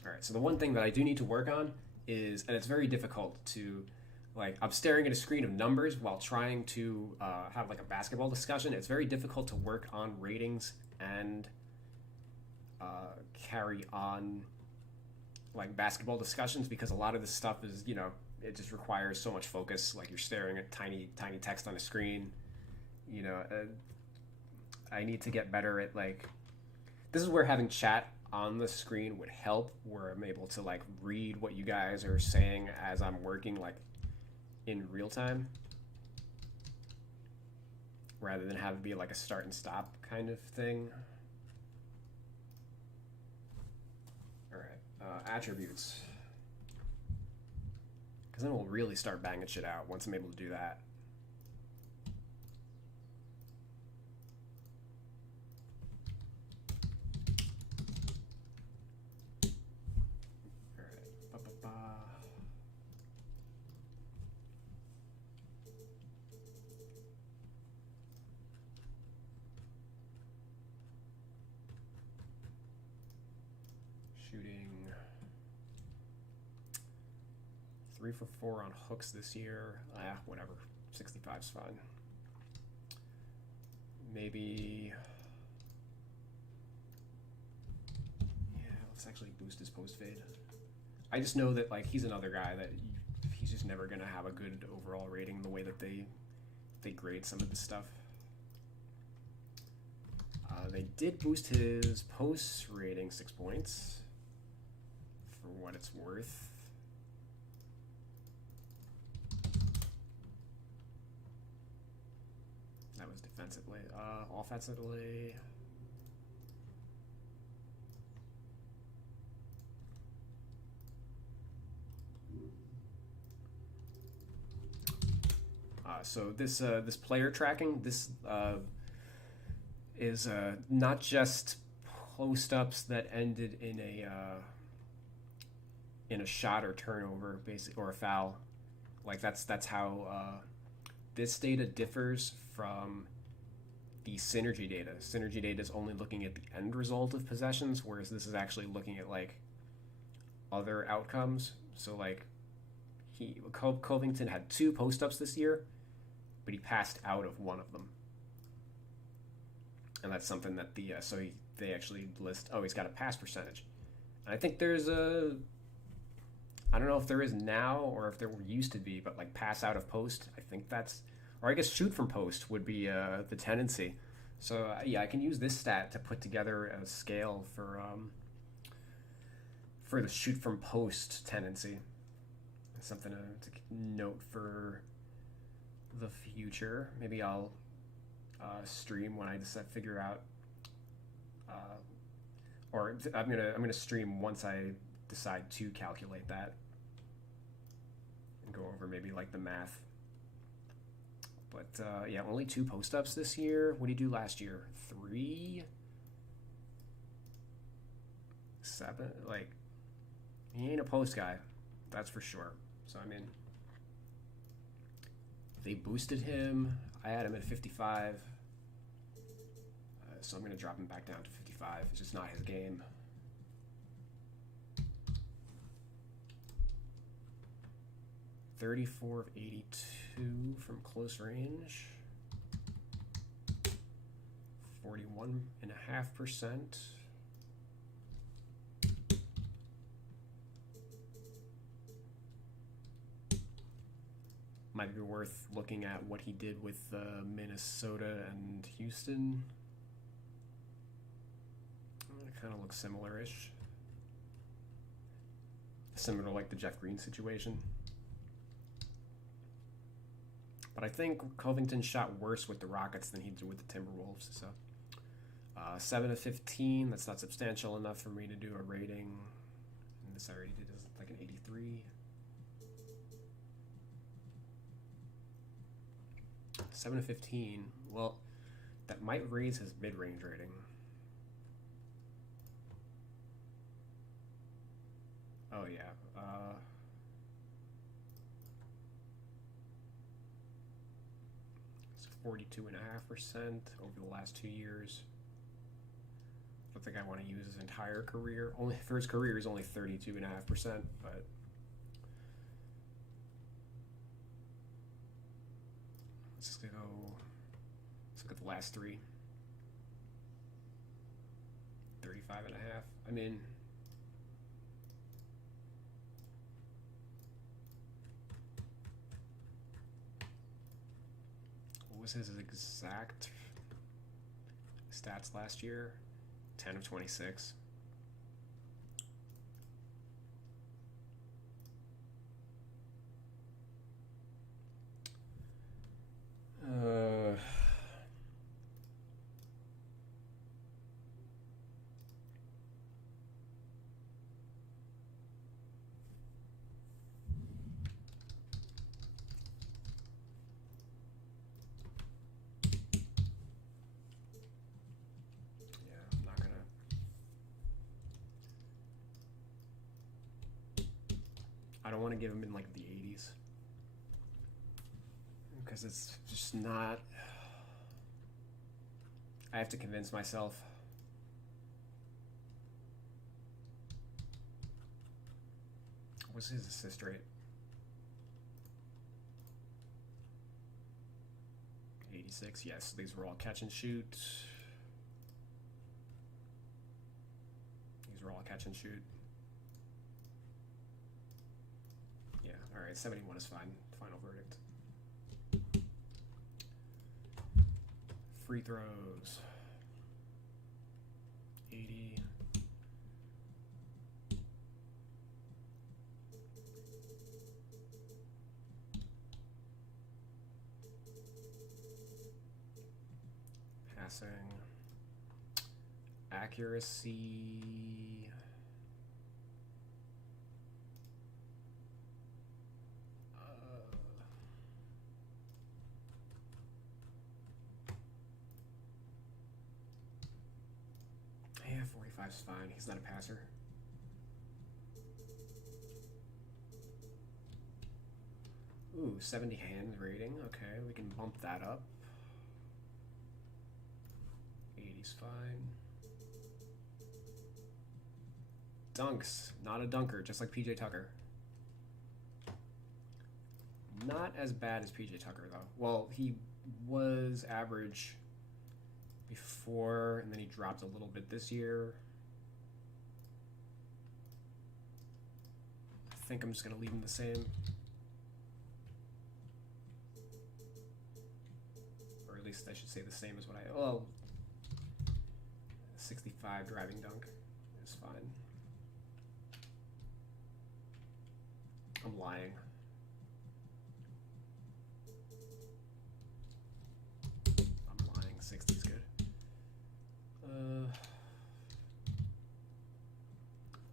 All right, so the one thing that I do need to work on is, and it's very difficult to, like, I'm staring at a screen of numbers while trying to have like a basketball discussion. It's very difficult to work on ratings and carry on like basketball discussions, because a lot of this stuff is, you know, it just requires so much focus. Like, you're staring at tiny text on a screen. You know, I need to get better at, like, this is where having chat on the screen would help, where I'm able to like read what you guys are saying as I'm working, like in real time, rather than have it be like a start and stop kind of thing. All right, attributes, because then we'll really start banging shit out once I'm able to do that. Shooting 3 for 4 on hooks this year. Whatever. 65's fine. Maybe. Yeah, let's actually boost his post fade. I just know that like he's another guy that he's just never gonna have a good overall rating the way that they grade some of this stuff. They did boost his post rating 6 points. For what it's worth. That was defensively. Offensively. So this player tracking, this is not just post-ups that ended in a shot or turnover, basically, or a foul. Like that's how this data differs from the synergy data. Synergy data is only looking at the end result of possessions, whereas this is actually looking at like other outcomes. So like Covington had 2 post-ups this year, but he passed out of one of them. And that's something that they actually list, oh, he's got a pass percentage. And I think there's I don't know if there is now or if there used to be, but like pass out of post, I think that's, or I guess shoot from post would be the tendency. So yeah, I can use this stat to put together a scale for the shoot from post tendency. It's something to note for the future. Maybe I'll stream when I decide figure out, or I'm gonna stream once I decide to calculate that and go over maybe like the math. But yeah, only 2 post-ups this year. What did he do last year? 3? 7? Like, he ain't a post guy, that's for sure. So I mean, they boosted him. I had him at 55. So I'm going to drop him back down to 55. It's just not his game. 34 of 82 from close range. 41.5%. Might be worth looking at what he did with Minnesota and Houston. It kind of looks similar-ish. Similar to like the Jeff Green situation. But I think Covington shot worse with the Rockets than he did with the Timberwolves. So 7 of 15, that's not substantial enough for me to do a rating. And this I already did is like an 83. 7 of 15. Well, that might raise his mid-range rating. Oh yeah. It's 42.5% over the last 2 years. I don't think I want to use his entire career. Only for his career is only 32.5%, but let's go. Let's look at the last 3. 35.5. I mean, what was his exact stats last year? 10 of 26. I don't want to give him in like the 80s because it's just not. I have to convince myself. What's his assist rate? 86. Yes, these were all catch and shoot. These were all catch and shoot. Yeah, all right, 71 is fine. Final verdict. Free throws. 80. Passing. Accuracy. Yeah, 45 is fine. He's not a passer. Ooh, 70 hand rating. Okay, we can bump that up. 80's fine. Dunks. Not a dunker, just like PJ Tucker. Not as bad as PJ Tucker, though. Well, he was average before, and then he dropped a little bit this year. I think I'm just going to leave him the same. Or at least I should say the same as what I... Well, 65 driving dunk is fine. I'm lying. I'm lying. 60 is good.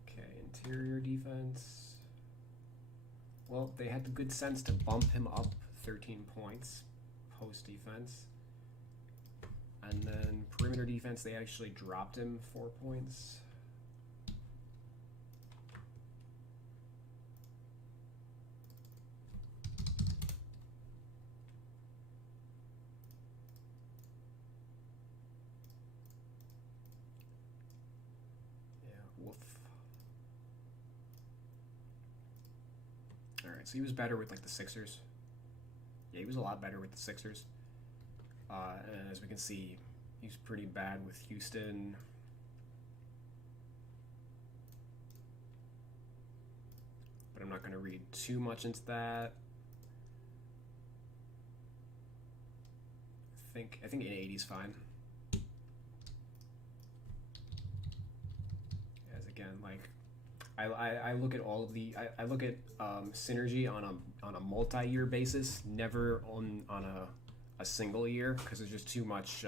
Okay, interior defense. Well, they had the good sense to bump him up 13 points post defense. And then perimeter defense, they actually dropped him 4 points. Yeah, woof. All right, so he was better with like the Sixers. Yeah, he was a lot better with the Sixers. And as we can see, he's pretty bad with Houston. But I'm not going to read too much into that. I think an 80 is fine. As again, like I look at all of the I look at synergy on a multi-year basis, never on a single year, because there's just too much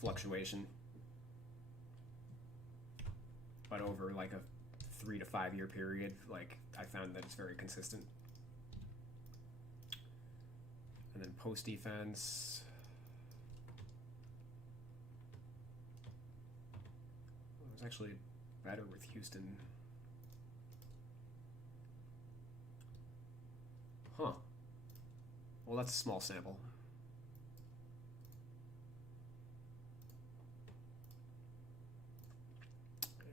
fluctuation. But over like a 3 to 5 year period, like I found that it's very consistent. And then post defense. It was actually better with Houston. Huh. Well, that's a small sample.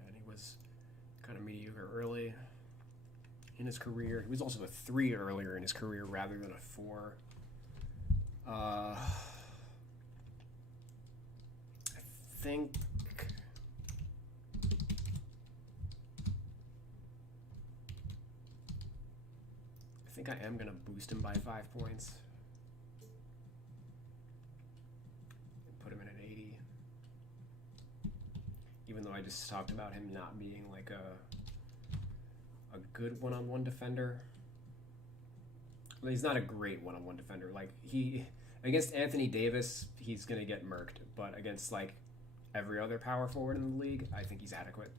And he was kind of mediocre early in his career. He was also a 3 earlier in his career rather than a 4. I think I am gonna boost him by 5 points and put him in an 80, even though I just talked about him not being like a good one-on-one defender. Well, he's not a great one-on-one defender. Like against Anthony Davis, he's gonna get murked, but against like every other power forward in the league, I think he's adequate.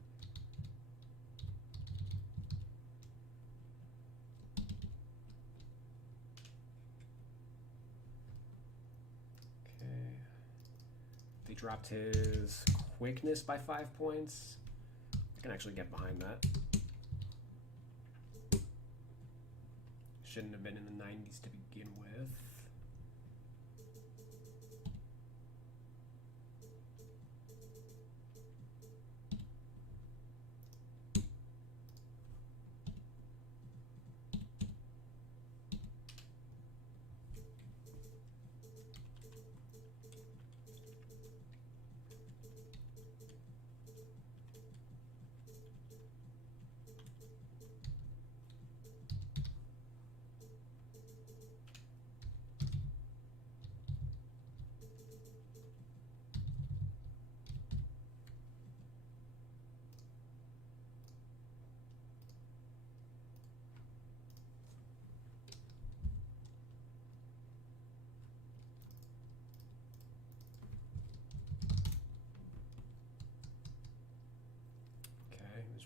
Okay. They dropped his quickness by 5 points. I can actually get behind that. Shouldn't have been in the 90s to begin with.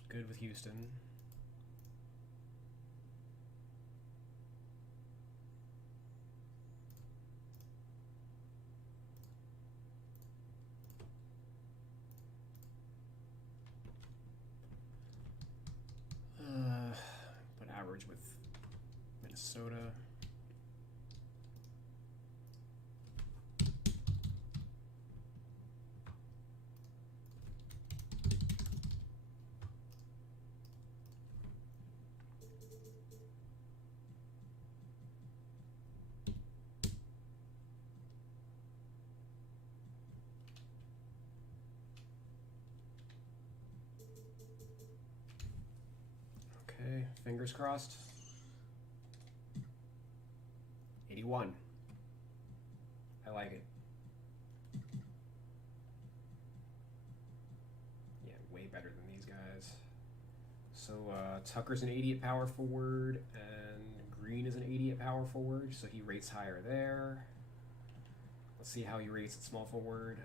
Good with Houston. But average with Minnesota. Okay, fingers crossed. 81. I like it. Yeah, way better than these guys. So Tucker's an 80 at power forward, and Green is an 80 at power forward, so he rates higher there. Let's see how he rates at small forward.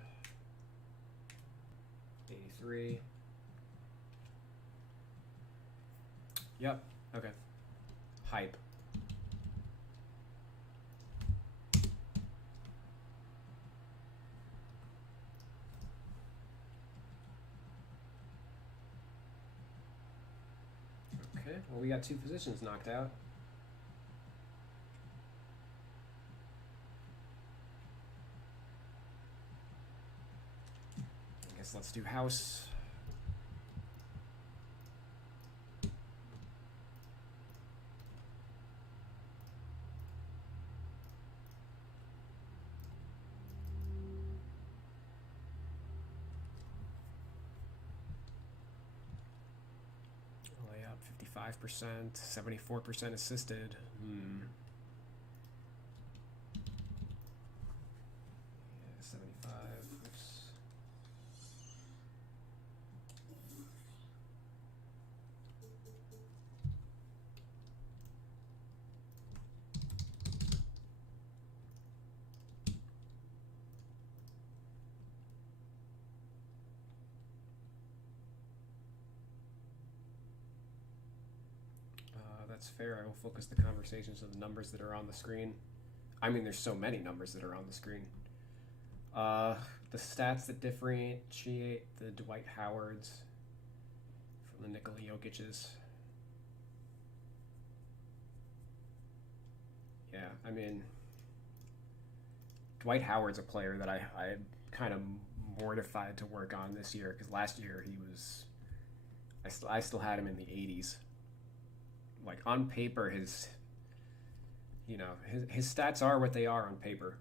83. Yep, okay. Hype. Okay, well, we got 2 positions knocked out. I guess let's do house. 55%, 74% assisted. Yeah, 75. Oops. That's fair. I will focus the conversations on the numbers that are on the screen. I mean, there's so many numbers that are on the screen. The stats that differentiate the Dwight Howards from the Nikola Jokic's. Yeah, I mean, Dwight Howard's a player that I kind of mortified to work on this year, because last year he was, I still had him in the 80s. Like, on paper, his stats are what they are on paper.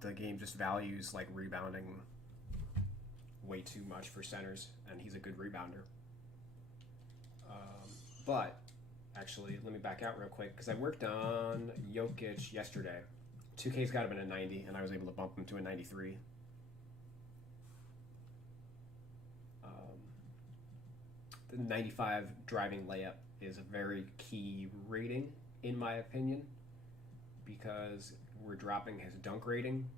The game just values like rebounding way too much for centers, and he's a good rebounder. But actually, let me back out real quick, because I worked on Jokic yesterday. 2K's got him in a 90, and I was able to bump him to a 93. The 95 driving layup is a very key rating, in my opinion, because we're dropping his dunk rating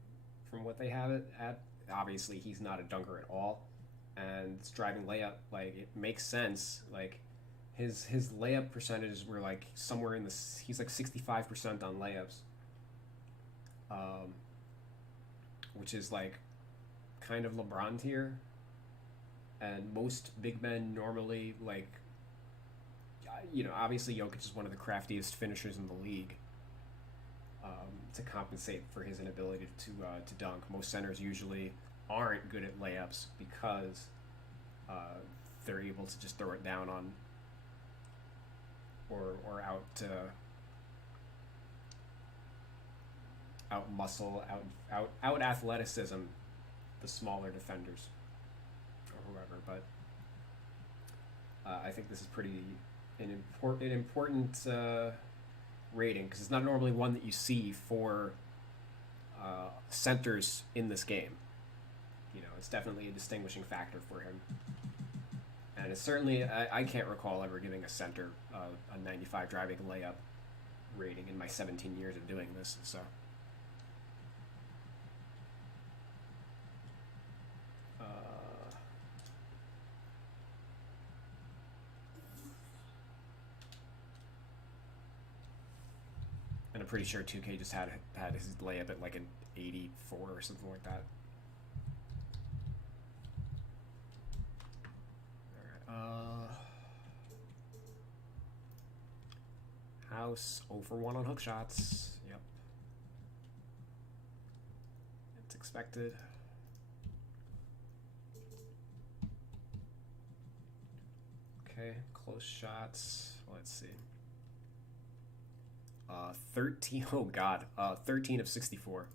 from what they have it at. Obviously, he's not a dunker at all, and it's driving layup, like, it makes sense. Like, his layup percentages were like somewhere in the, he's like 65% on layups, which is like kind of LeBron tier. And most big men normally, like, obviously Jokic is one of the craftiest finishers in the league. To compensate for his inability to dunk, most centers usually aren't good at layups because they're able to just throw it down on or out muscle, out athleticism the smaller defenders or whoever. But I think this is an important rating, because it's not normally one that you see for centers in this game. It's definitely a distinguishing factor for him, and it's certainly, I can't recall ever giving a center a 95 driving layup rating in my 17 years of doing this. So and I'm pretty sure 2K just had his layup at like an 84 or something like that. All right. House 0 for 1 on hook shots. Yep. It's expected. Okay, close shots. Let's see. 13. Oh God. 13 of 64.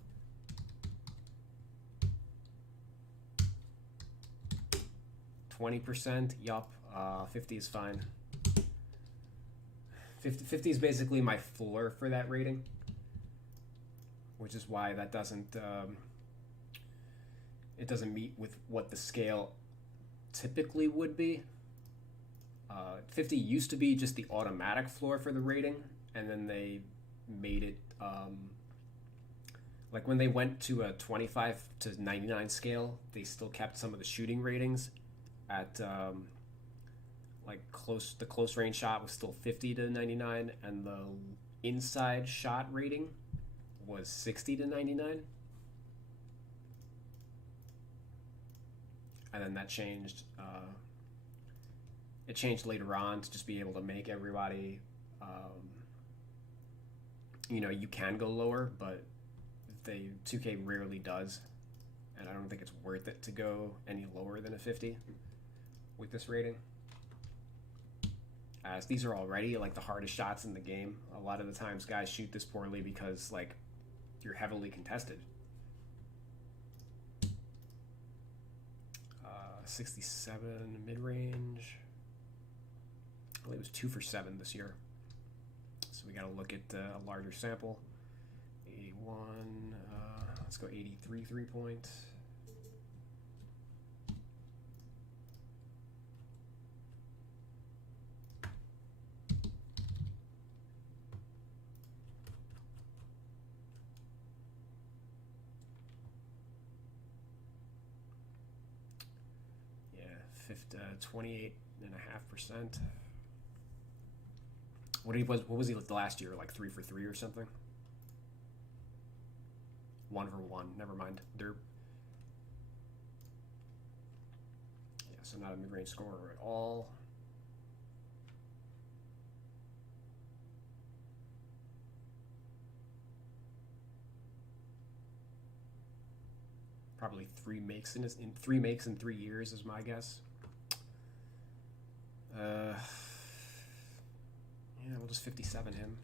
%. Yup. 50 is fine. 50 is basically my floor for that rating, which is why that doesn't it doesn't meet with what the scale typically would be. 50 used to be just the automatic floor for the rating, and then they made it like when they went to a 25 to 99 scale, they still kept some of the shooting ratings at like the close range shot was still 50 to 99, and the inside shot rating was 60 to 99. And then that changed. It changed later on to just be able to make everybody. You can go lower, but 2K rarely does, and I don't think it's worth it to go any lower than a 50 with this rating, as these are already like the hardest shots in the game. A lot of the times guys shoot this poorly because like you're heavily contested. 67 mid-range. Well, it was 2 for 7 this year. So we got to look at a larger sample. 81. Let's go 83 3-point. Yeah, 28.5%. What was he last year? Like 3 for 3 or something? 1 for 1. Never mind. Derp. Yeah, so not a mid-range scorer at all. Probably 3 makes in 3 years is my guess. Yeah, we'll just 57 him.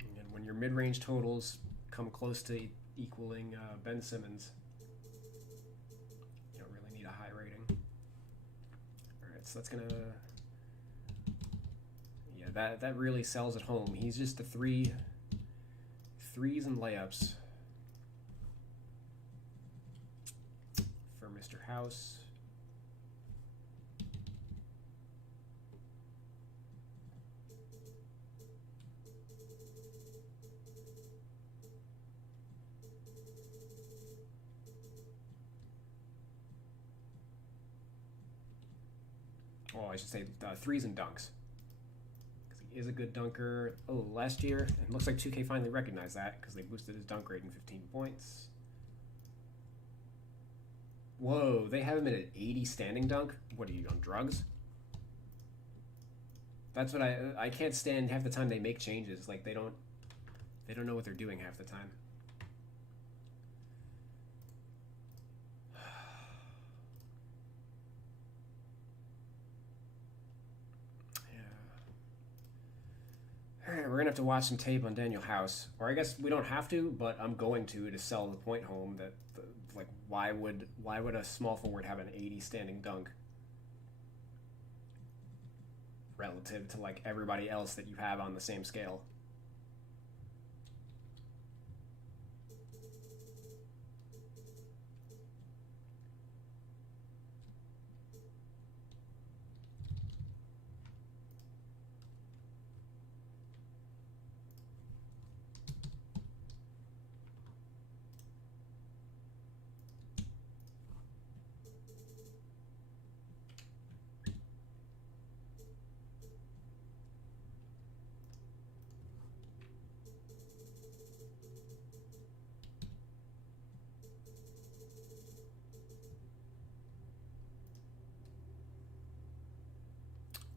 And when your mid-range totals come close to equaling Ben Simmons, you don't really need a high rating. All right, so that's gonna, yeah, that really sells at home. He's just the threes and layups for Mr. House. Oh, I should say threes and dunks. Because he is a good dunker. Oh, last year, it looks like 2K finally recognized that because they boosted his dunk rating 15 points. Whoa, they have him at an 80 standing dunk? What are you, on drugs? That's what I can't stand half the time they make changes. Like they don't know what they're doing half the time. Alright, we're gonna have to watch some tape on Daniel House. Or I guess we don't have to, but I'm going to sell the point home that like why would a small forward have an 80 standing dunk relative to like everybody else that you have on the same scale?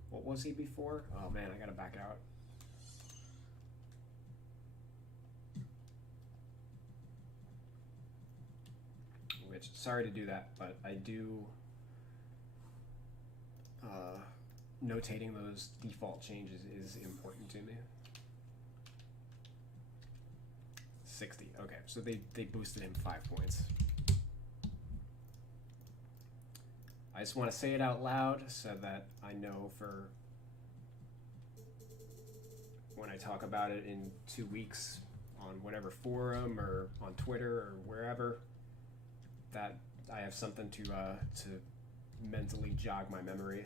What was he before? Oh man, I gotta back out. Which, sorry to do that, but I do notating those default changes is important to me. 60. Okay, so they boosted him 5 points. I just want to say it out loud so that I know for when I talk about it in 2 weeks on whatever forum or on Twitter or wherever, that I have something to mentally jog my memory.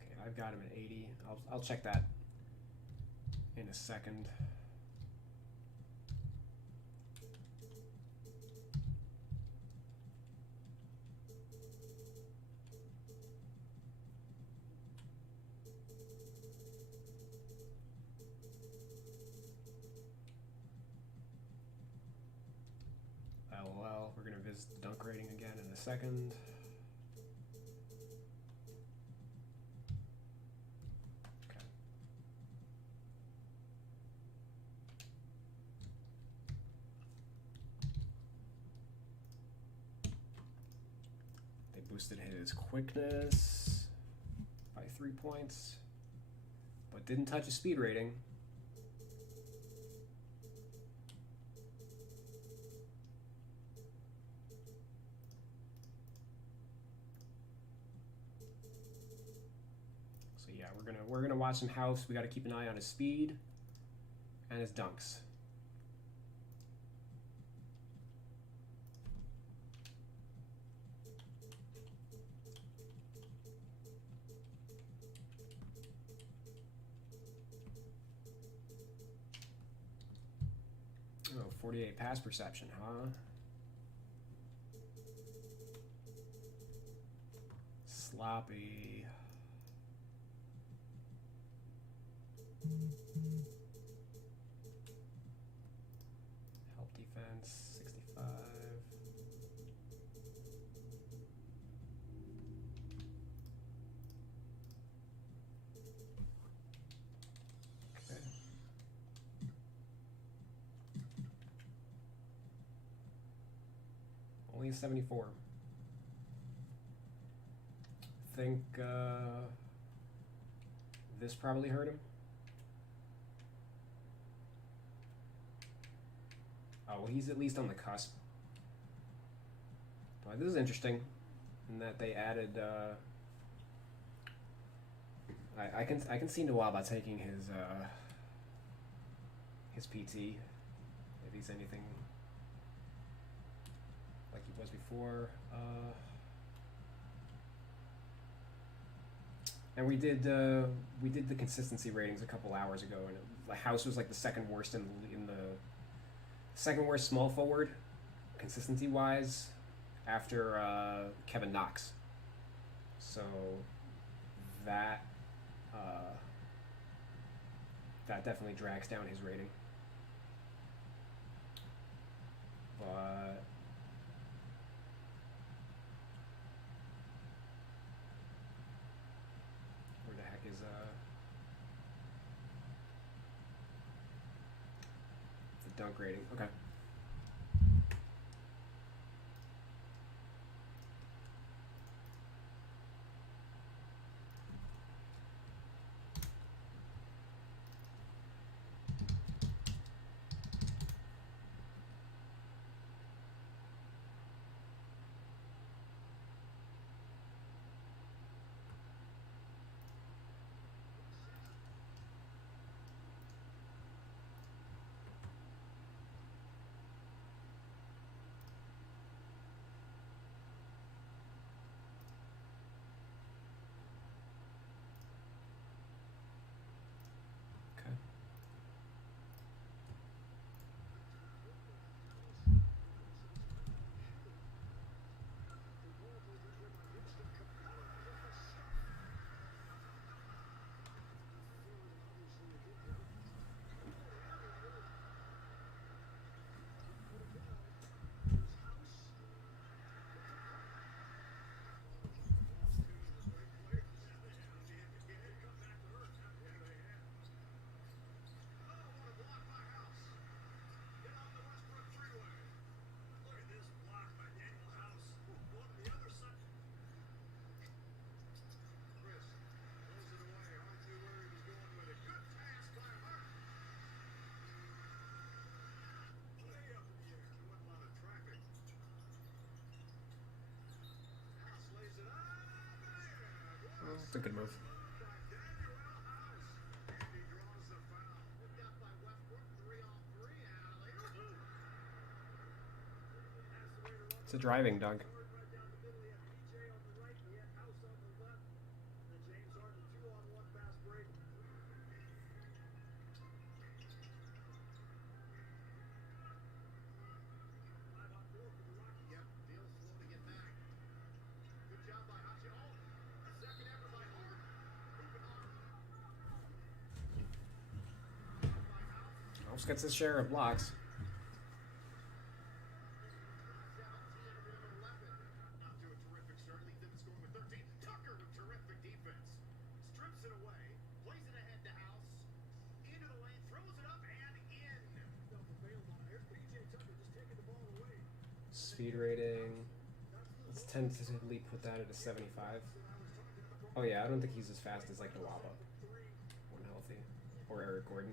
Okay, I've got him at 80. I'll check that in a second. LOL, we're going to visit the dunk rating again in a second. boosted his quickness by 3 points, but didn't touch his speed rating. So yeah, we're gonna watch him house. We got to keep an eye on his speed and his dunks. Oh, 48 pass perception, huh? Sloppy. Help defense, 65. Okay. Only a 74. Think this probably hurt him. Oh, well, he's at least on the cusp. But this is interesting in that they added. I can see Nawaba taking his PT if he's anything like he was before. And we did the consistency ratings a couple hours ago, and the House was like the second worst in the second worst small forward consistency wise after Kevin Knox. So that that definitely drags down his rating. But where the heck is the dunk rating? Okay. It's a good move. It's a driving dunk. Almost gets his share of blocks. Speed rating. Let's tentatively put that at a 75. Oh yeah, I don't think he's as fast as like Nwaba when healthy, or Eric Gordon.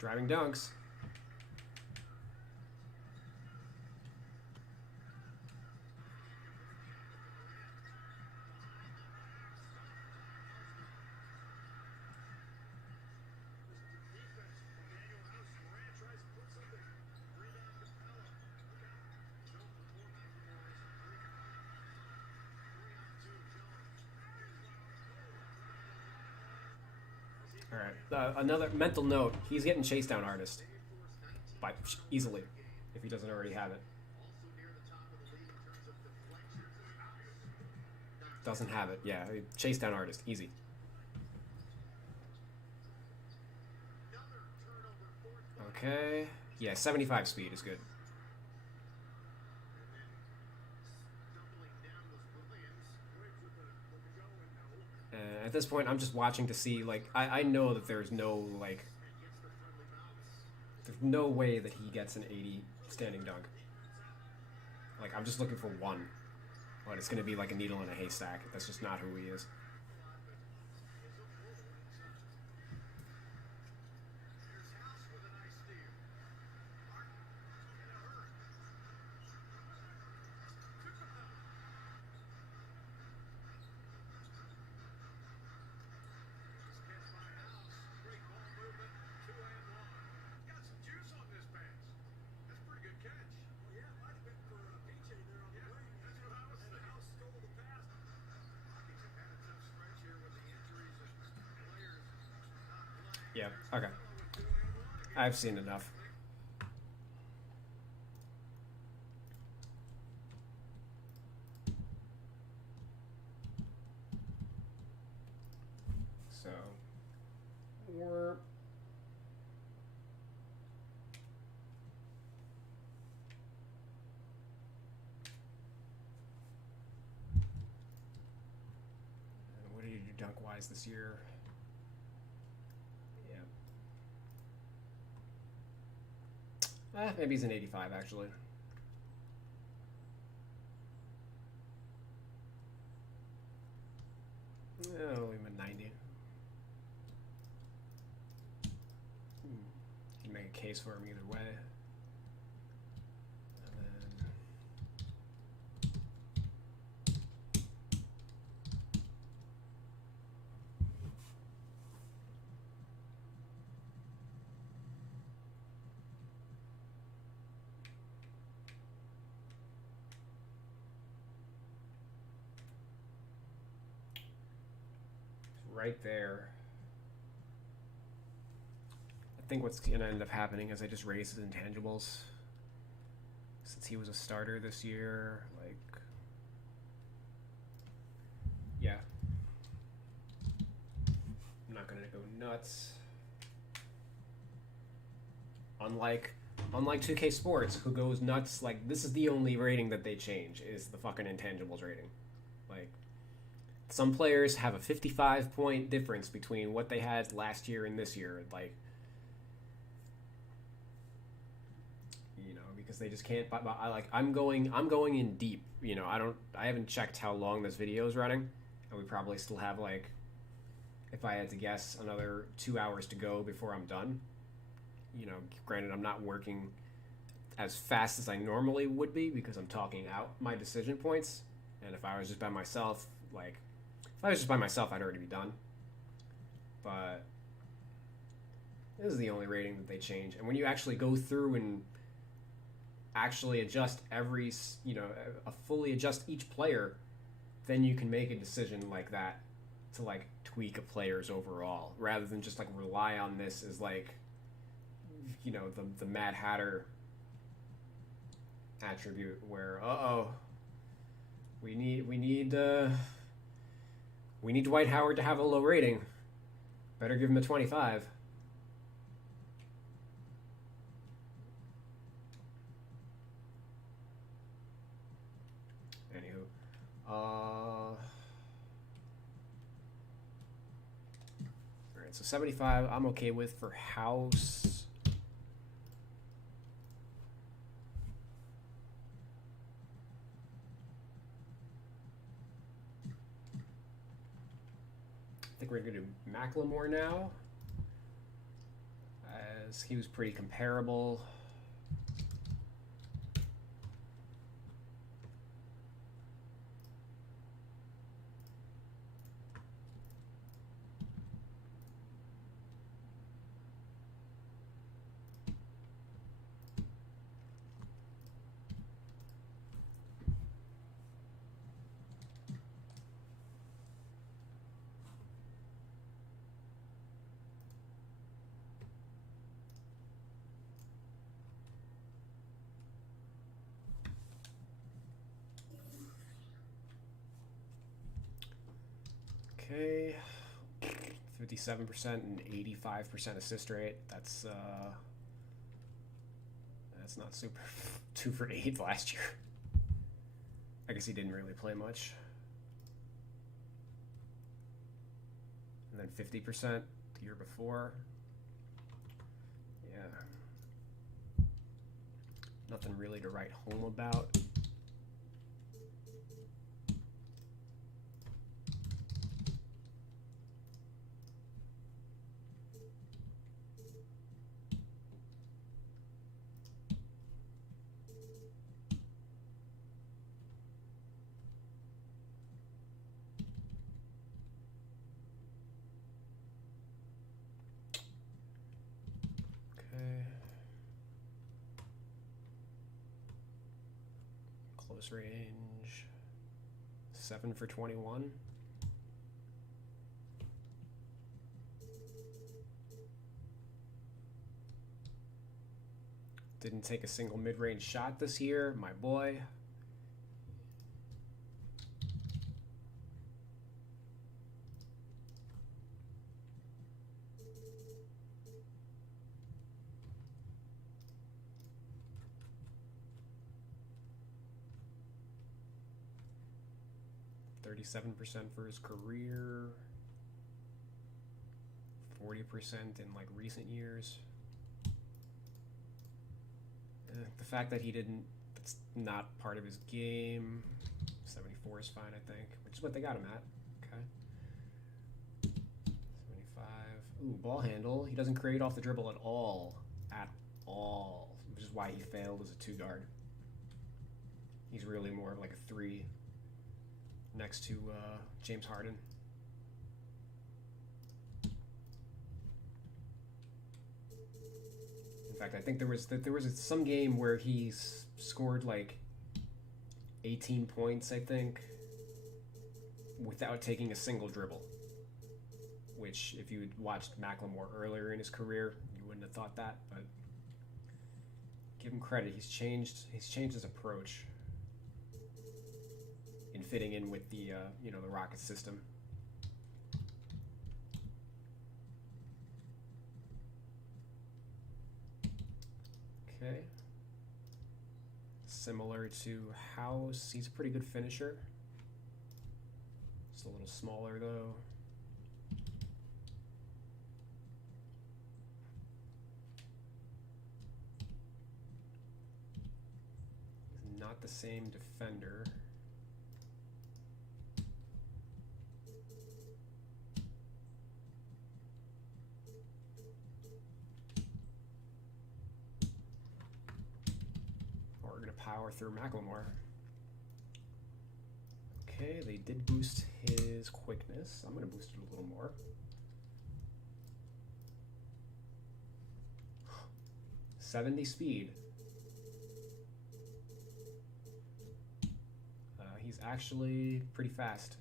Driving dunks. All right. Another mental note: he's getting chase down artist by easily if he doesn't already have it. Doesn't have it. Yeah, chase down artist, easy. Okay. Yeah, 75 speed is good. At this point, I'm just watching to see, like, I know that there's no, like, there's no way that he gets an 80 standing dunk. Like, I'm just looking for one. But it's going to be like a needle in a haystack. That's just not who he is. Yeah, okay. I've seen enough. So, we're... What did you do dunk-wise this year? Maybe he's an 85, actually. Oh, leave him at 90. You can make a case for him either way. And then... right there. I think what's going to end up happening is I just raise his intangibles. Since he was a starter this year, like... Yeah. I'm not going to go nuts. Unlike 2K Sports, who goes nuts, like, this is the only rating that they change, is the fucking intangibles rating. Like... Some players have a 55-point difference between what they had last year and this year, like, you know, because they just can't. I'm going in deep. You know, I haven't checked how long this video is running, and we probably still have, like, if I had to guess, another 2 hours to go before I'm done. You know, granted, I'm not working as fast as I normally would be because I'm talking out my decision points, and if I was just by myself, like. If I was just by myself, I'd already be done. But this is the only rating that they change. And when you actually go through and actually adjust every, you know, fully adjust each player, then you can make a decision like that to, like, tweak a player's overall, rather than just, like, rely on this as, like, you know, the Mad Hatter attribute where, we need Dwight Howard to have a low rating. Better give him a 25. Anywho. Alright, so 75 I'm okay with for House. I think we're going to do Macklemore now, as he was pretty comparable. Okay, 57% and 85% assist rate. That's not super. 2 for 8 last year. I guess he didn't really play much. And then 50% the year before. Yeah. Nothing really to write home about. Close range, 7 for 21. Didn't take a single mid-range shot this year, my boy. %, for his career, 40% in like recent years. The fact that he didn't, that's not part of his game. 74 is fine, I think, which is what they got him at. Okay. 75. Ooh, ball handle. He doesn't create off the dribble at all. At all. Which is why he failed as a 2-guard. He's really more of like a 3. Next to James Harden. In fact, I think there was some game where he scored like 18 points, I think, without taking a single dribble. Which, if you had watched Macklemore earlier in his career, you wouldn't have thought that. But give him credit; he's changed his approach in fitting in with the the Rockets system. Okay. Similar to House, he's a pretty good finisher. Just a little smaller though. He's not the same defender. Power through Macklemore. Okay, they did boost his quickness. I'm going to boost it a little more. .70 speed. He's actually pretty fast.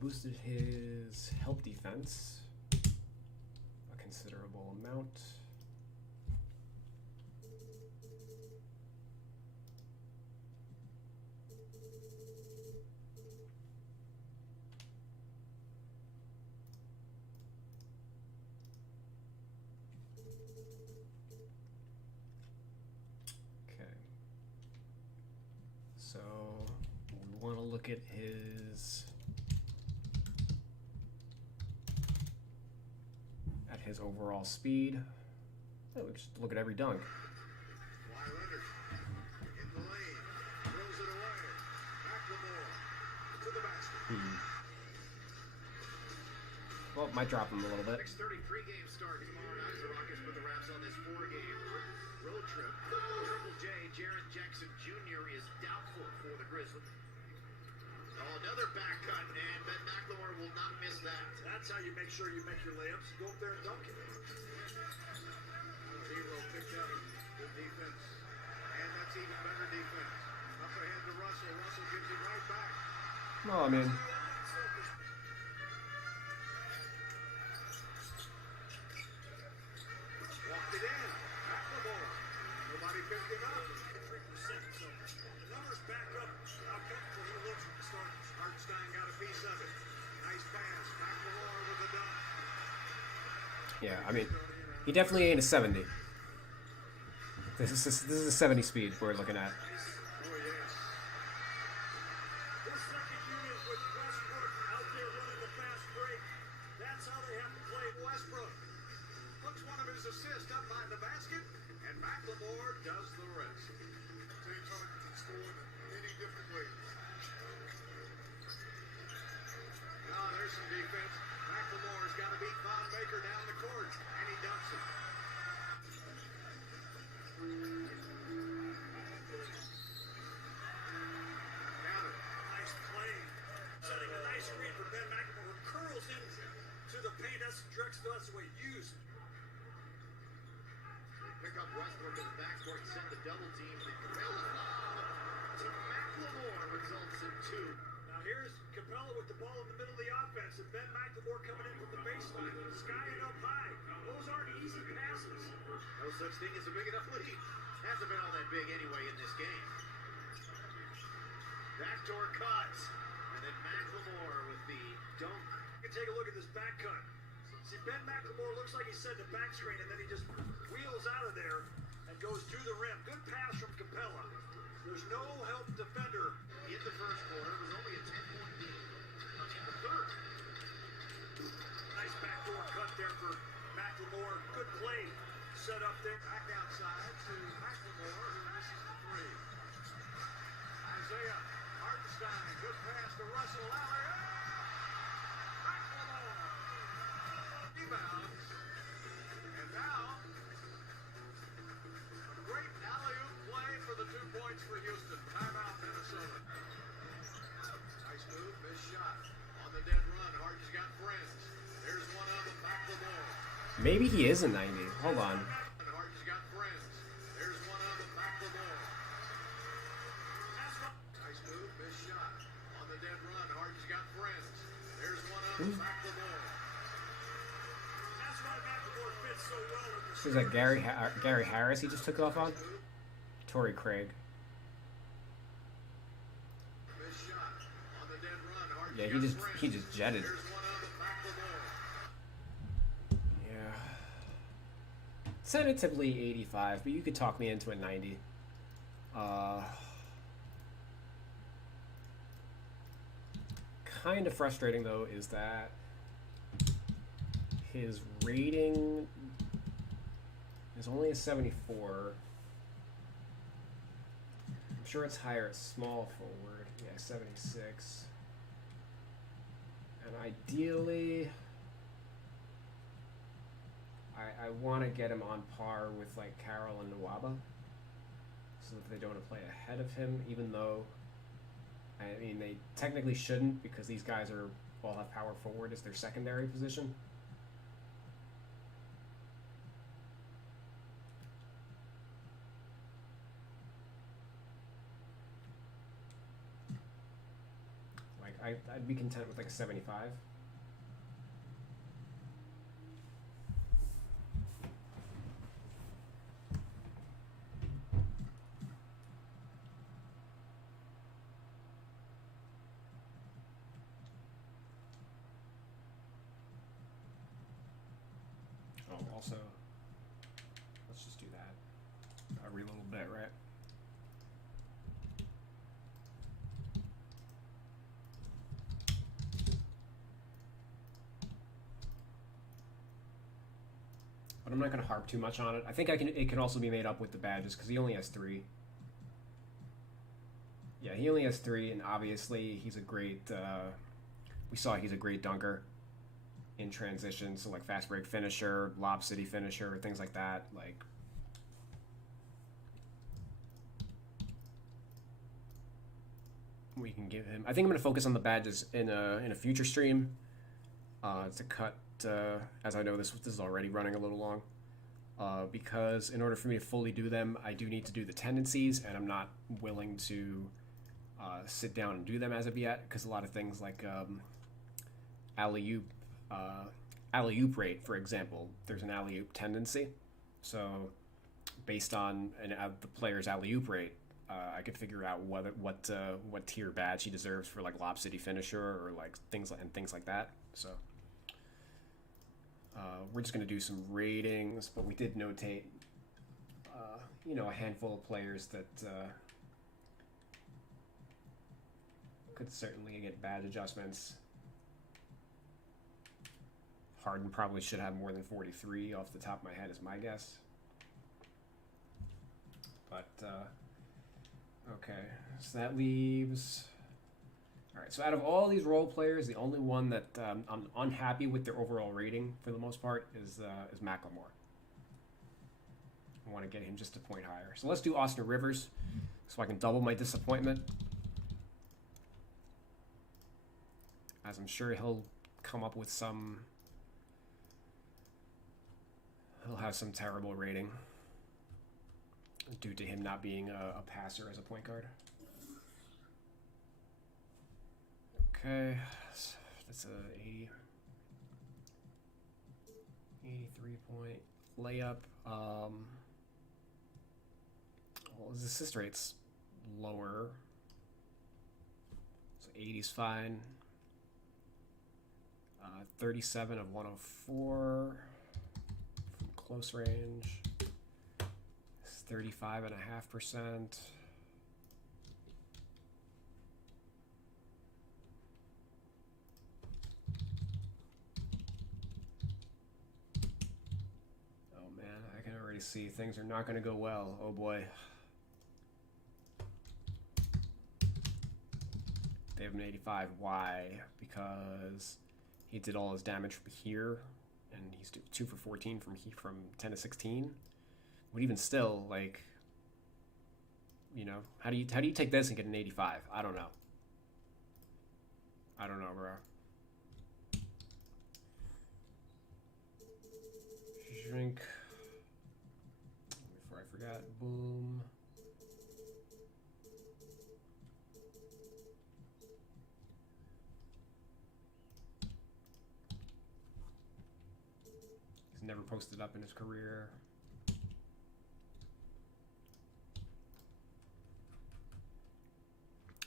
boosted his help defense a considerable amount. So we want to look at his overall speed. Oh, we can just look at every dunk. Wide Leonard in the lane, throws it away. McLemore to the basket. Well, might drop him a little bit. Next 33 games start tomorrow night as the Rockets put the wraps on this 4-game road trip. Triple J, Jaren Jackson Jr. is doubtful for the Grizzlies. Oh, another back cut, and Ben McLemore will not miss that. That's how you make sure you make your layups. Go up there and dunk it. Hero picked up good defense, and that's even better defense. Up ahead to Russell. Russell gives it right back. Well, I mean, Walked it in. McLemore. Nobody picked him up. 3%. So the numbers back up how comfortable he looks at the start. Hartenstein got a piece of it. Nice pass. McLemore with the dunk. yeah, I mean, he definitely ain't a 70. This is a 70 speed we're looking at. Oh, yes. This second unit with Westbrook out there running the fast break. That's how they have to play. Westbrook hooks one of his assists up by the basket, and McLemore does the rest. James Harden can score in many different ways. Oh, there's some defense. McLemore's got to beat Von Baker down the court, and he dumps it. Counter. Nice play. Setting a nice screen for Ben McLemore. Curls into the paint. That's the way used. Pick up Westbrook in the backcourt, send the double team. The Capella to McLemore results in 2. Now here's Capella with the ball in the middle of the offense, and Ben McLemore coming in from the baseline, skying up high. Those aren't easy passes. No such thing as a big enough lead. Hasn't been all that big anyway in this game. Backdoor cuts, and then McLemore with the dunk. You can take a look at this back cut. See, Ben McLemore looks like he set the back screen, and then he just wheels out of there and goes to the rim. Good pass from Capella. There's no help defender. In the first quarter, it was only a 10-point lead. In the third, Nice backdoor cut there for McLemore. Good play set up there. back outside to McLemore, who misses the 3. Isaiah Hartenstein, good pass to Russell Alley. McLemore rebounds, and now a great alley-oop play for the 2 points for Houston. Timeout, Minnesota. Nice move, missed shot. On the dead run, Harden's got friends. There's one of them, McLemore. Maybe he is a 90. Hold on. Harden's got friends. There's one of them, McLemore. Nice move, missed shot. On the dead run, Harden's got friends. There's one of them, McLemore. That's why McLemore fits so well with the Is that Gary Harris he just took off on? Torrey Craig. Missed shot. On the dead run, Harden's Yeah, got he friends. just jetted. There's one of them, McLemore. Yeah. Tentatively 85, but you could talk me into a 90. Kind of frustrating though is that his rating is only a 74. I'm sure it's higher at small forward. Yeah, 76. And ideally, I want to get him on par with like Carroll and Nwaba, so that they don't play ahead of him. Even though, I mean, they technically shouldn't because these guys are all have power forward as their secondary position. Like I'd be content with like a 75. Oh, also, let's just do that every little bit, right? But I'm not going to harp too much on it. I think it can also be made up with the badges because he only has 3. Yeah, he only has 3, and obviously he's a great. We saw he's a great dunker in transition, so like fast break finisher, lob city finisher, things like that. Like, we can give him. I think I'm going to focus on the badges in a future stream to cut. As I know this is already running a little long, because in order for me to fully do them, I do need to do the tendencies, and I'm not willing to sit down and do them as of yet, because a lot of things like alley-oop rate, for example, there's an alley-oop tendency, so based on the player's alley-oop rate, I could figure out what tier badge he deserves for like lob city finisher or like things like that. So. We're just going to do some ratings, but we did notate, a handful of players that could certainly get badge adjustments. Harden probably should have more than 43 off the top of my head is my guess. But, okay, so that leaves... All right, so out of all these role players, the only one that I'm unhappy with their overall rating for the most part is Macklemore. I want to get him just a point higher. So let's do Austin Rivers so I can double my disappointment. As I'm sure he'll come up with some... He'll have some terrible rating due to him not being a passer as a point guard. Okay, that's a 83-point layup. Well, his assist rate's lower, so 80's fine. 37 of 104 from close range. 35.5%. See, things are not going to go well. Oh boy. They have an 85. Why? Because he did all his damage from here, and he's 2 for 14 from 10 to 16. But even still, like, how do you take this and get an 85? I don't know. Bro. Shrink. Forgot. Boom. He's never posted up in his career.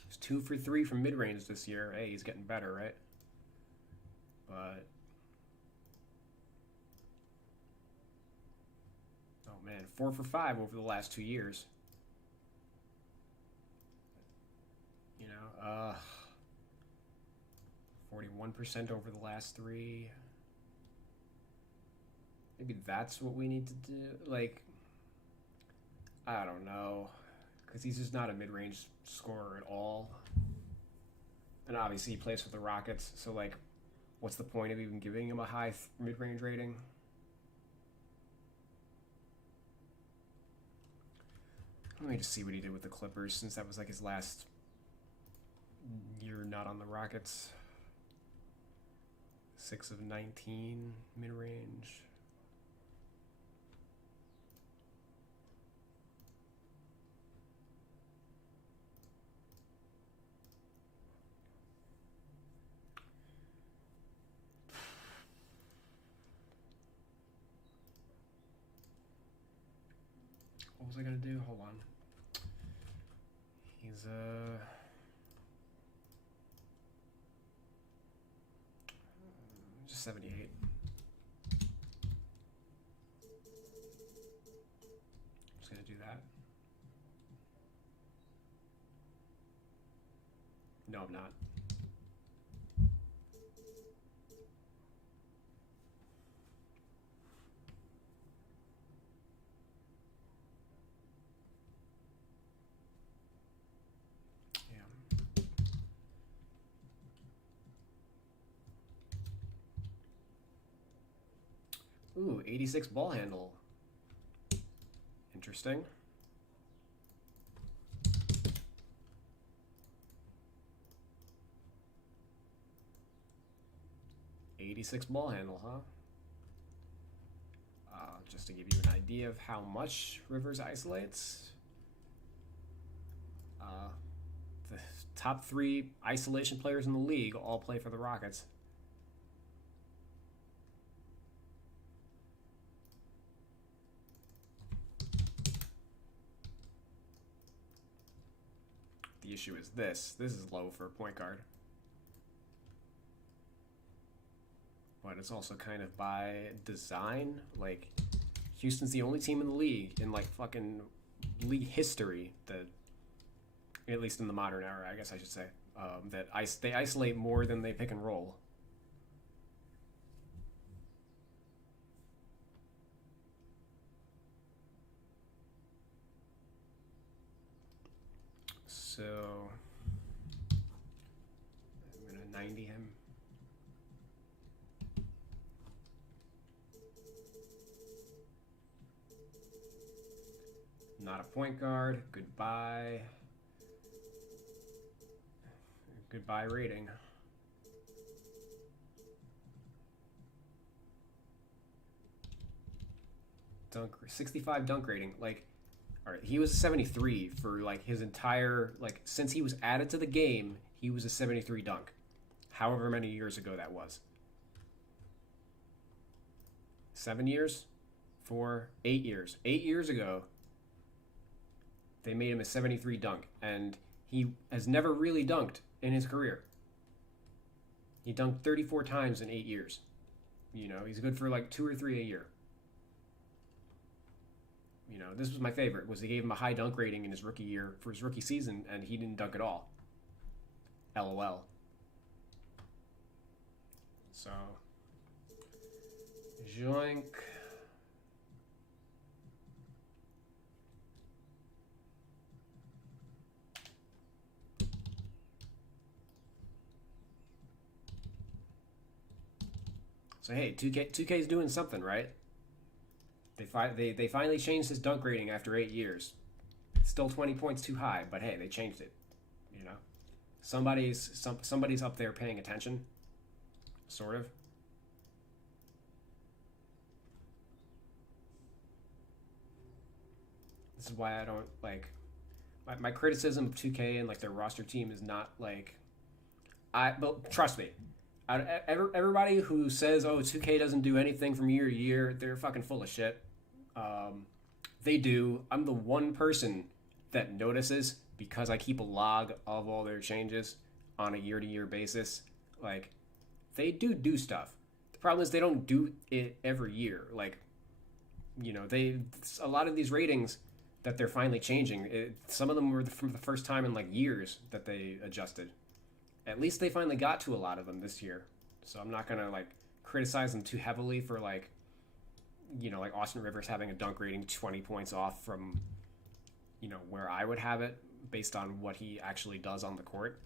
He's 2 for 3 from mid-range this year. Hey, he's getting better, right? But... man, 4 for 5 over the last 2 years. 41% over the last 3. Maybe that's what we need to do. Like, I don't know, because he's just not a mid-range scorer at all. And obviously he plays for the Rockets, so like, what's the point of even giving him a high mid-range rating? Let me just see what he did with the Clippers, since that was like his last year not on the Rockets. 6 of 19 mid-range. What was I gonna do? Hold on. He's just 78. Just gonna do that. No, I'm not. Ooh, 86 ball handle. Interesting. .86 ball handle, huh? Just to give you an idea of how much Rivers isolates. The top 3 isolation players in the league all play for the Rockets. The issue is this. This is low for a point guard. But it's also kind of by design. Like, Houston's the only team in the league, in like fucking league history, that, at least in the modern era, I guess I should say, that they isolate more than they pick and roll. So I'm gonna 90 him. Not a point guard. Goodbye. Goodbye rating. Dunk 65 dunk rating. Like, all right, he was a 73 for like his entire, like, since he was added to the game, he was a 73 dunk. However many years ago that was. 7 years? 8 years. 8 years ago, they made him a 73 dunk, and he has never really dunked in his career. He dunked 34 times in 8 years. You know, he's good for like 2 or 3 a year. You know, this was my favorite, was they gave him a high dunk rating in his rookie year for his rookie season, and he didn't dunk at all. LOL. So, joink. So hey, 2K's doing something, right? They finally changed his dunk rating after 8 years. Still 20 points too high, but hey, they changed it. You know, somebody's up there paying attention, sort of. This is why I don't like my criticism of 2K and like their roster team is not like but trust me. Everybody who says, oh, 2K doesn't do anything from year to year, they're fucking full of shit. They do. I'm the one person that notices because I keep a log of all their changes on a year-to-year basis. Like, they do stuff. The problem is they don't do it every year. Like, you know, a lot of these ratings that they're finally changing, some of them were from the first time in, like, years that they adjusted. At least they finally got to a lot of them this year. So I'm not going to, like, criticize them too heavily for, like, you know, like Austin Rivers having a dunk rating 20 points off from, you know, where I would have it based on what he actually does on the court.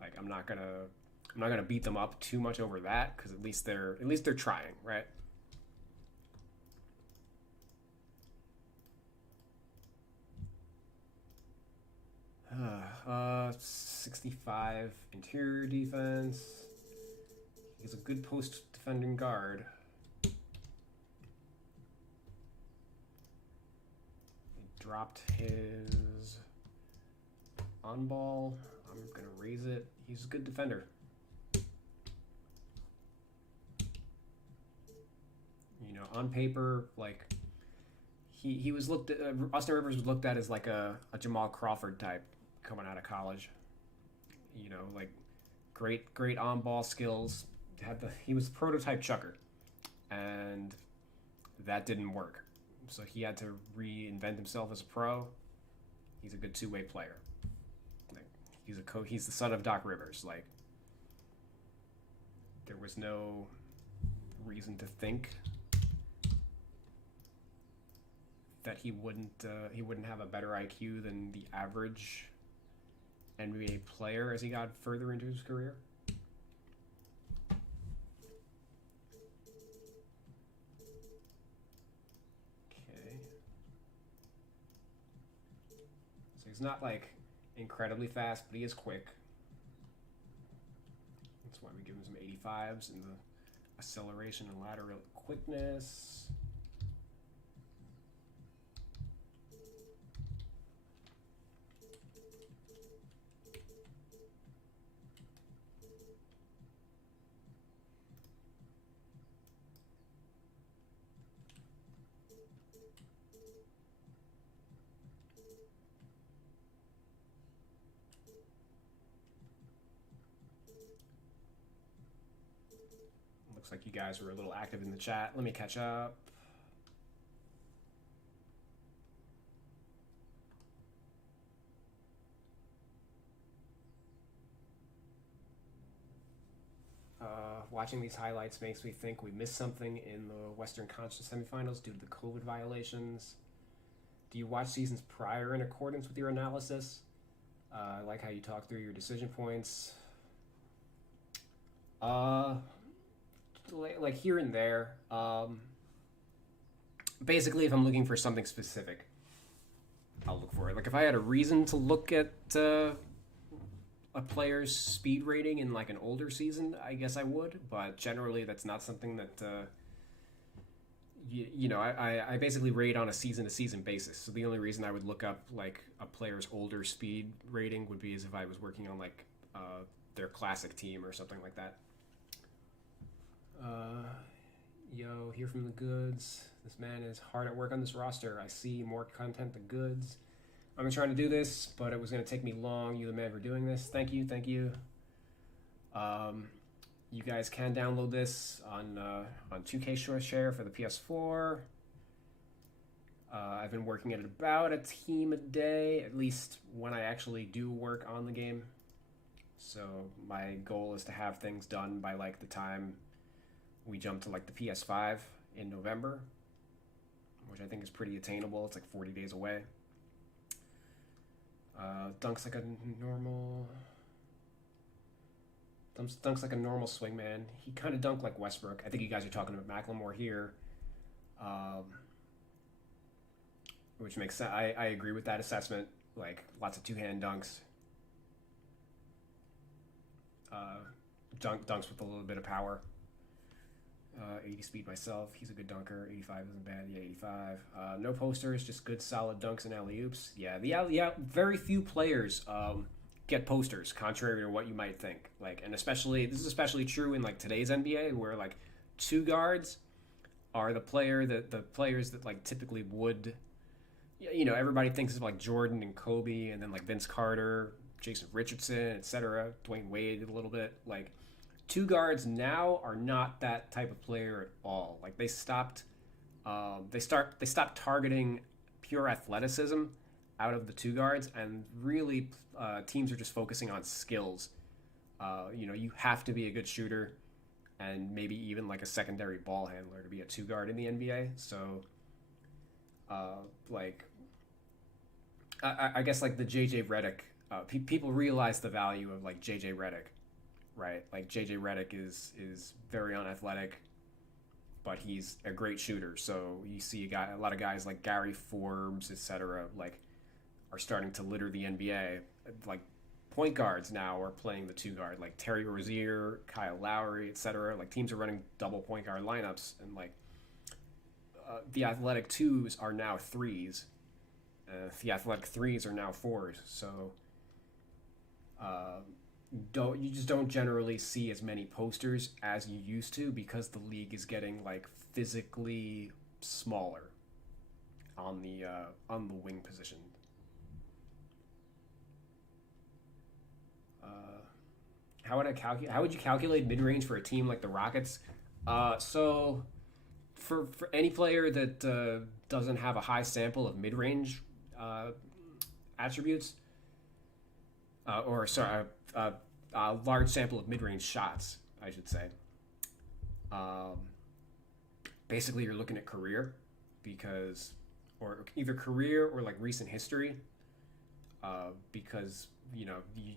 Like, I'm not gonna beat them up too much over that, because at least they're trying, right? 65 interior defense. He's a good post defending guard. He dropped his on ball. I'm gonna raise it. He's a good defender. You know, on paper, like, he was looked at, Austin Rivers was looked at as like a Jamal Crawford type coming out of college. You know, like great on ball skills. He was prototype chucker, and that didn't work. So he had to reinvent himself as a pro. He's a good two-way player. Like, he's the son of Doc Rivers. Like, there was no reason to think that he wouldn't have a better IQ than the average NBA player as he got further into his career. Okay. So he's not like incredibly fast, but he is quick. That's why we give him some 85s in the acceleration and lateral quickness. Looks like you guys were a little active in the chat. Let me catch up. Watching these highlights makes me think we missed something in the Western Conference semifinals due to the COVID violations. Do you watch seasons prior in accordance with your analysis? I like how you talk through your decision points. Like here and there. Basically, if I'm looking for something specific, I'll look for it. Like if I had a reason to look at a player's speed rating in like an older season, I guess I would. But generally, that's not something that I basically rate on a season-to-season basis. So the only reason I would look up like a player's older speed rating would be as if I was working on like their classic team or something like that. Yo, hear from the goods. This man is hard at work on this roster. I see more content than goods. I'm trying to do this, but it was going to take me long. You the man for doing this. Thank you. You guys can download this on 2K Share for the PS4. I've been working at about a team a day, at least when I actually do work on the game. So my goal is to have things done by like the time we jump to like the PS5 in November, which I think is pretty attainable. It's like 40 days away. Dunks like a normal swingman. He kind of dunked like Westbrook. I think you guys are talking about Macklemore here, which makes sense. I agree with that assessment. Like lots of two-hand dunks. Dunks with a little bit of power. 80 speed myself. He's a good dunker. 85 isn't bad. Yeah, 85. No posters, just good solid dunks and alley-oops. Yeah, very few players get posters, contrary to what you might think. Like, and this is especially true in like today's NBA, where like two guards are the players that like typically would, everybody thinks of like Jordan and Kobe, and then like Vince Carter, Jason Richardson, etc. Dwayne Wade a little bit. Like, two guards now are not that type of player at all. Like they stopped targeting pure athleticism out of the two guards, and really teams are just focusing on skills. You have to be a good shooter and maybe even like a secondary ball handler to be a two guard in the NBA. So I guess like the JJ Redick, people realize the value of like JJ Redick. Right, like JJ Redick is very unathletic, but he's a great shooter. So you see a lot of guys like Gary Forbes, etc., like are starting to litter the NBA. Like point guards now are playing the two guard, like Terry Rozier, Kyle Lowry, etc. Like teams are running double point guard lineups, and like the athletic twos are now threes. The athletic threes are now fours. So. You just don't generally see as many posters as you used to, because the league is getting like physically smaller on the wing position. How would you calculate mid-range for a team like the Rockets? So for any player that doesn't have a high sample of mid-range attributes, or sorry, a large sample of mid-range shots, I should say. Basically, you're looking at career, or either career or like recent history, because you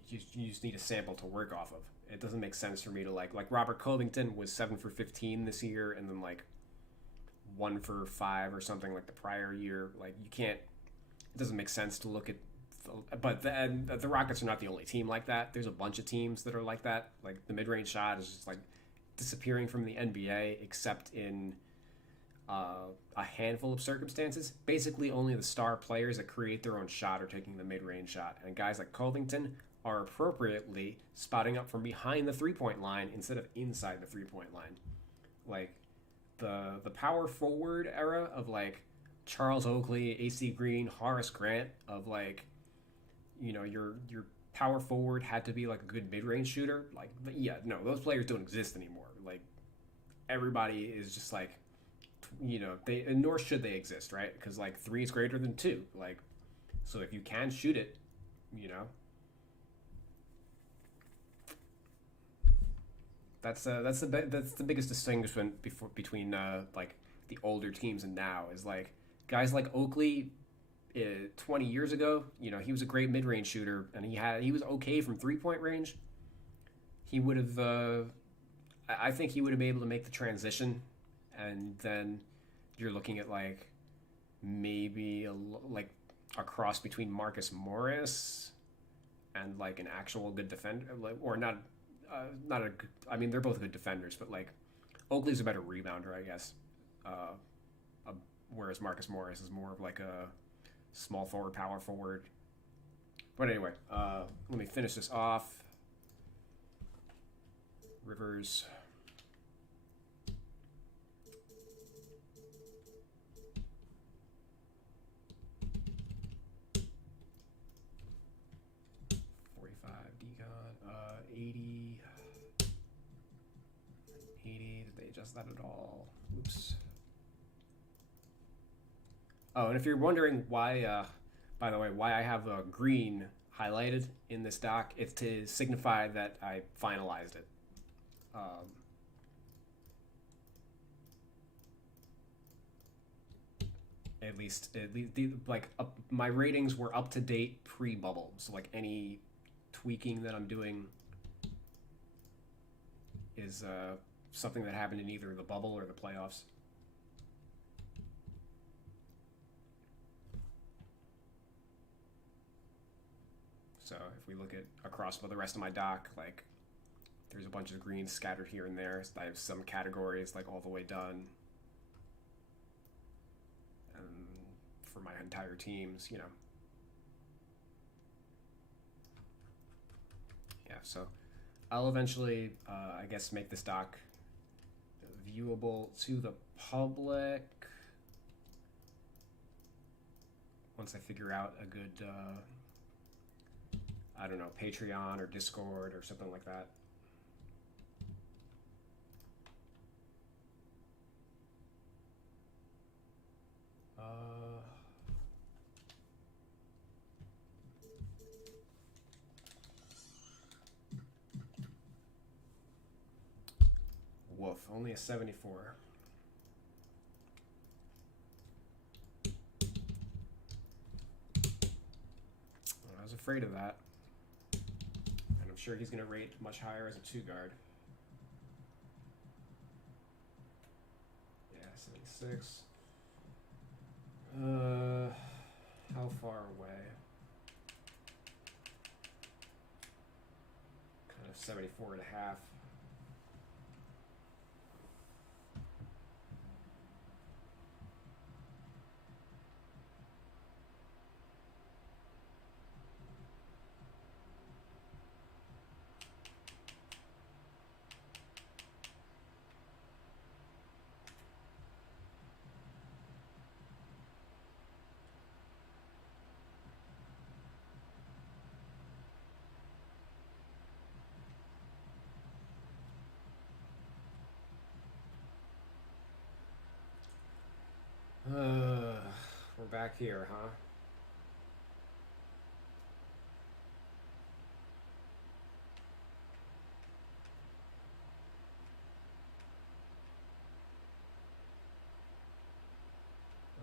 just need a sample to work off of. It doesn't make sense for me to like Robert Covington was 7 for 15 this year, and then like 1 for 5 or something like the prior year. Like you can't. It doesn't make sense to look at. But the Rockets are not the only team like that. There's a bunch of teams that are like that. Like the mid-range shot is just like disappearing from the NBA, except in a handful of circumstances. Basically, only the star players that create their own shot are taking the mid-range shot, and guys like Covington are appropriately spotting up from behind the three-point line instead of inside the three-point line. Like the power forward era of like Charles Oakley, AC Green, Horace Grant, of like, your power forward had to be like a good mid-range shooter. Like, yeah, no, those players don't exist anymore. Like, everybody is just like, nor should they exist, right? Because like 3 is greater than 2. Like, so if you can shoot it, that's the biggest distinction between like the older teams and now is like guys like Oakley. 20 years ago, he was a great mid-range shooter, and he was okay from three-point range. He would have, I think he would have been able to make the transition, and then you're looking at like maybe a cross between Marcus Morris and like an actual good defender, or not a. I mean, they're both good defenders, but like Oakley's a better rebounder, I guess. Whereas Marcus Morris is more of like a small forward, power forward. But anyway, let me finish this off. Rivers. Decon, 80. 80, did they adjust that at all? Oops. Oh, and if you're wondering why, by the way, why I have green highlighted in this doc, it's to signify that I finalized it. At least my ratings were up to date pre-bubble, so like any tweaking that I'm doing is something that happened in either the bubble or the playoffs. So if we look at across the rest of my doc, like there's a bunch of greens scattered here and there. I have some categories like all the way done. And for my entire teams, Yeah, so I'll eventually, I guess, make this doc viewable to the public once I figure out a good, I don't know, Patreon or Discord or something like that. Woof, only a 74. I was afraid of that. And I'm sure he's going to rate much higher as a 2-guard. Yeah, 76. How far away? Kind of 74 and a half. here, huh?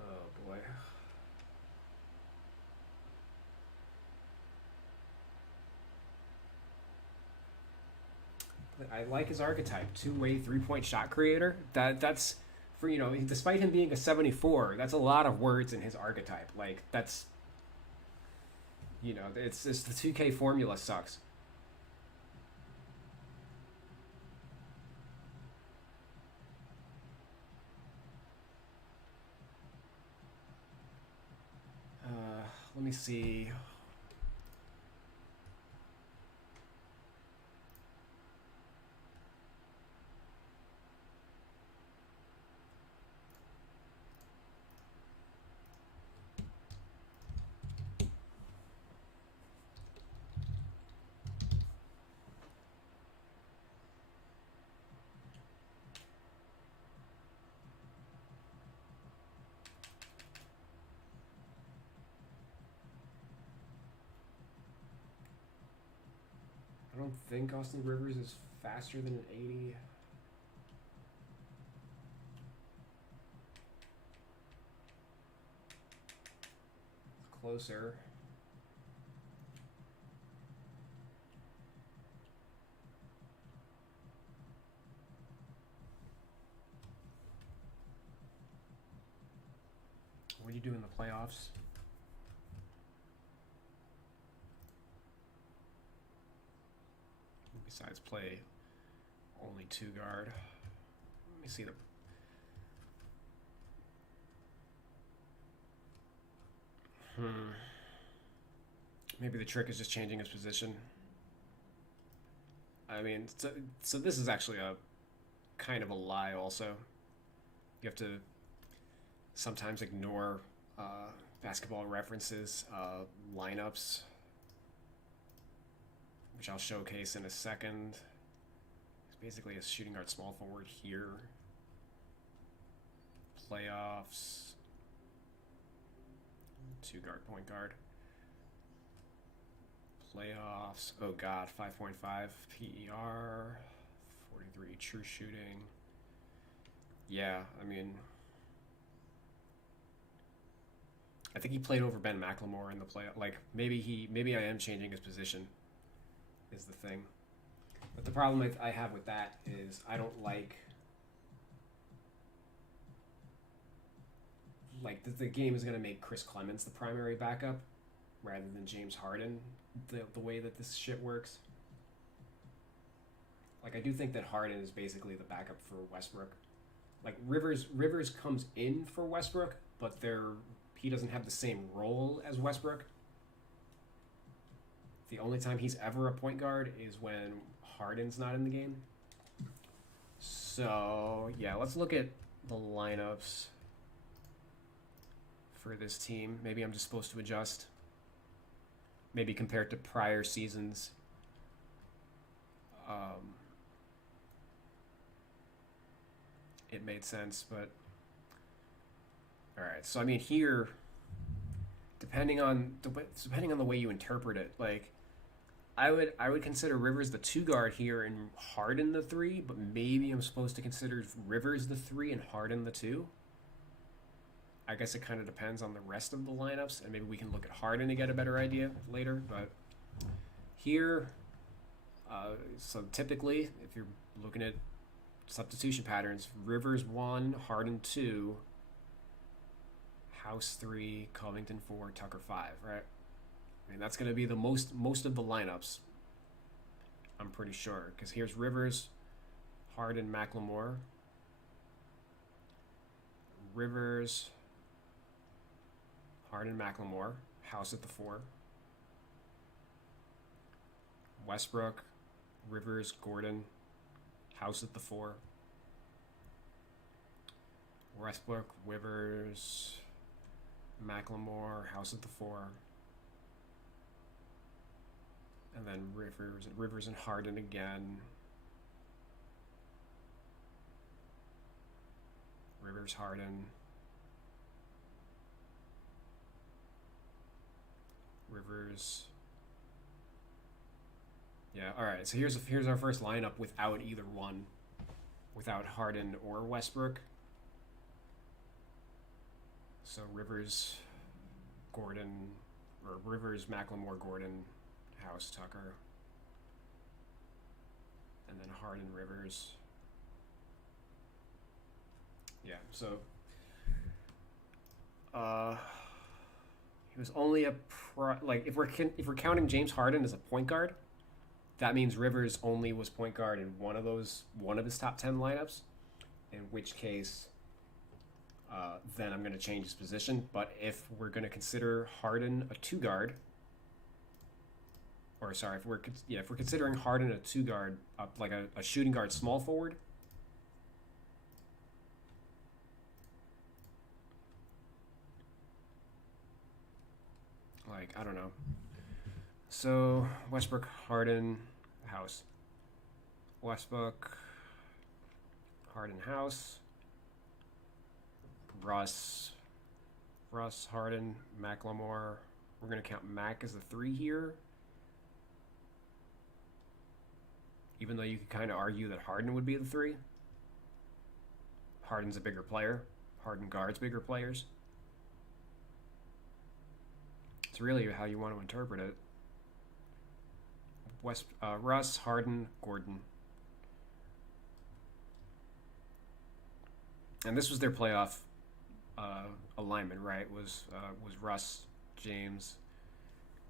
Oh boy. I like his archetype, two-way three-point shot creator. That's for, you know, despite him being a 74, that's a lot of words in his archetype. Like that's, you know, it's the 2K formula sucks. Let me see. I don't think Austin Rivers is faster than an 80. It's closer. What do you do in the playoffs? Besides play only 2 guard. Let me see the. Maybe the trick is just changing his position. I mean, so this is actually a kind of a lie also. You have to sometimes ignore basketball references, lineups, which I'll showcase in a second. It's basically a shooting guard small forward here. Playoffs. 2 guard point guard. Playoffs. Oh god, 5.5 PER. 43 true shooting. Yeah, I mean, I think he played over Ben McLemore in the play. Like maybe I am changing his position. Is the thing. But the problem I have with that is I don't like the game is going to make Chris Clemens the primary backup rather than James Harden, the way that this shit works. Like, I do think that Harden is basically the backup for Westbrook. Like, Rivers comes in for Westbrook, but he doesn't have the same role as Westbrook. The only time he's ever a point guard is when Harden's not in the game. So, yeah, let's look at the lineups for this team. Maybe I'm just supposed to adjust. Maybe compared to prior seasons. It made sense, but... Alright, so I mean here, depending on the way you interpret it, like, I would consider Rivers the 2 guard here and Harden the 3, but maybe I'm supposed to consider Rivers the 3 and Harden the 2. I guess it kind of depends on the rest of the lineups, and maybe we can look at Harden to get a better idea later. But here, so typically, if you're looking at substitution patterns, Rivers 1, Harden 2, House 3, Covington 4, Tucker 5, right? I mean, that's going to be the most of the lineups, I'm pretty sure. Because here's Rivers, Harden, McLemore. Rivers, Harden, McLemore. House at the 4. Westbrook, Rivers, Gordon. House at the 4. Westbrook, Rivers, McLemore. House at the 4. And then Rivers and Harden again. Rivers, Harden. Rivers. Yeah, all right. So here's our first lineup without either one, without Harden or Westbrook. So Rivers, Gordon, or Rivers, McLemore, Gordon, House, Tucker, and then Harden, Rivers. Yeah. So he was only if we're counting James Harden as a point guard, that means Rivers only was point guard in one of his top 10 lineups, in which case then I'm going to change his position. But if we're going to consider Harden a two guard, or sorry, if we're considering Harden a two guard, like a shooting guard small forward, like, I don't know. So Westbrook, Harden, House. Westbrook, Harden, House. Russ, Harden, McLemore. We're going to count Mac as a 3 here. Even though you could kind of argue that Harden would be the 3. Harden's a bigger player. Harden guards bigger players. It's really how you want to interpret it. Russ, Harden, Gordon. And this was their playoff alignment, right? Was Russ, James,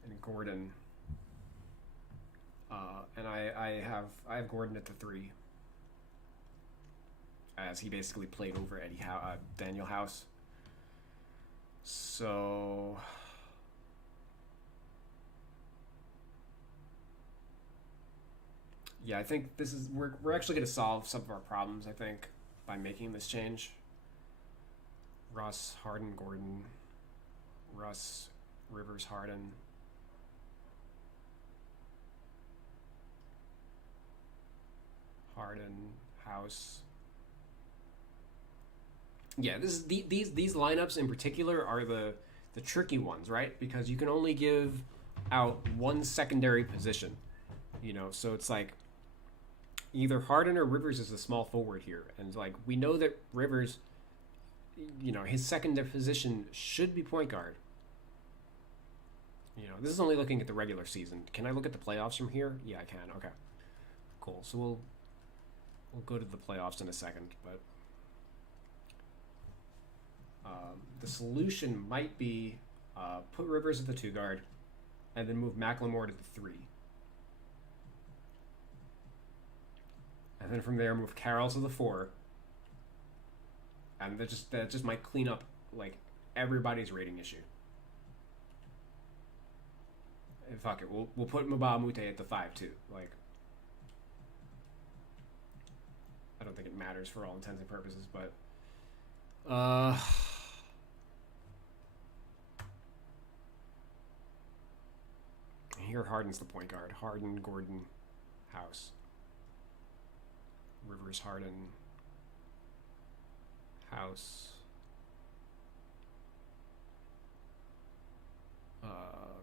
and Gordon. And I have Gordon at the 3, as he basically played over Daniel House. So yeah, I think we're actually going to solve some of our problems, I think, by making this change. Russ, Harden, Gordon. Russ, Rivers, Harden. Harden, House. Yeah, these lineups in particular are the tricky ones, right? Because you can only give out one secondary position, so it's like either Harden or Rivers is a small forward here, and like we know that Rivers, his secondary position should be point guard. This is only looking at the regular season. Can I look at the playoffs from here? Yeah, I can. Okay, cool. So we'll go to the playoffs in a second, but the solution might be put Rivers at the 2 guard, and then move McLemore to the 3. And then from there, move Carroll to the 4. And that just might clean up like everybody's rating issue. And fuck it, we'll put Mbah a Moute at the 5 too. Like, I don't think it matters for all intents and purposes, but here Harden's the point guard. Harden, Gordon, House. Rivers, Harden, House,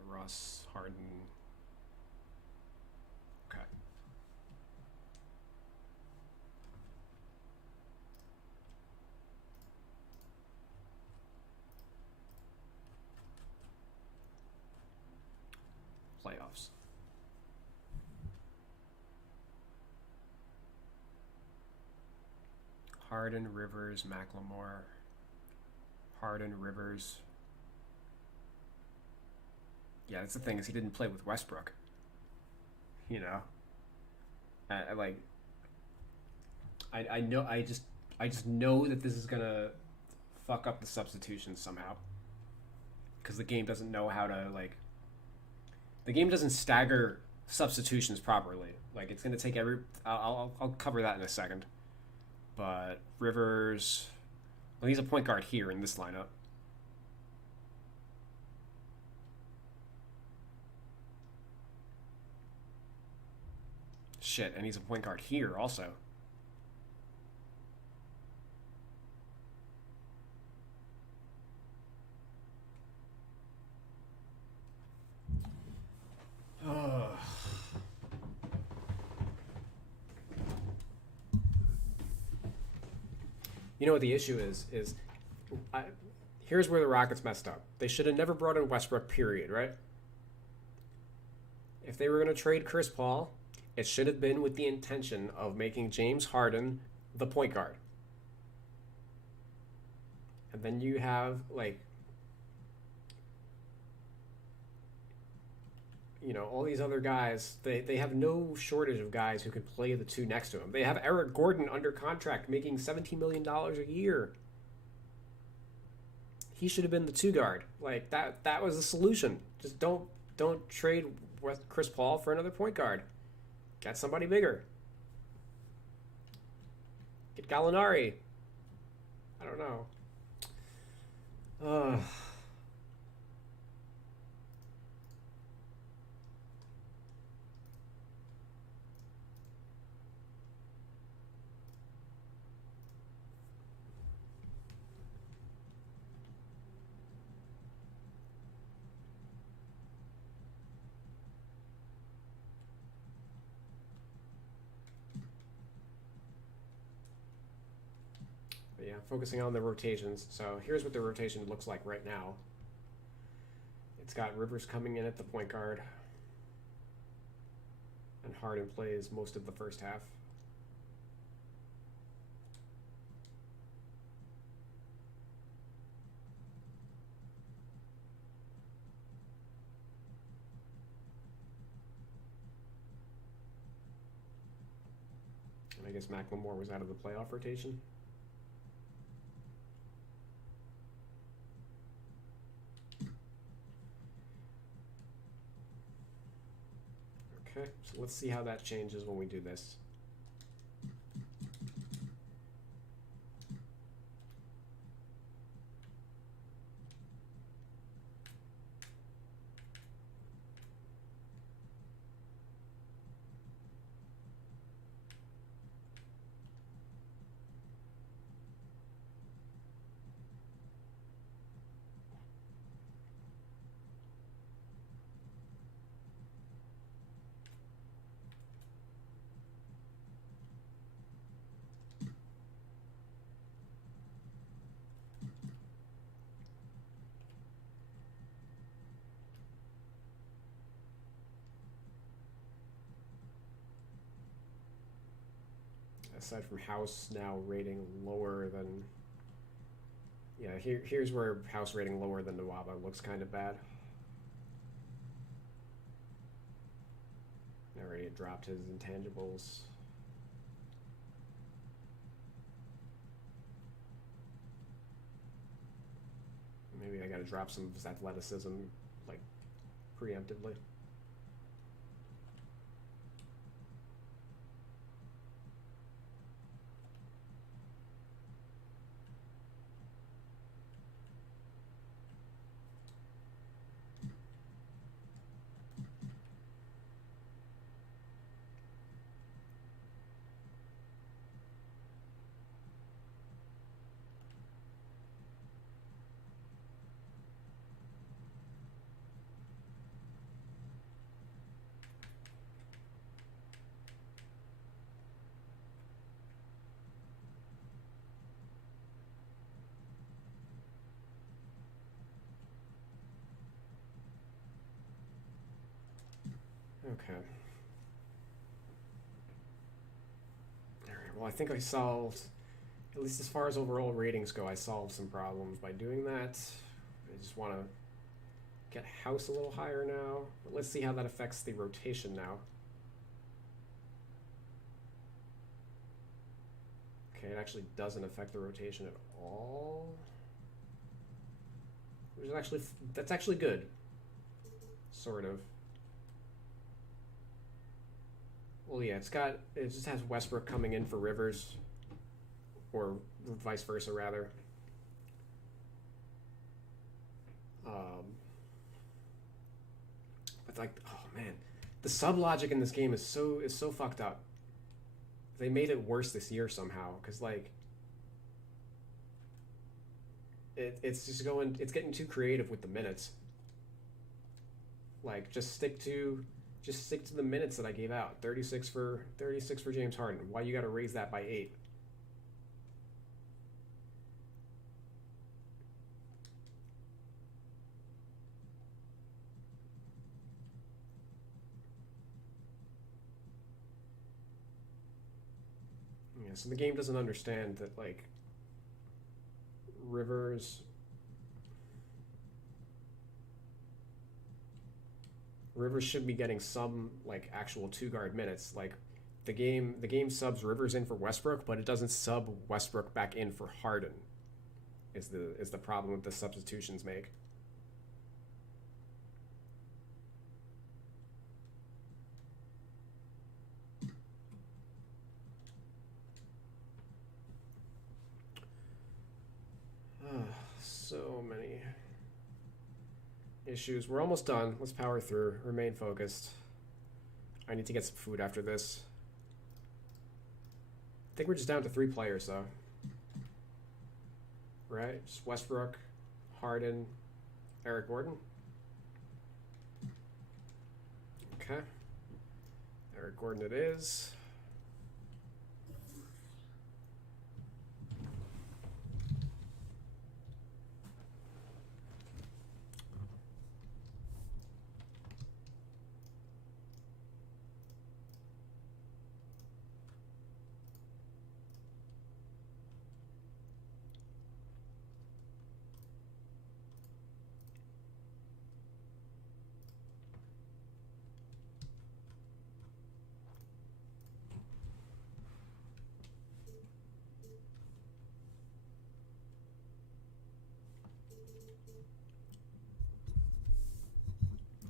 Russ, Harden. Okay. Playoffs. Harden, Rivers, McLemore. Harden, Rivers. Yeah, that's the thing, is he didn't play with Westbrook. I just know that this is gonna fuck up the substitutions somehow, because the game doesn't know how to the game doesn't stagger substitutions properly. Like, it's gonna take I'll cover that in a second. But Rivers, well, he's a point guard here in this lineup. Shit, and he's a point guard here also. You know what the issue is? Here's where the Rockets messed up. They should have never brought in Westbrook, period, right? If they were going to trade Chris Paul, it should have been with the intention of making James Harden the point guard. And then you have, like, you know, all these other guys. They have no shortage of guys who can play the two next to him. They have Eric Gordon under contract making $17 million a year. He should have been the two guard. Like, that was the solution. Just don't trade with Chris Paul for another point guard. Get somebody bigger. Get Gallinari. I don't know. But yeah, focusing on the rotations. So here's what the rotation looks like right now. It's got Rivers coming in at the point guard. And Harden plays most of the first half. And I guess McLemore was out of the playoff rotation. Okay, so let's see how that changes when we do this. Aside from House now rating lower than... Yeah, here's where House rating lower than Nwaba looks kind of bad. Already dropped his intangibles. Maybe I gotta drop some of his athleticism, like, preemptively. Okay. Alright, well I think I solved, at least as far as overall ratings go, I solved some problems by doing that. I just want to get House a little higher now. But let's see how that affects the rotation now. Okay, it actually doesn't affect the rotation at all. Which is actually, that's actually good. Sort of. Well, yeah, it just has Westbrook coming in for Rivers, or vice versa, rather. But like, oh man, the sub logic in this game is so fucked up. They made it worse this year somehow, because like, it's getting too creative with the minutes. Like, just stick to the minutes that I gave out. 36 for James Harden. Why you got to raise that by 8? Yeah, so the game doesn't understand that, like, Rivers should be getting some, like, actual two-guard minutes. Like, the game subs Rivers in for Westbrook, but it doesn't sub Westbrook back in for Harden. Is the problem with the substitutions make. So many issues. We're almost done. Let's power through. Remain focused. I need to get some food after this. I think we're just down to 3 players, though. Right? Just Westbrook, Harden, Eric Gordon. Okay. Eric Gordon it is.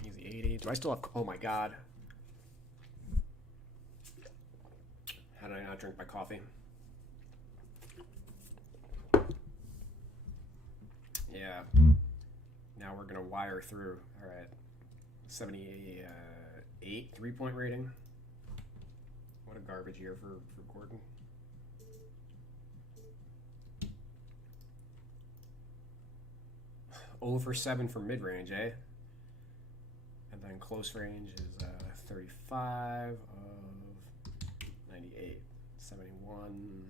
Easy 80. Do I still have... Oh my god. How did I not drink my coffee? Yeah. Now we're gonna wire through. All right. 78 3-point rating. What a garbage year for Gordon. Over 7 for mid-range, eh? And then close range is 35 of 98, 71.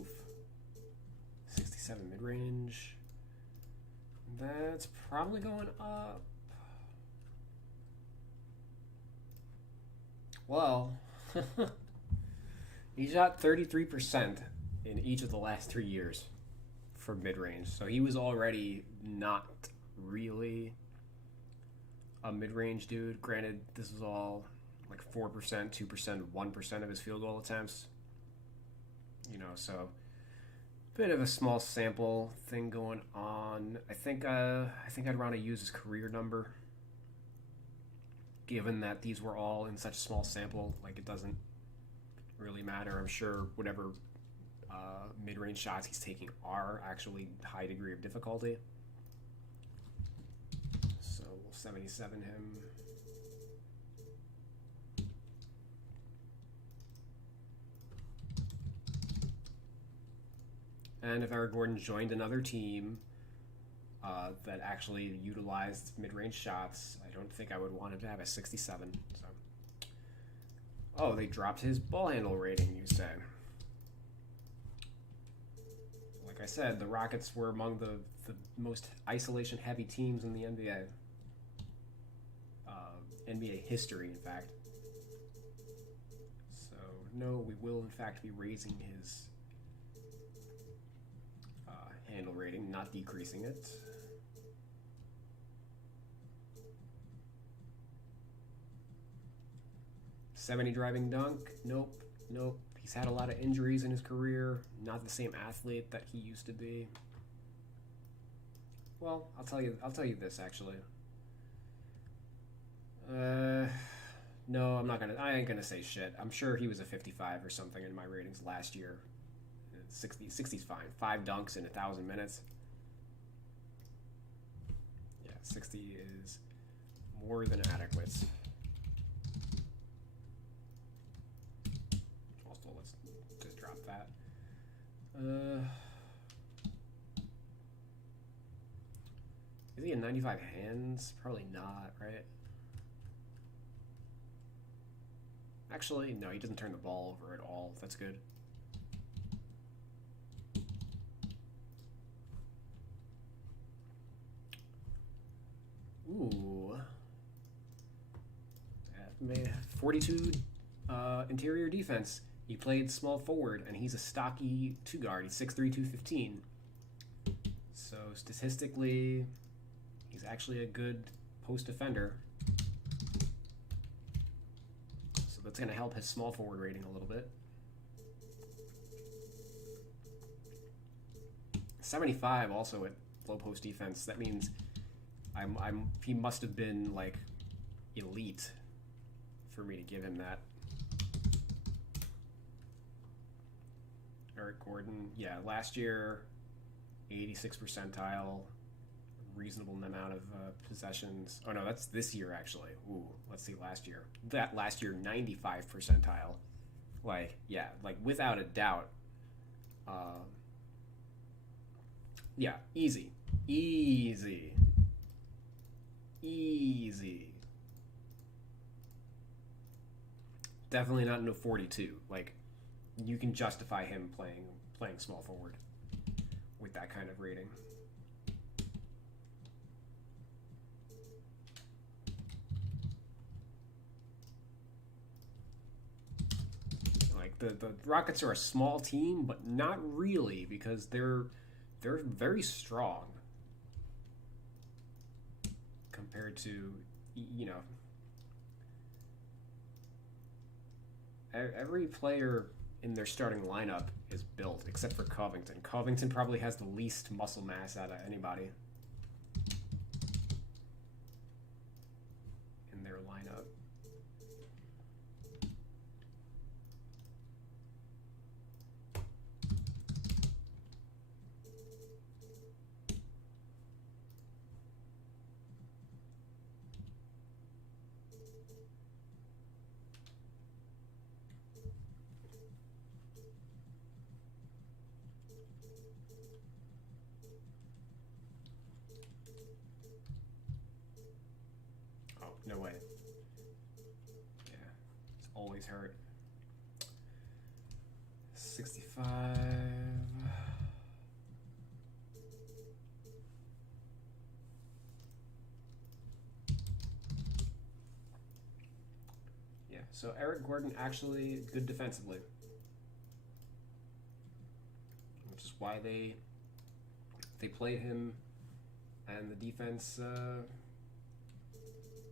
Oof. 67 mid-range. That's probably going up. Well, he shot 33% in each of the last 3 years for mid-range. So he was already not really a mid-range dude. Granted, this is all like 4%, 2%, 1% of his field goal attempts. You know, so bit of a small sample thing going on. I think I'd want to use his career number, given that these were all in such a small sample. Like, it doesn't really matter. I'm sure whatever mid-range shots he's taking are actually high degree of difficulty. So we'll 77 him. And if Eric Gordon joined another team that actually utilized mid-range shots, I don't think I would want him to have a 67. So, oh, they dropped his ball handle rating, you say? Like I said, the Rockets were among the most isolation-heavy teams in the NBA. NBA history, in fact. So, no, we will, in fact, be raising his handle rating, not decreasing it. .70 driving dunk, nope. He's had a lot of injuries in his career. Not the same athlete that he used to be. Well, I'll tell you this actually. No, I ain't gonna say shit. I'm sure he was a 55 or something in my ratings last year. 60's fine. 5 dunks in 1,000 minutes. Yeah, 60 is more than adequate. Also, let's just drop that. Is he a 95 hands? Probably not, right? Actually, no, he doesn't turn the ball over at all. That's good. Ooh. 42 interior defense. He played small forward, and he's a stocky 2-guard. He's 6'3", 215. So statistically, he's actually a good post defender. So that's going to help his small forward rating a little bit. 75 also at low post defense. That means he must have been like elite for me to give him that. Eric Gordon, yeah, last year, 86 percentile, reasonable amount of possessions. Oh no, that's this year actually. Ooh, let's see last year. That last year, 95 percentile. Like, yeah, like without a doubt. Yeah, easy. Definitely not into 42. Like, you can justify him playing small forward with that kind of rating. Like the Rockets are a small team, but not really, because they're very strong compared to, you know, every player in their starting lineup is built except for Covington. Covington probably has the least muscle mass out of anybody in their lineup. No way. Yeah, it's always hurt. 65. Yeah, so Eric Gordon actually good defensively, which is why they played him, and the defense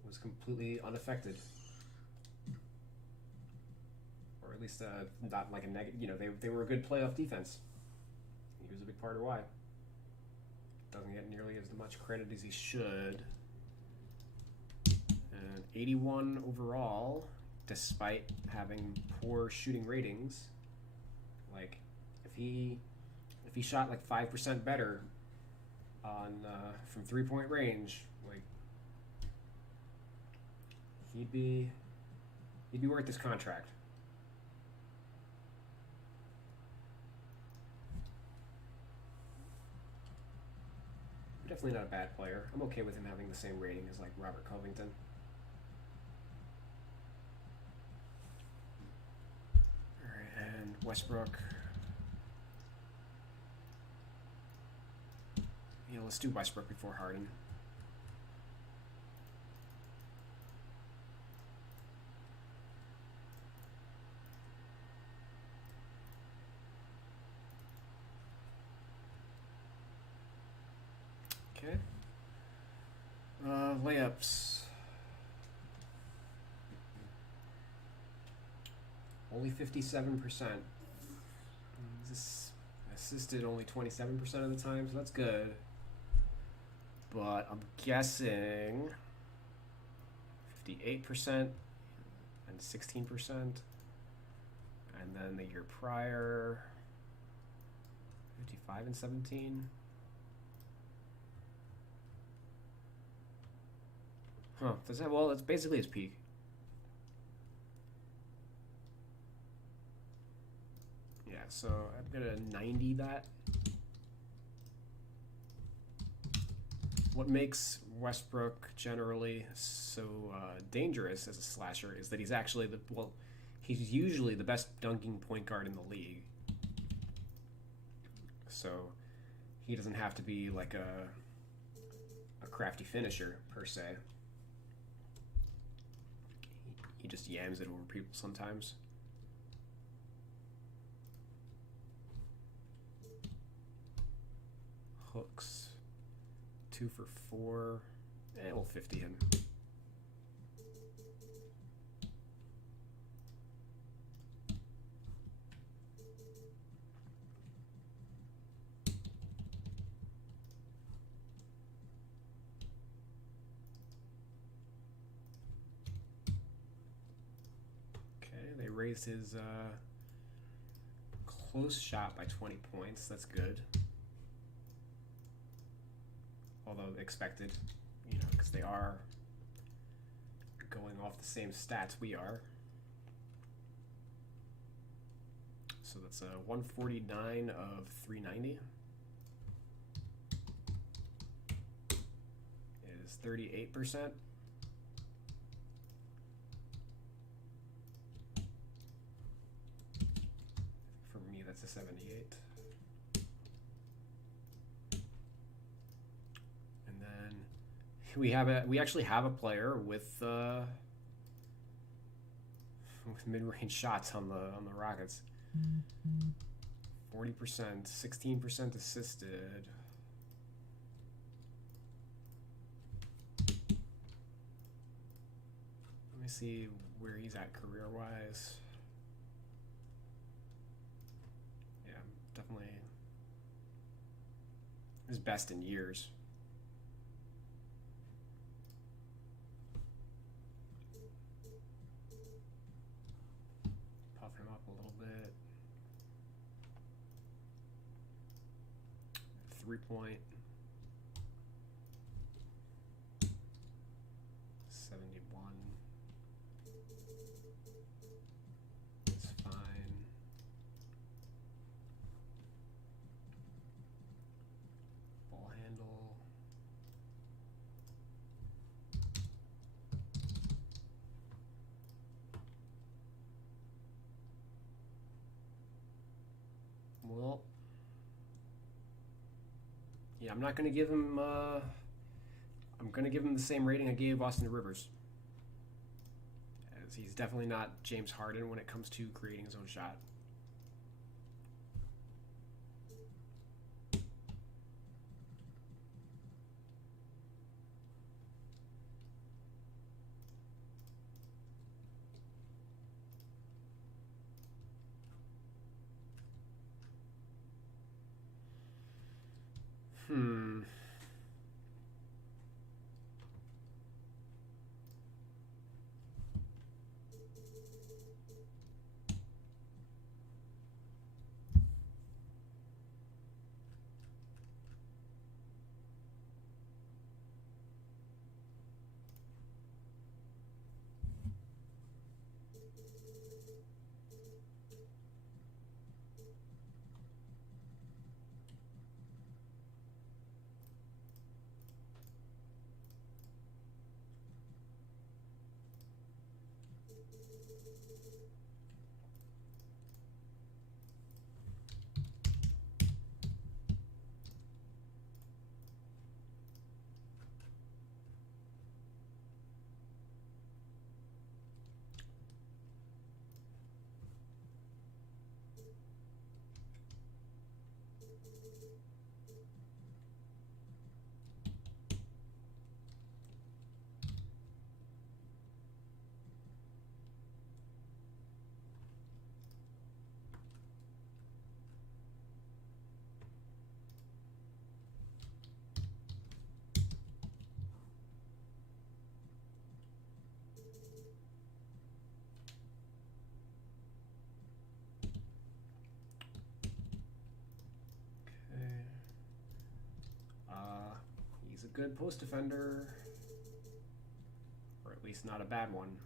was completely unaffected, or at least not like a negative. You know, they were a good playoff defense. He was a big part of why. Doesn't get nearly as much credit as he should. And 81 overall, despite having poor shooting ratings. Like, if he shot like 5% better on from 3-point range, like, he'd be worth this contract. Definitely not a bad player. I'm okay with him having the same rating as like Robert Covington. All right, and Westbrook. Yeah, let's do Westbrook before Harden. Okay. Layups. Only 57%. This assisted only 27% of the time, so that's good. But I'm guessing 58% and 16%. And then the year prior, 55 and 17. Huh. Does that, well, that's basically his peak. Yeah, so I'm gonna 90 that. What makes Westbrook generally so dangerous as a slasher is that he's actually he's usually the best dunking point guard in the league. So he doesn't have to be like a crafty finisher per se. He He just yams it over people sometimes. Hooks. 2 for 4. We'll 50 him. They raised his close shot by 20 points. That's good. Although expected, you know, because they are going off the same stats we are. So that's a 149 of 390. It is 38%. That's a 78. And then we actually have a player with mid-range shots on the Rockets. 40%, 16% assisted. Let me see where he's at career-wise. Definitely his best in years. Puff him up a little bit. 3-point. 71. It's fine. Well, yeah, I'm not going to give him, I'm going to give him the same rating I gave Austin Rivers. As he's definitely not James Harden when it comes to creating his own shot. He's a good post defender, or at least not a bad one.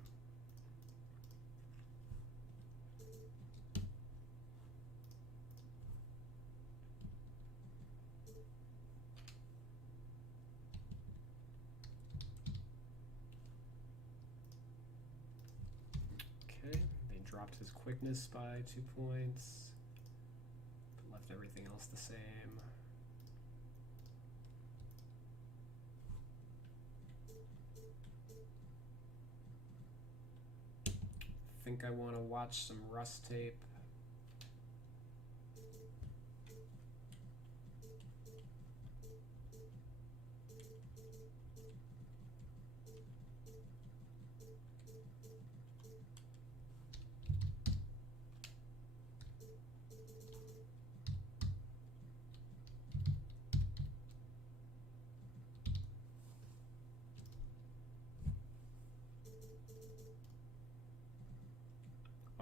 Okay, they dropped his quickness by 2 points, but left everything else the same. think I want to watch some Russ tape.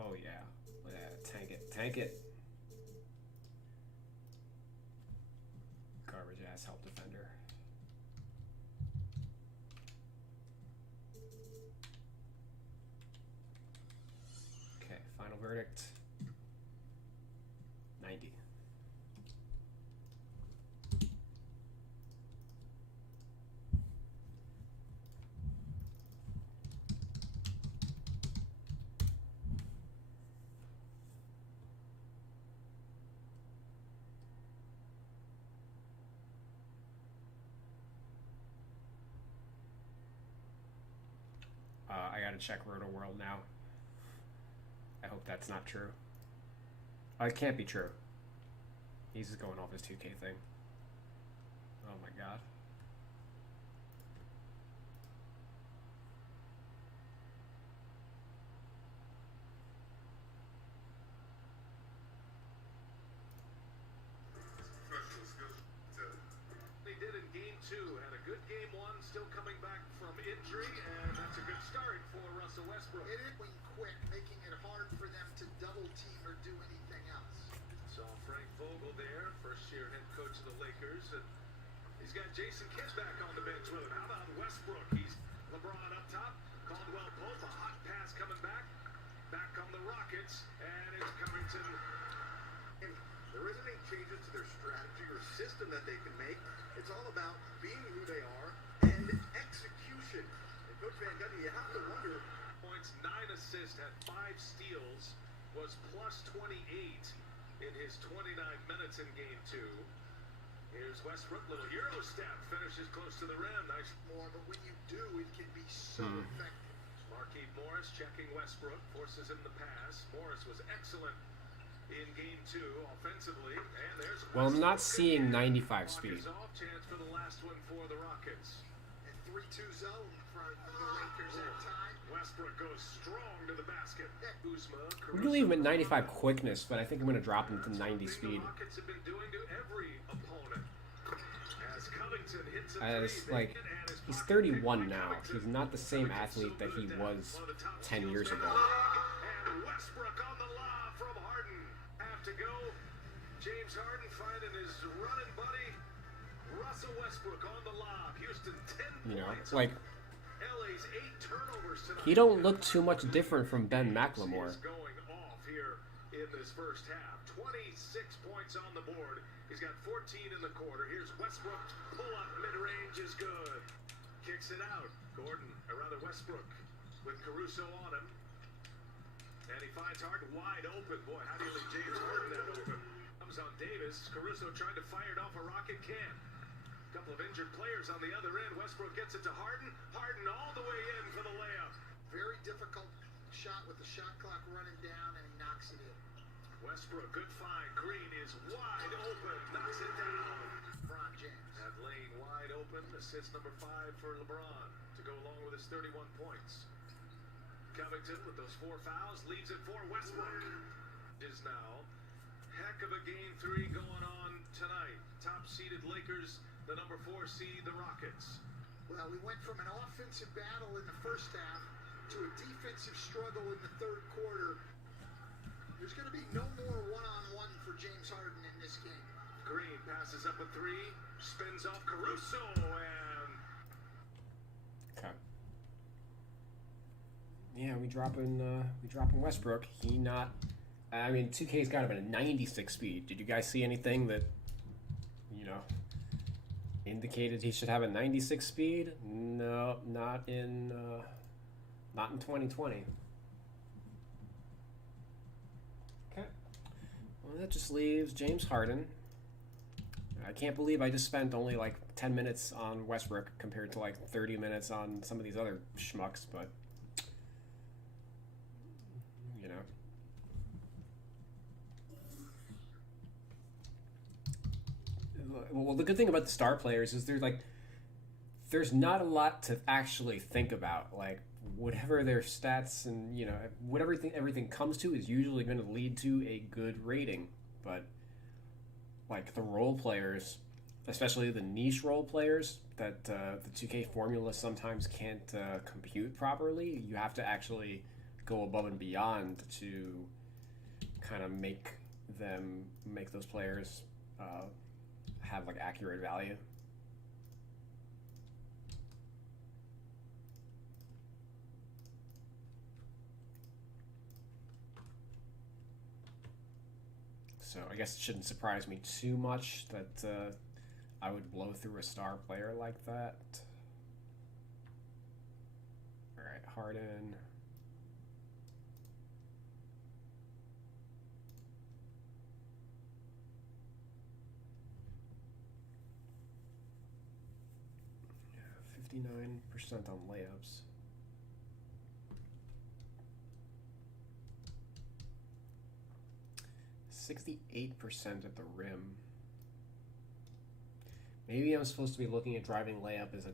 Oh yeah, tank it, tank it. Garbage ass help defender. Okay, final verdict. 90. I gotta check Roto World now. I hope that's not true. Oh, it can't be true. He's just going off his 2K thing. Oh my god. He did in game 2, had a good game 1, still coming back from injury, and that's a good start for Russell Westbrook. It is going quick, making it hard for them to double team or do anything else. Saw Frank Vogel there, first-year head coach of the Lakers, and he's got Jason Kidd back on the bench with him. How about Westbrook? He's LeBron up top, Caldwell Pope, a hot pass coming back on the Rockets, and it's Covington. And there isn't any changes to their strategy or system that they can make. It's all about being who they are and execution. And Coach Van Gundy, you have to wonder. Points, 9 assists, had 5 steals, was plus 28 in his 29 minutes in game 2. Here's Westbrook, little Euro step, finishes close to the rim. Nice. More, but when you do, it can be so effective. Marquise Morris checking Westbrook, forces him to pass. Morris was excellent in game 2 offensively, and there's Well, I'm not Westbrook seeing again. 95 speed. Walkers off, chance for the last one for the Rockets. And 3-2 zone for the Lakers at time. Westbrook goes strong to the basket. Kuzma, We can leave him at 95 quickness, but I think I'm going to drop him to 90 speed. The Rockets have been doing to every opponent. As Covington hits a As, three, like, and his he's pocket 31 pick by now. Covington. He's not the same Covington's athlete so that he good at was one of the top 10 steals years in ago. the league. And Westbrook on the lob from Harden. Have to go. James Harden finding his running buddy. Russell Westbrook on the lob. Houston 10 You know, points. like, LA's 8 turnovers tonight. he don't look too much different from Ben McLemore. He's going off here in this first half. 26 points on the board. He's got 14 in the quarter. Here's Westbrook. Pull up mid-range is good. Kicks it out. Gordon, or rather Westbrook, with Caruso on him. And he finds Harden wide open. Boy, how do you leave James Harden that open? Comes on Davis. Caruso trying to fire it off a Rocket can. Couple of injured players on the other end. Westbrook gets it to Harden. Harden all the way in for the layup. Very difficult shot with the shot clock running down, and he knocks it in. Westbrook, good find. Green is wide open. Knocks it down. LeBron James. That lane wide open. Assist number 5 for LeBron to go along with his 31 points. Covington with those 4 fouls leaves it for Westbrook. Is now heck of a game 3 going on tonight. Top seeded Lakers, the number 4 seed, the Rockets. Well, we went from an offensive battle in the first half to a defensive struggle in the third quarter. There's going to be no more one-on-one for James Harden in this game. Green passes up a 3, spins off Caruso, and Okay. Yeah, we dropping Westbrook. He not. I mean, 2K's got him at a 96 speed. Did you guys see anything that, you know, indicated he should have a 96 speed? No, not in 2020. Okay. Well, that just leaves James Harden. I can't believe I just spent only like 10 minutes on Westbrook compared to like 30 minutes on some of these other schmucks, but well, the good thing about the star players is there's not a lot to actually think about. Like, whatever their stats and, you know, whatever everything comes to is usually going to lead to a good rating. But like the role players, especially the niche role players that the 2K formula sometimes can't compute properly, you have to actually go above and beyond to kind of make those players have like accurate value. So I guess it shouldn't surprise me too much that I would blow through a star player like that. All right, Harden. Yeah, 59% on layups. 68% at the rim. Maybe I'm supposed to be looking at driving layup as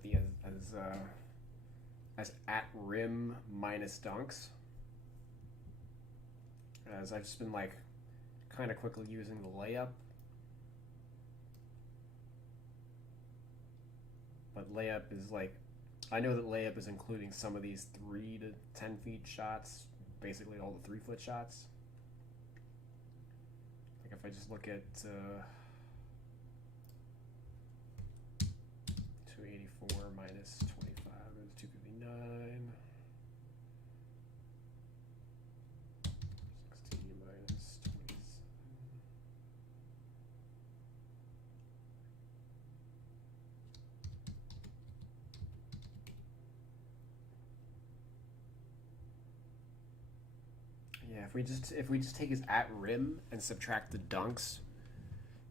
at rim minus dunks, as I've just been like kind of quickly using the layup, but layup is like, I know that layup is including some of these 3 to 10 feet shots, basically all the 3-foot shots. Like if I just look at 284 minus 25 is 259. 16 minus 27. Yeah, if we just take his at rim and subtract the dunks,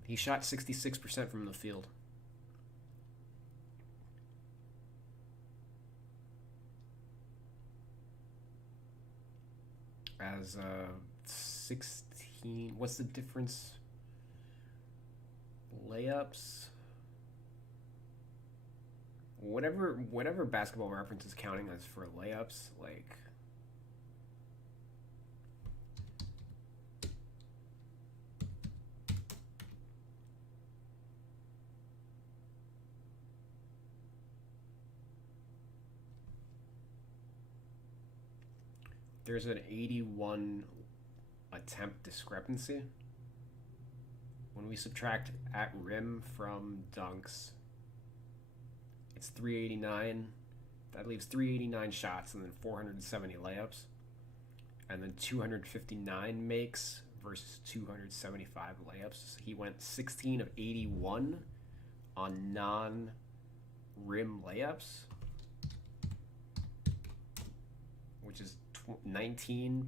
he shot 66% from the field. As 16, what's the difference? Layups. Whatever Basketball Reference is counting as for layups, like there's an 81 attempt discrepancy. When we subtract at rim from dunks, it's 389. That leaves 389 shots and then 470 layups. And then 259 makes versus 275 layups. He went 16 of 81 on non-rim layups, which is 19%.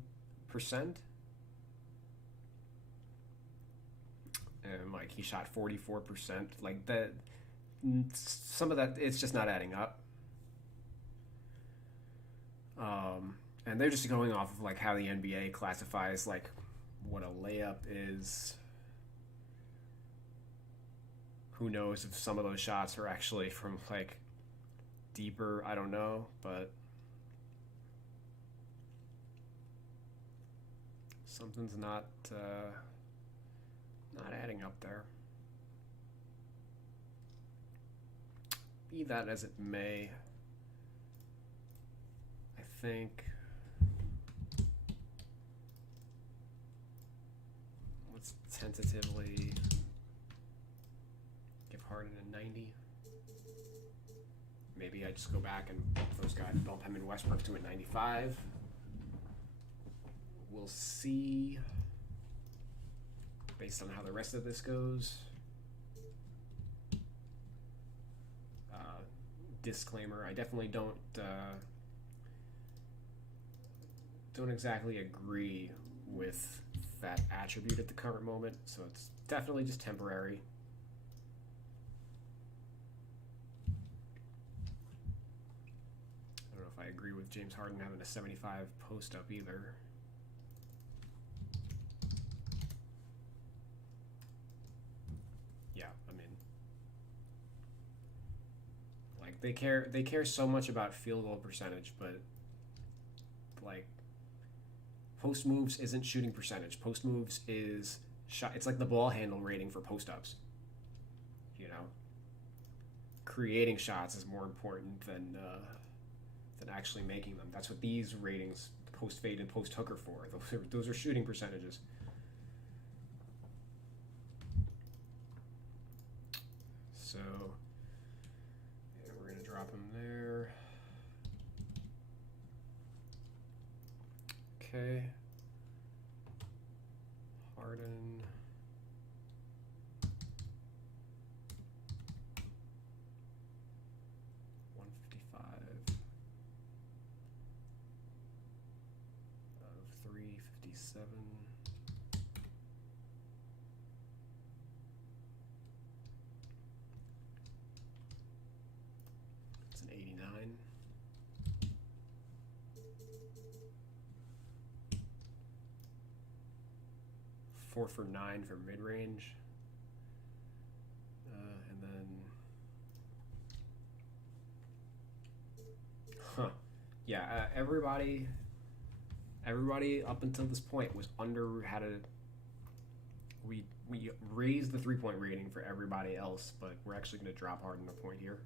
And like he shot 44%. Like that, some of that, it's just not adding up. And they're just going off of like how the NBA classifies like what a layup is. Who knows if some of those shots are actually from like deeper, I don't know, but something's not adding up there. Be that as it may, I think let's tentatively give Harden a 90. Maybe I just go back and bump him and Westbrook to a 95. We'll see based on how the rest of this goes. Disclaimer, I definitely don't exactly agree with that attribute at the current moment, so it's definitely just temporary. I don't know if I agree with James Harden having a 75 post up either. Yeah, I mean, they care so much about field goal percentage, but like post moves isn't shooting percentage. Post moves is shot. It's like the ball handle rating for post ups. You know, creating shots is more important than actually making them. That's what these ratings, post fade and post hook, are for. Those are shooting percentages. So yeah, we're gonna drop him there. Okay. Harden. Of 357. It's an 89. Four for 9 for mid-range. And then... Huh. Yeah, everybody up until this point was we raised the 3-point rating for everybody else, but we're actually going to drop Harden a point here.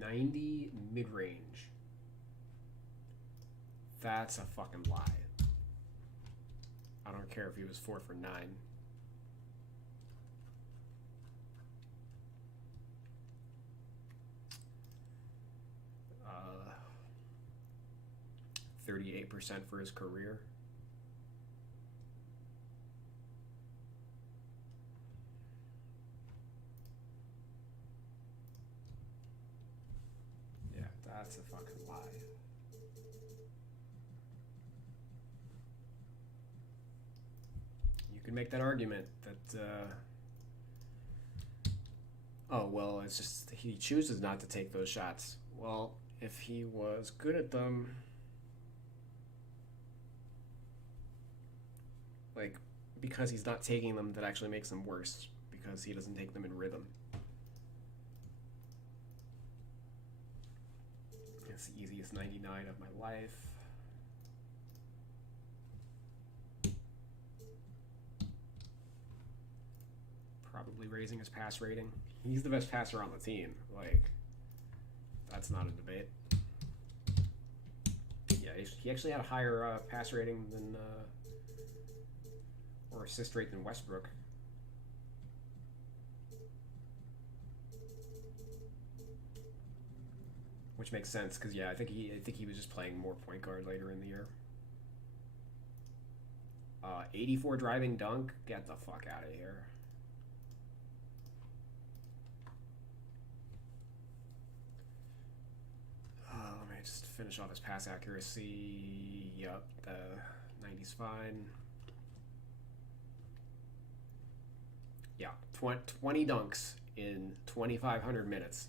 .90 mid-range. That's a fucking lie. I don't care if he was 4 for 9. 38% for his career. Yeah, that's a fucking lie. You can make that argument that, oh, well, it's just he chooses not to take those shots. Well, if he was good at them, like, because he's not taking them, that actually makes them worse, because he doesn't take them in rhythm. It's the easiest 99 of my life. Probably raising his pass rating. He's the best passer on the team. Like, that's not a debate. Yeah, he actually had a higher pass rating than, or assist rate than Westbrook. Which makes sense, because yeah, I think he was just playing more point guard later in the year. 84 driving dunk. Get the fuck out of here. Let me just finish off his pass accuracy. Yep, the 90's fine. Yeah, 20 dunks in 2,500 minutes.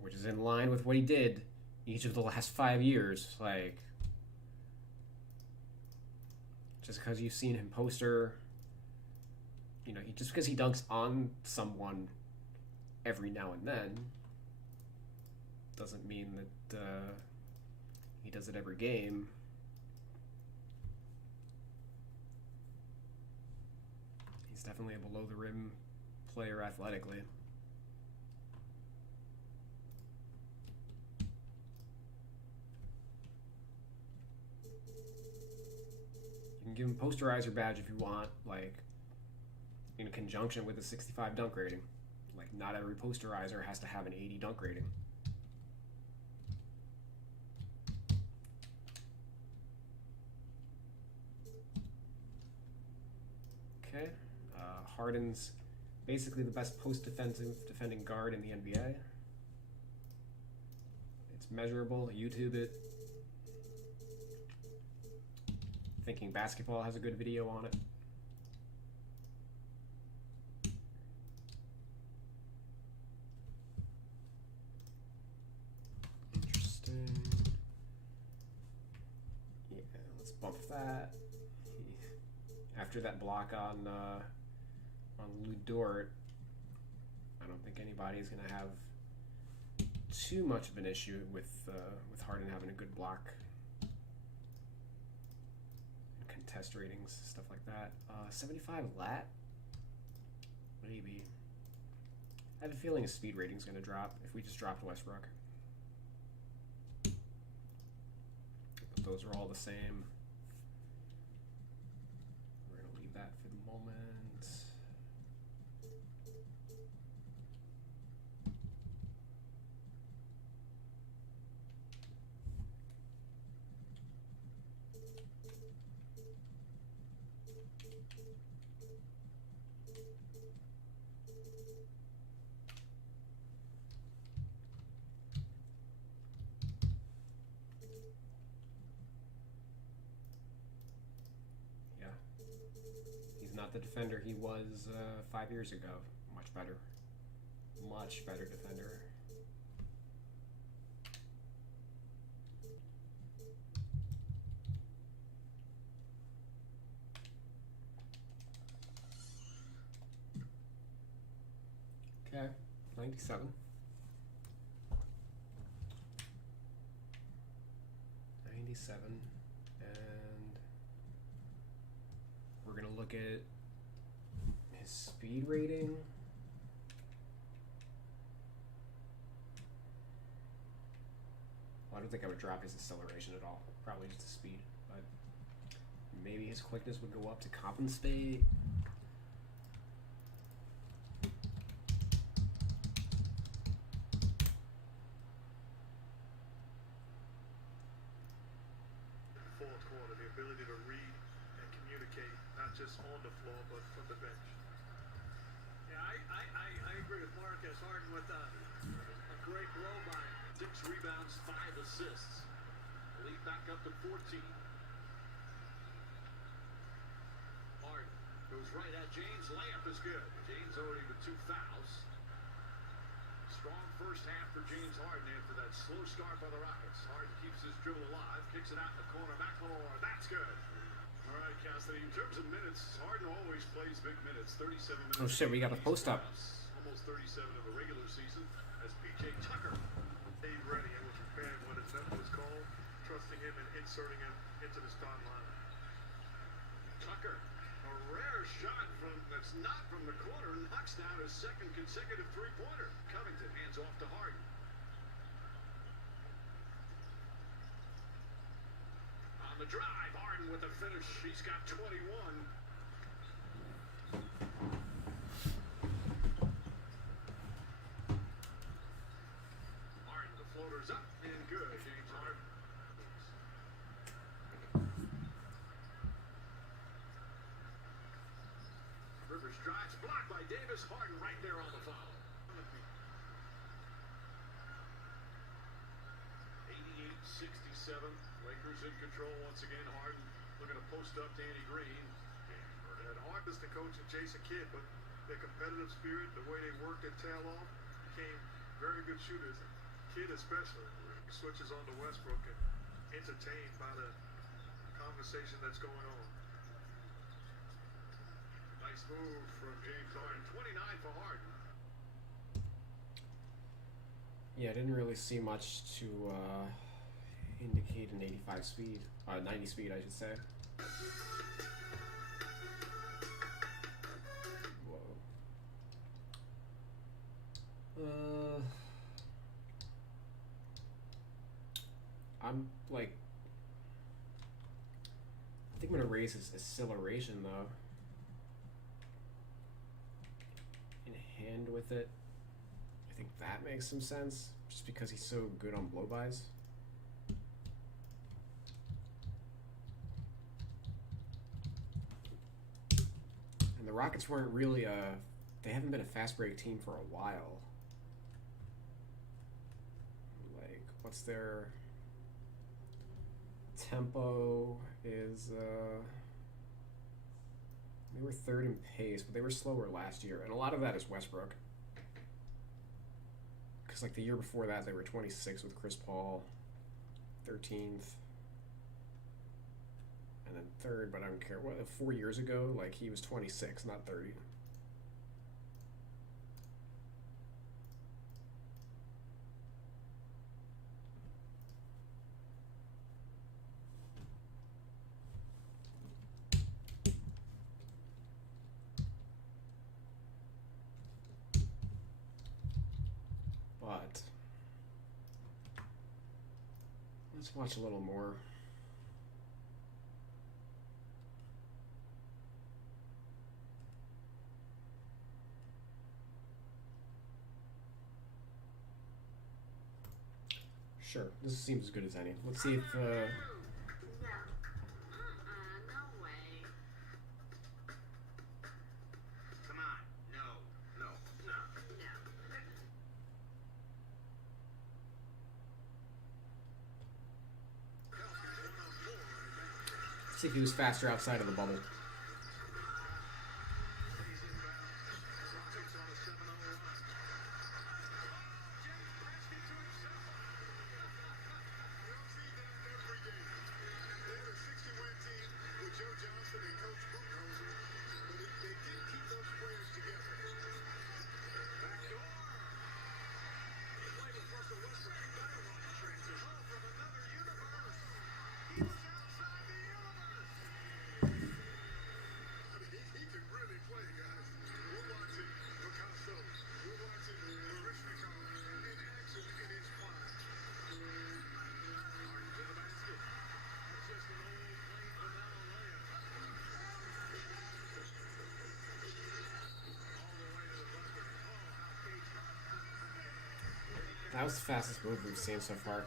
Which is in line with what he did each of the last 5 years. Like, just because you've seen him poster, you know, just because he dunks on someone every now and then doesn't mean that he does it every game. He's definitely a below the rim player athletically. You can give him posterizer badge if you want, like, in conjunction with a 65 dunk rating. Like, not every posterizer has to have an 80 dunk rating. Okay, Harden's basically the best post-defensive defending guard in the NBA. It's measurable. YouTube it. Thinking Basketball has a good video on it. that. After that block on Lu Dort, I don't think anybody's gonna have too much of an issue with Harden having a good block. And contest ratings, stuff like that. 75 lat? Maybe. I have a feeling his speed rating's gonna drop if we just dropped Westbrook. But those are all the same. We're gonna leave that for the moment. Not the defender he was 5 years ago. Much better defender. Okay, 97. 97, and we're gonna look at his speed rating. Well, I don't think I would drop his acceleration at all. Probably just the speed, but maybe his quickness would go up to compensate. Fourth quarter, the ability to read and communicate, not just on the floor, but from the bench. Yeah, I agree with Marcus Harden with a great blow by 6 rebounds, 5 assists. Lead back up to 14. Harden goes right at James. Layup is good. James already with 2 fouls. Strong first half for James Harden after that slow start by the Rockets. Harden keeps his dribble alive, kicks it out in the corner. McLemore, that's good. All right, Cassidy, in terms of minutes, Harden always plays big minutes. 37 minutes. Oh shit, we got a post up. Almost 37 of the regular season as P.J. Tucker stayed ready and was prepared when his number was called, trusting him and inserting him into the start line. Tucker, a rare shot that's not from the corner, knocks down his second consecutive three-pointer. Covington hands off to Harden. On the drive, Harden with a finish. He's got 21. Harden, the floater's up and good. James Harden. Rivers drives, blocked by Davis. Harden right there on the foul. 88-67. Lakers in control once again. Harden looking to post up Danny Green. And Harden is the coach of Jason Kidd, but their competitive spirit, the way they work their tail off, became very good shooters. Kidd especially switches on to Westbrook and entertained by the conversation that's going on. Nice move from James Harden. 29 for Harden. Yeah, I didn't really see much to indicate an 85 speed, 90 speed, I should say. Whoa. I'm like, I think I'm gonna raise his acceleration though. In hand with it. I think that makes some sense, just because he's so good on blow-bys. And the Rockets weren't really they haven't been a fast break team for a while. Like, what's their tempo is, they were 3rd in pace, but they were slower last year, and a lot of that is Westbrook. Because like the year before that, they were 26 with Chris Paul, 13th, And then third, but I don't care. What, 4 years ago, like, he was 26, not 30. But let's watch a little more. Sure, this seems as good as any. Let's see if No way. Come on. No. No. No. No. see if he was faster outside of the bubble. That was the fastest move we've seen so far.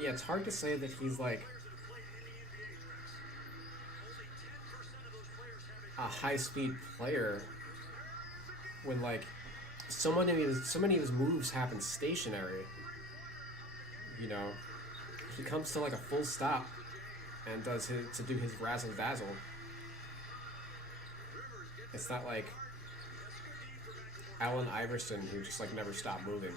Yeah, it's hard to say that he's like a high-speed player when like so many of his moves happen stationary. You know, he comes to like a full stop and does his razzle dazzle. It's not like Allen Iverson who just like never stopped moving.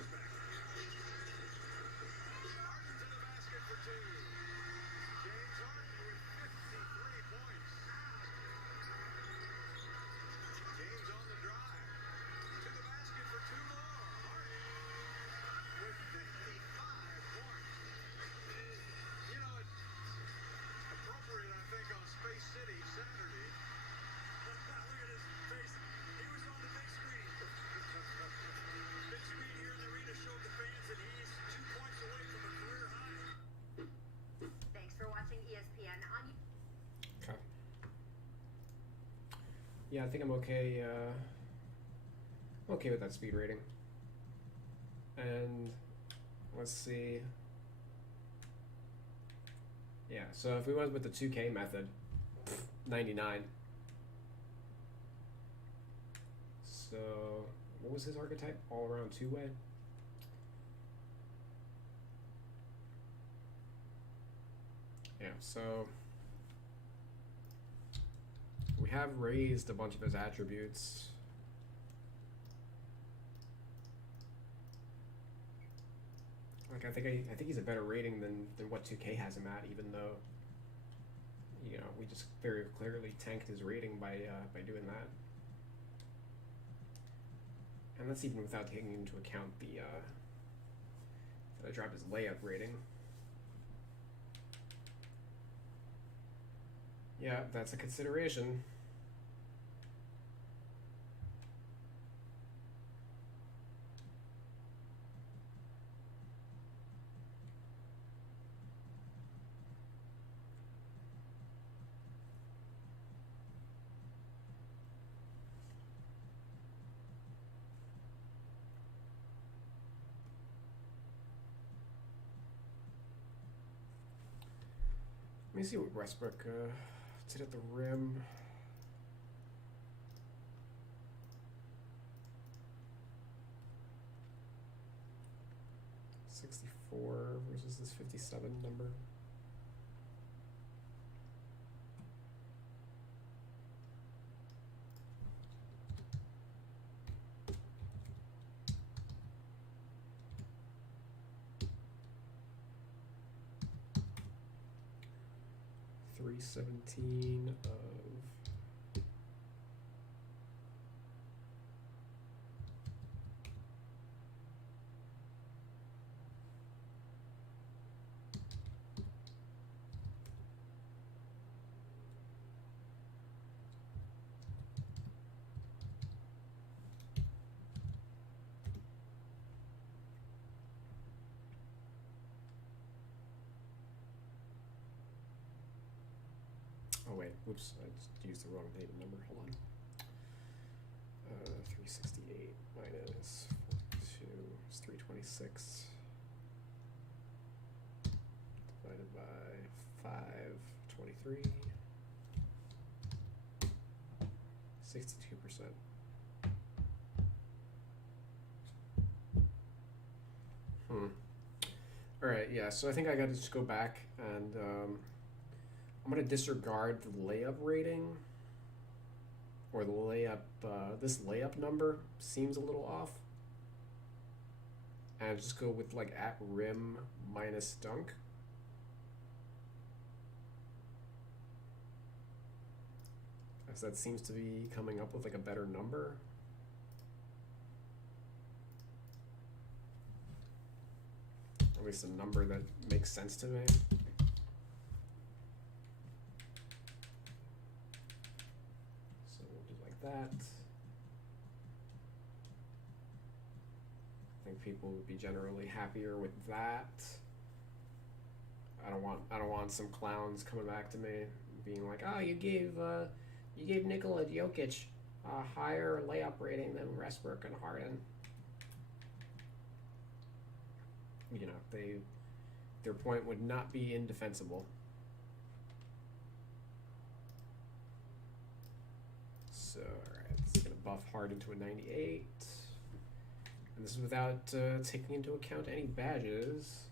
Yeah, I think I'm okay. Okay with that speed rating. And let's see. Yeah, so if we went with the 2K method, 99. So what was his archetype? All around two-way. Yeah, so we have raised a bunch of his attributes. Like I think he's a better rating than what 2K has him at, even though, you know, we just very clearly tanked his rating by doing that. And that's even without taking into account the Should I drop his layup rating? Yeah, that's a consideration. Let me see what Westbrook did at the rim. .64 versus this 57 number. .317 of oh wait, whoops, I just used the wrong data number, hold on. 368 minus 42 is 326 divided by 523, 62%. Alright, yeah, so I think I gotta just go back and I'm going to disregard the layup rating, or the layup, this layup number seems a little off. And just go with like at rim minus dunk. As that seems to be coming up with like a better number. At least a number that makes sense to me. That. I think people would be generally happier with that. I don't want some clowns coming back to me being like, "Oh, you gave Nikola Jokic a higher layup rating than Westbrook and Harden." You know, their point would not be indefensible. So, alright, it's going to buff Harden to a 98. And this is without taking into account any badges.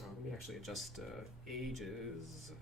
Oh, let me actually adjust ages.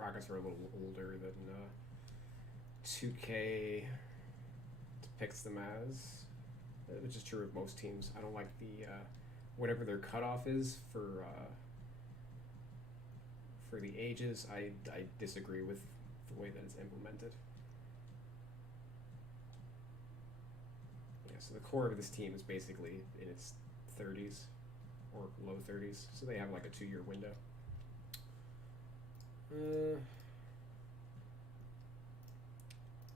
Rockets are a little older than 2K depicts them as, which is true of most teams. I don't like the whatever their cutoff is for the ages. I disagree with the way that it's implemented. Yeah, so the core of this team is basically in its 30s or low 30s, so they have like a 2-year window.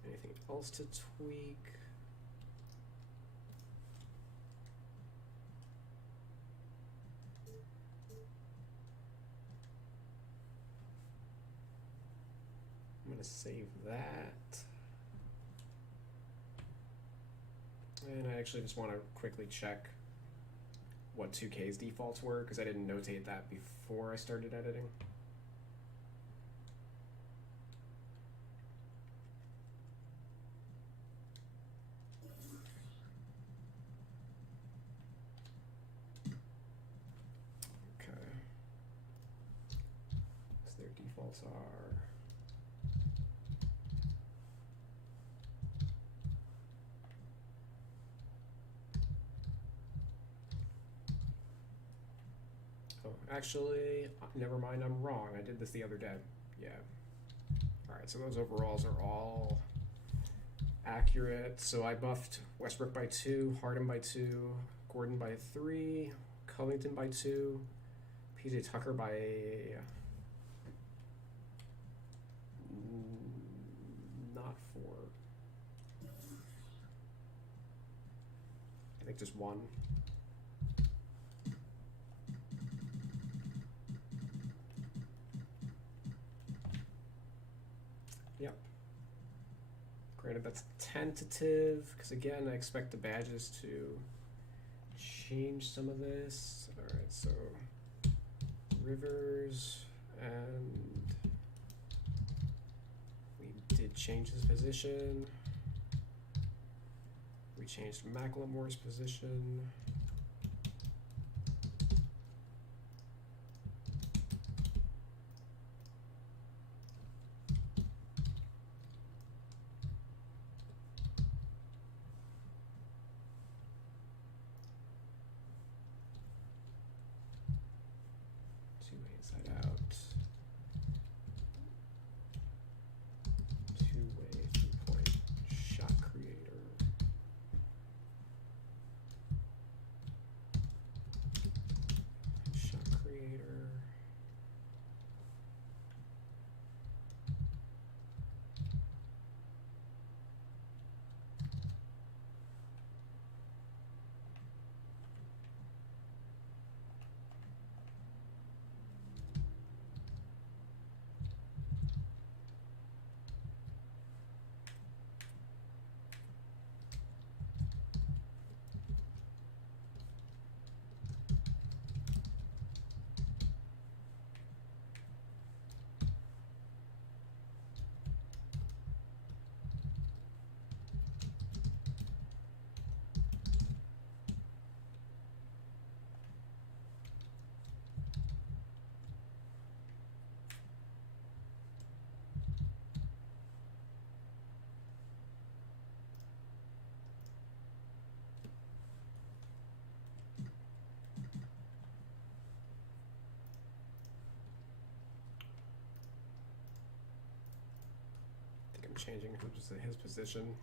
Anything else to tweak? I'm gonna save that. And I actually just want to quickly check what 2K's defaults were, because I didn't notate that before I started editing. Okay. So their defaults are actually, never mind, I'm wrong. I did this the other day. Yeah. Alright, so those overalls are all accurate. So I buffed Westbrook by 2, Harden by 2, Gordon by 3, Covington by 2, PJ Tucker by not 4. I think just 1. Yep. Granted, that's tentative, because again, I expect the badges to change some of this. Alright, so Rivers, and we did change his position. We changed McLemore's position. Changing his position.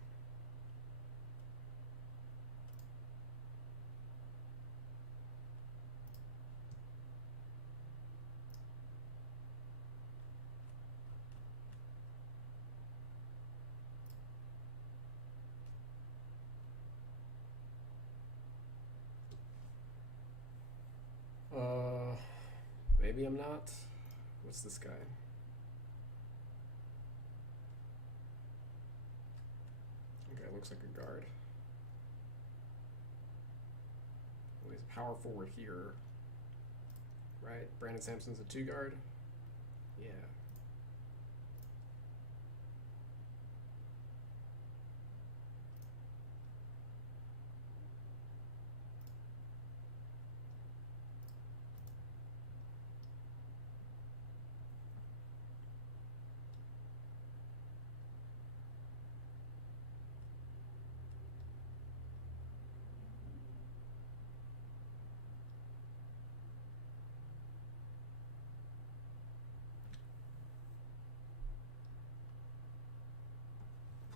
Maybe I'm not. What's this guy? Looks like a guard. Well, he's a power forward here, right? Brandon Sampson's a 2 guard. Yeah.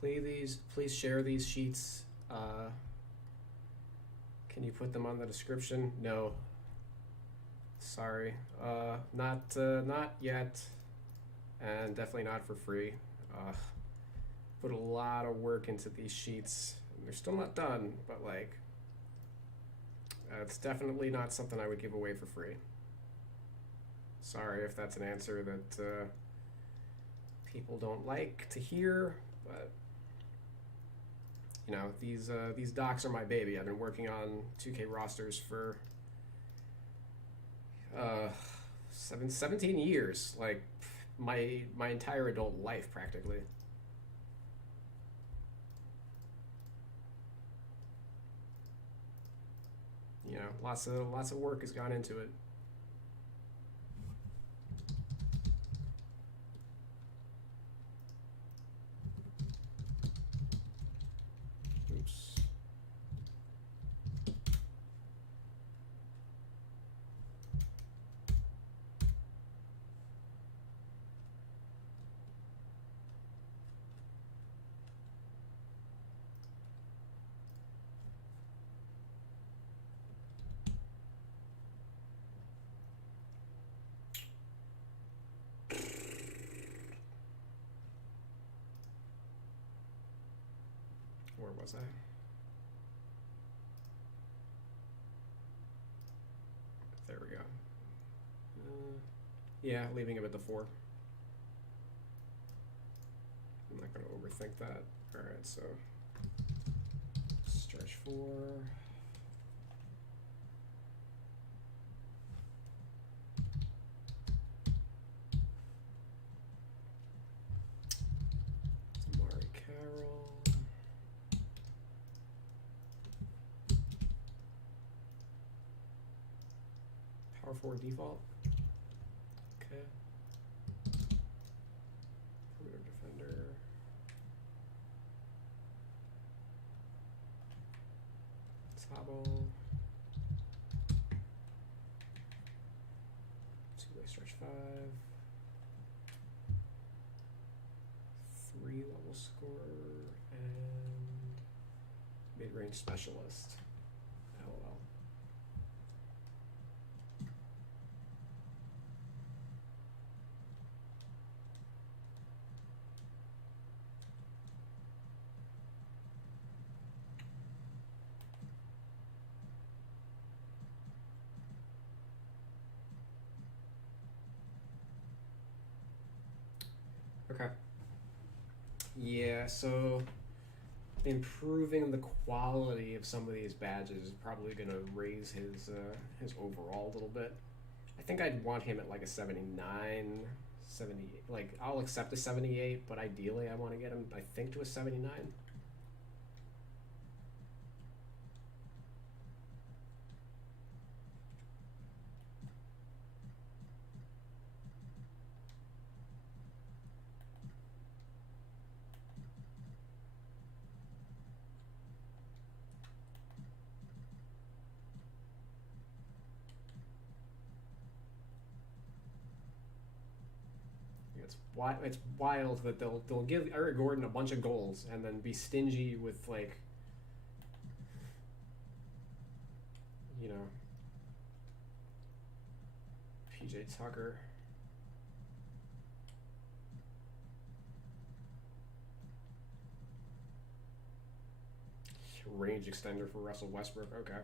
Please share these sheets. Can you put them on the description? No. Sorry. Not yet. And definitely not for free. Put a lot of work into these sheets. They're still not done, but like, it's definitely not something I would give away for free. Sorry if that's an answer that people don't like to hear, but you know, these docs are my baby. I've been working on 2K rosters for 17 years, like my entire adult life practically. You know, lots of work has gone into it. Oops. Where was I? There we go. Yeah, leaving him at the 4. I'm not going to overthink that. Alright, so stretch 4. Amari Carroll. Power 4 default. Okay. Perimeter defender. Sabo. Two-way stretch 5. 3-level scorer and mid-range specialist. LOL. Okay. Yeah, so improving the quality of some of these badges is probably going to raise his overall a little bit. I think I'd want him at like a 79, 70. Like, I'll accept a 78, but ideally I want to get him, I think, to a 79. It's wild that they'll give Eric Gordon a bunch of goals and then be stingy with, like, you know, PJ Tucker. Range extender for Russell Westbrook. Okay.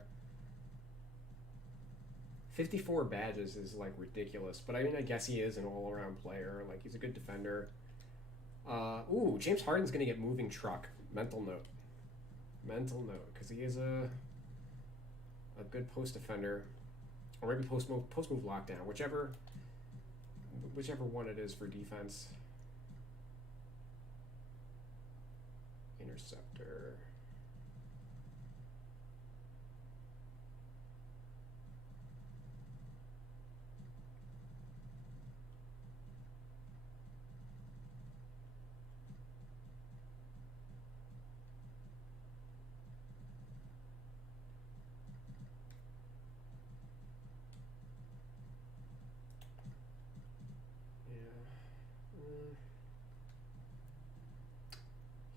54 badges is like ridiculous, but I mean, I guess he is an all-around player. Like, he's a good defender. Ooh, James Harden's gonna get moving truck. Mental note, because he is a good post defender, or maybe post move lockdown, whichever one it is for defense. Interceptor.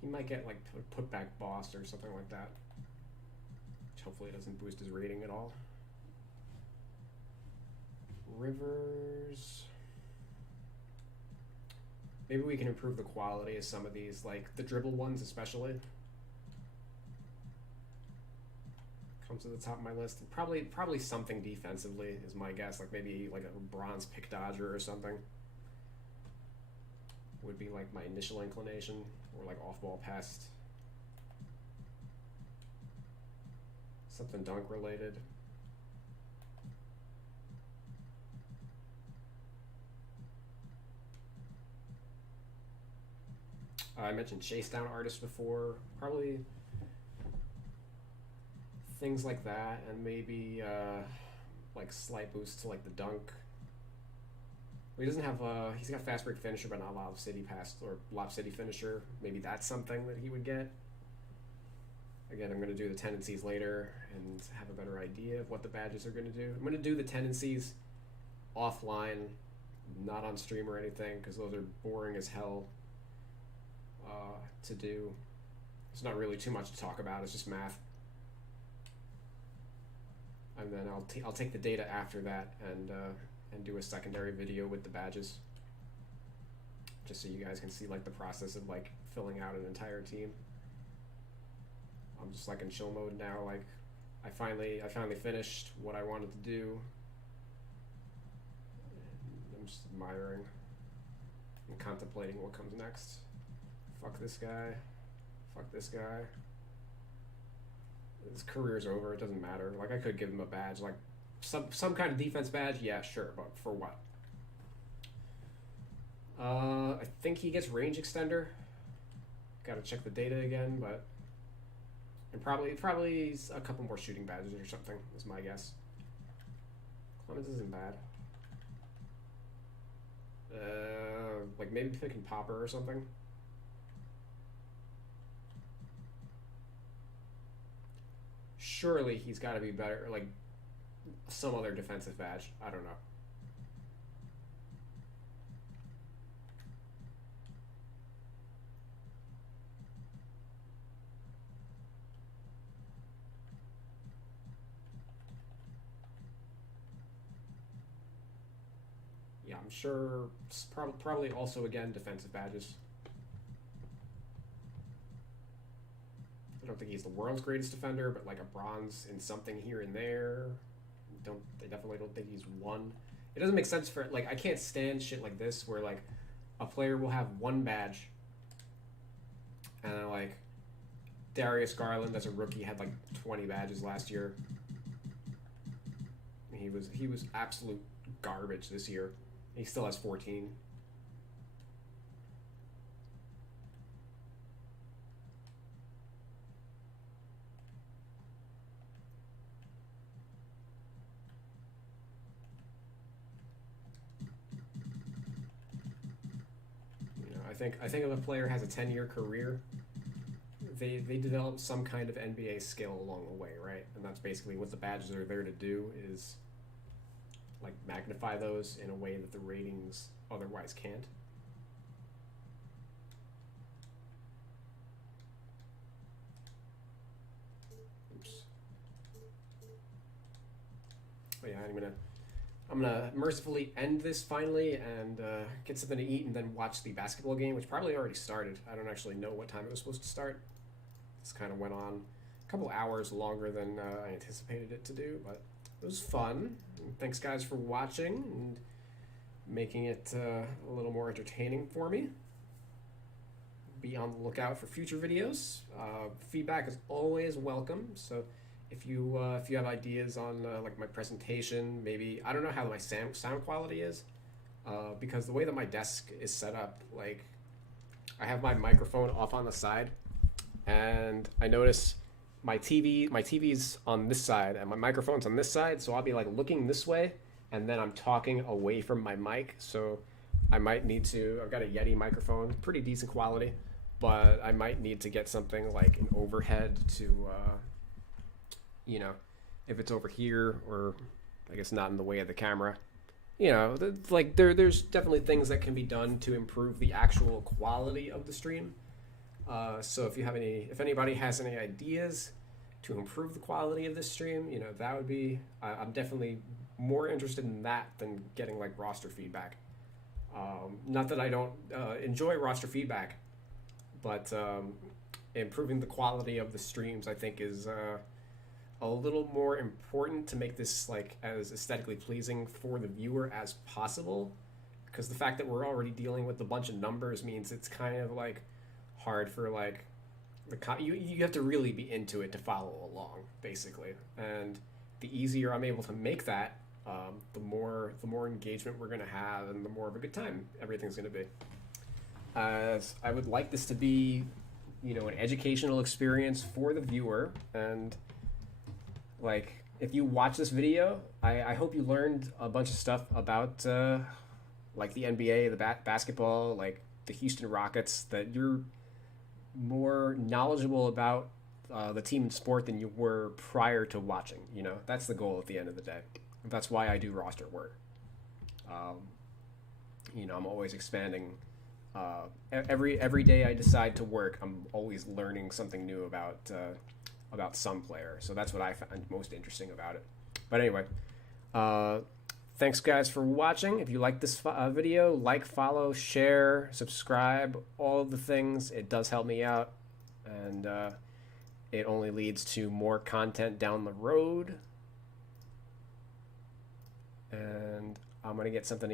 He might get like put back boss or something like that. Which hopefully doesn't boost his rating at all. Rivers. Maybe we can improve the quality of some of these, like the dribble ones especially. Comes to the top of my list. Probably something defensively is my guess. Like maybe like a bronze pick dodger or something. Would be like my initial inclination, or like off-ball pass. Something dunk related. I mentioned chase down artists before. Probably things like that, and maybe like slight boost to like the dunk. Well, he doesn't have he's got fast break finisher, but not lob city pass or lob city finisher. Maybe that's something that he would get. Again, I'm going to do the tendencies later and have a better idea of what the badges are going to do. I'm going to do the tendencies offline, not on stream or anything, because those are boring as hell to do. There's not really too much to talk about. It's just math. And then I'll take the data after that and do a secondary video with the badges, just so you guys can see like the process of like filling out an entire team. I'm just like in chill mode now. Like I finally finished what I wanted to do. I'm just admiring and contemplating what comes next. Fuck this guy. Fuck this guy. His career's over. It doesn't matter. Like I could give him a badge, like some kind of defense badge. Yeah, sure, but for what? I think he gets range extender. Got to check the data again, but and probably a couple more shooting badges or something is my guess. Clemens isn't bad. Like maybe picking Popper or something. Surely he's got to be better, like some other defensive badge. I don't know. Yeah, I'm sure. Probably also again defensive badges. I don't think he's the world's greatest defender, but like a bronze in something here and there. They definitely don't think he's one. It doesn't make sense for, like, I can't stand shit like this where like a player will have one badge and then like Darius Garland as a rookie had like 20 badges last year. He was absolute garbage this year. He still has 14. I think if a player has a 10-year career, they develop some kind of NBA skill along the way, right? And that's basically what the badges are there to do, is like magnify those in a way that the ratings otherwise can't. Oops. Oh yeah, I'm gonna mercifully end this finally and get something to eat and then watch the basketball game, which probably already started. I don't actually know what time it was supposed to start. This kind of went on a couple hours longer than I anticipated it to do, but it was fun. And thanks guys for watching and making it a little more entertaining for me. Be on the lookout for future videos. Feedback is always welcome, so if you have ideas on like my presentation, maybe I don't know how my sound quality is, because the way that my desk is set up, like I have my microphone off on the side, and I notice my TV's on this side and my microphone's on this side, so I'll be like looking this way and then I'm talking away from my mic, so I might need to, I've got a Yeti microphone, pretty decent quality, but I might need to get something like an overhead to you know, if it's over here or I guess not in the way of the camera, you know, like there's definitely things that can be done to improve the actual quality of the stream. So if anybody has any ideas to improve the quality of this stream, you know, that would be, I'm definitely more interested in that than getting like roster feedback. Not that I don't enjoy roster feedback, but improving the quality of the streams, I think, is a little more important to make this like as aesthetically pleasing for the viewer as possible. Because the fact that we're already dealing with a bunch of numbers means it's kind of like hard for like you have to really be into it to follow along, basically. And the easier I'm able to make that, the more engagement we're gonna have, and the more of a good time everything's gonna be. As I would like this to be, you know, an educational experience for the viewer, and like if you watch this video, I hope you learned a bunch of stuff about like the NBA, the basketball, like the Houston Rockets, that you're more knowledgeable about the team and sport than you were prior to watching. You know, that's the goal at the end of the day. That's why I do roster work. You know, I'm always expanding. Every day I decide to work, I'm always learning something new about some player. So that's what I find most interesting about it. But anyway, thanks guys for watching. If you like this video, like, follow, share, subscribe, all of the things. It does help me out, and it only leads to more content down the road. And I'm gonna get something to eat.